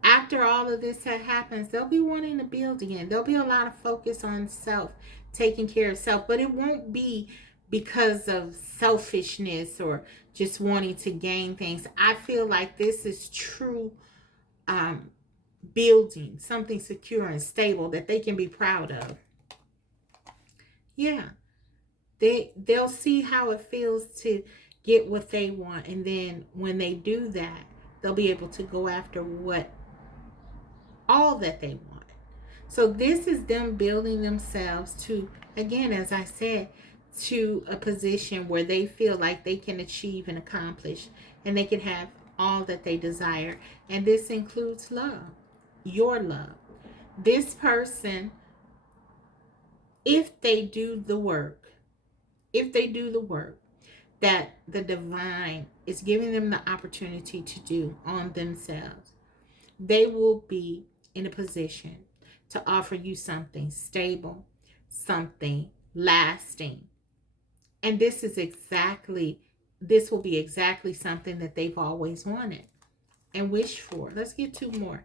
After all of this happens, they'll be wanting to build again. There'll be a lot of focus on self, taking care of self, but it won't be because of selfishness or just wanting to gain things. I feel like this is true um, building, something secure and stable that they can be proud of. Yeah, they'll see how it feels to get what they want, and then when they do that, they'll be able to go after all that they want. So this is them building themselves to, again, as I said, to a position where they feel like they can achieve and accomplish, and they can have all that they desire. And this includes love, your love. This person, if they do the work, that the divine is giving them the opportunity to do on themselves, they will be in a position to offer you something stable, something lasting. And this will be exactly something that they've always wanted and wished for. Let's get two more.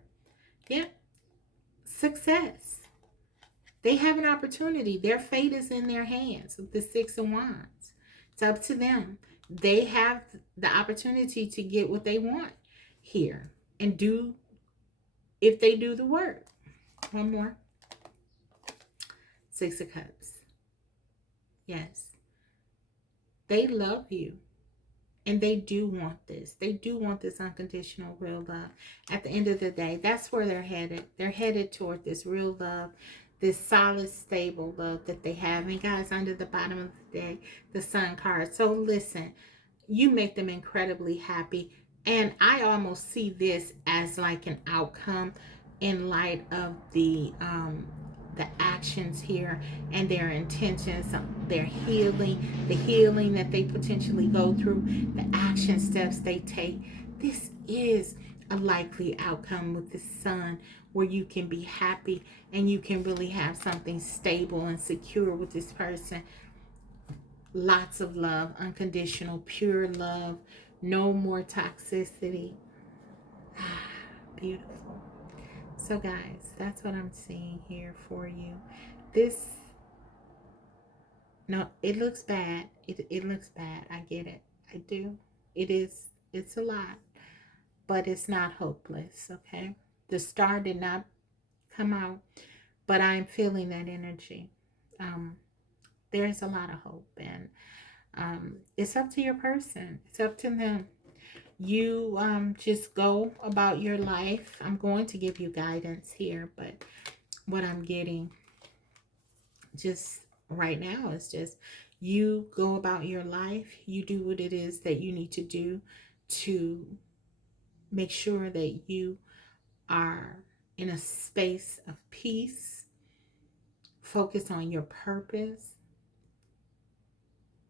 Yep. Success. They have an opportunity. Their fate is in their hands with the Six of Wands. It's up to them. They have the opportunity to get what they want here and do if they do the work. One more. Six of Cups. Yes. They love you. And they do want this. They do want this unconditional real love. At the end of the day, that's where they're headed. They're headed toward this real love, this solid, stable love that they have. And guys, under the bottom of the day, the Sun card. So listen, you make them incredibly happy. And I almost see this as like an outcome in light of the actions here and their intentions, their healing, the healing that they potentially go through, the action steps they take. This is a likely outcome with the Sun, where you can be happy and you can really have something stable and secure with this person. Lots of love, unconditional, pure love, no more toxicity. Beautiful. So guys, that's what I'm seeing here for you. This, no, it looks bad. It looks bad. I get it. I do. It's a lot, but it's not hopeless, okay? The star did not come out, but I'm feeling that energy. There's a lot of hope, and it's up to your person. It's up to them. You just go about your life. I'm going to give you guidance here, but what I'm getting just right now is just you go about your life. You do what it is that you need to do to make sure that you are in a space of peace. Focus on your purpose.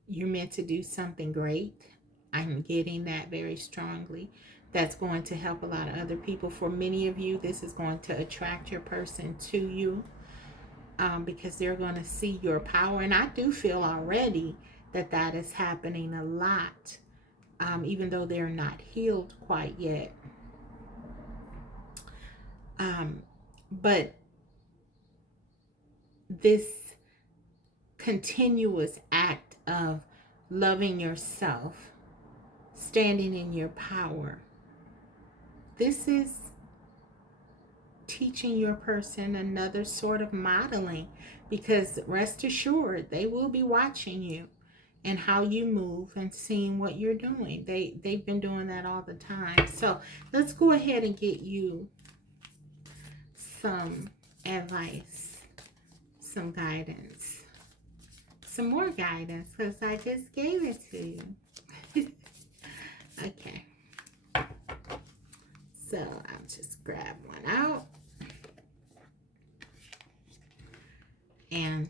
You're meant to do something great. I'm getting that very strongly. That's going to help a lot of other people. For many of you, this is going to attract your person to you, because they're going to see your power. And I do feel already that that is happening a lot, even though they're not healed quite yet. But this continuous act of loving yourself, standing in your power, this is teaching your person another sort of modeling, because rest assured they will be watching you and how you move and seeing what you're doing. They've been doing that all the time. So let's go ahead and get you some advice, some guidance, some more guidance, because I just gave it to you. Okay, so I'll just grab one out. And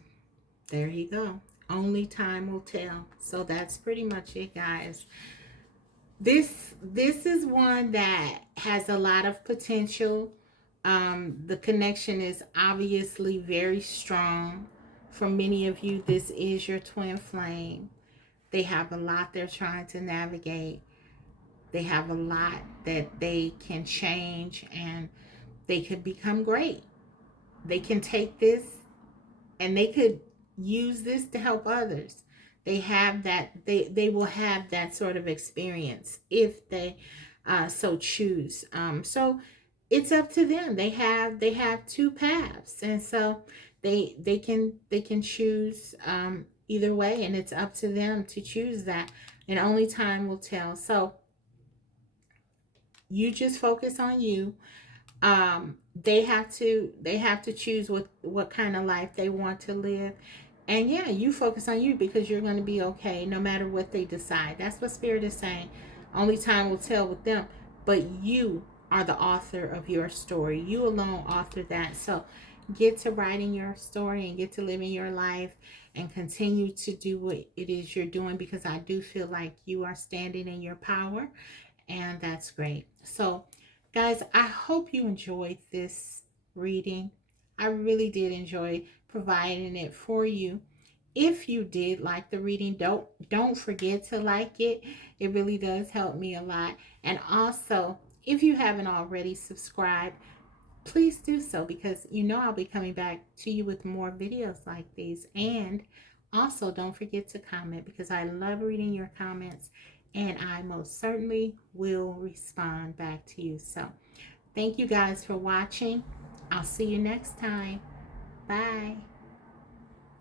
there you go. Only time will tell. So that's pretty much it, guys. This is one that has a lot of potential. The connection is obviously very strong. For many of you, this is your twin flame. They have a lot they're trying to navigate. They have a lot that they can change, and they could become great. They can take this and they could use this to help others. They have that, they will have that sort of experience if they so choose. So it's up to them. They have two paths, and so they can choose either way, and it's up to them to choose that, and only time will tell. So you just focus on you. They have to choose what kind of life they want to live. And yeah, you focus on you, because you're going to be okay no matter what they decide. That's what Spirit is saying. Only time will tell with them, but you are the author of your story. You alone author that. So get to writing your story and get to living your life and continue to do what it is you're doing, because I do feel like you are standing in your power, and that's great. So guys, I hope you enjoyed this reading. I really did enjoy providing it for you. If you did like the reading, don't forget to like it. It really does help me a lot. And also, if you haven't already subscribed, please do so, because you know I'll be coming back to you with more videos like these. And also, don't forget to comment, because I love reading your comments, and I most certainly will respond back to you. So Thank you guys for watching. I'll see you next time. Bye.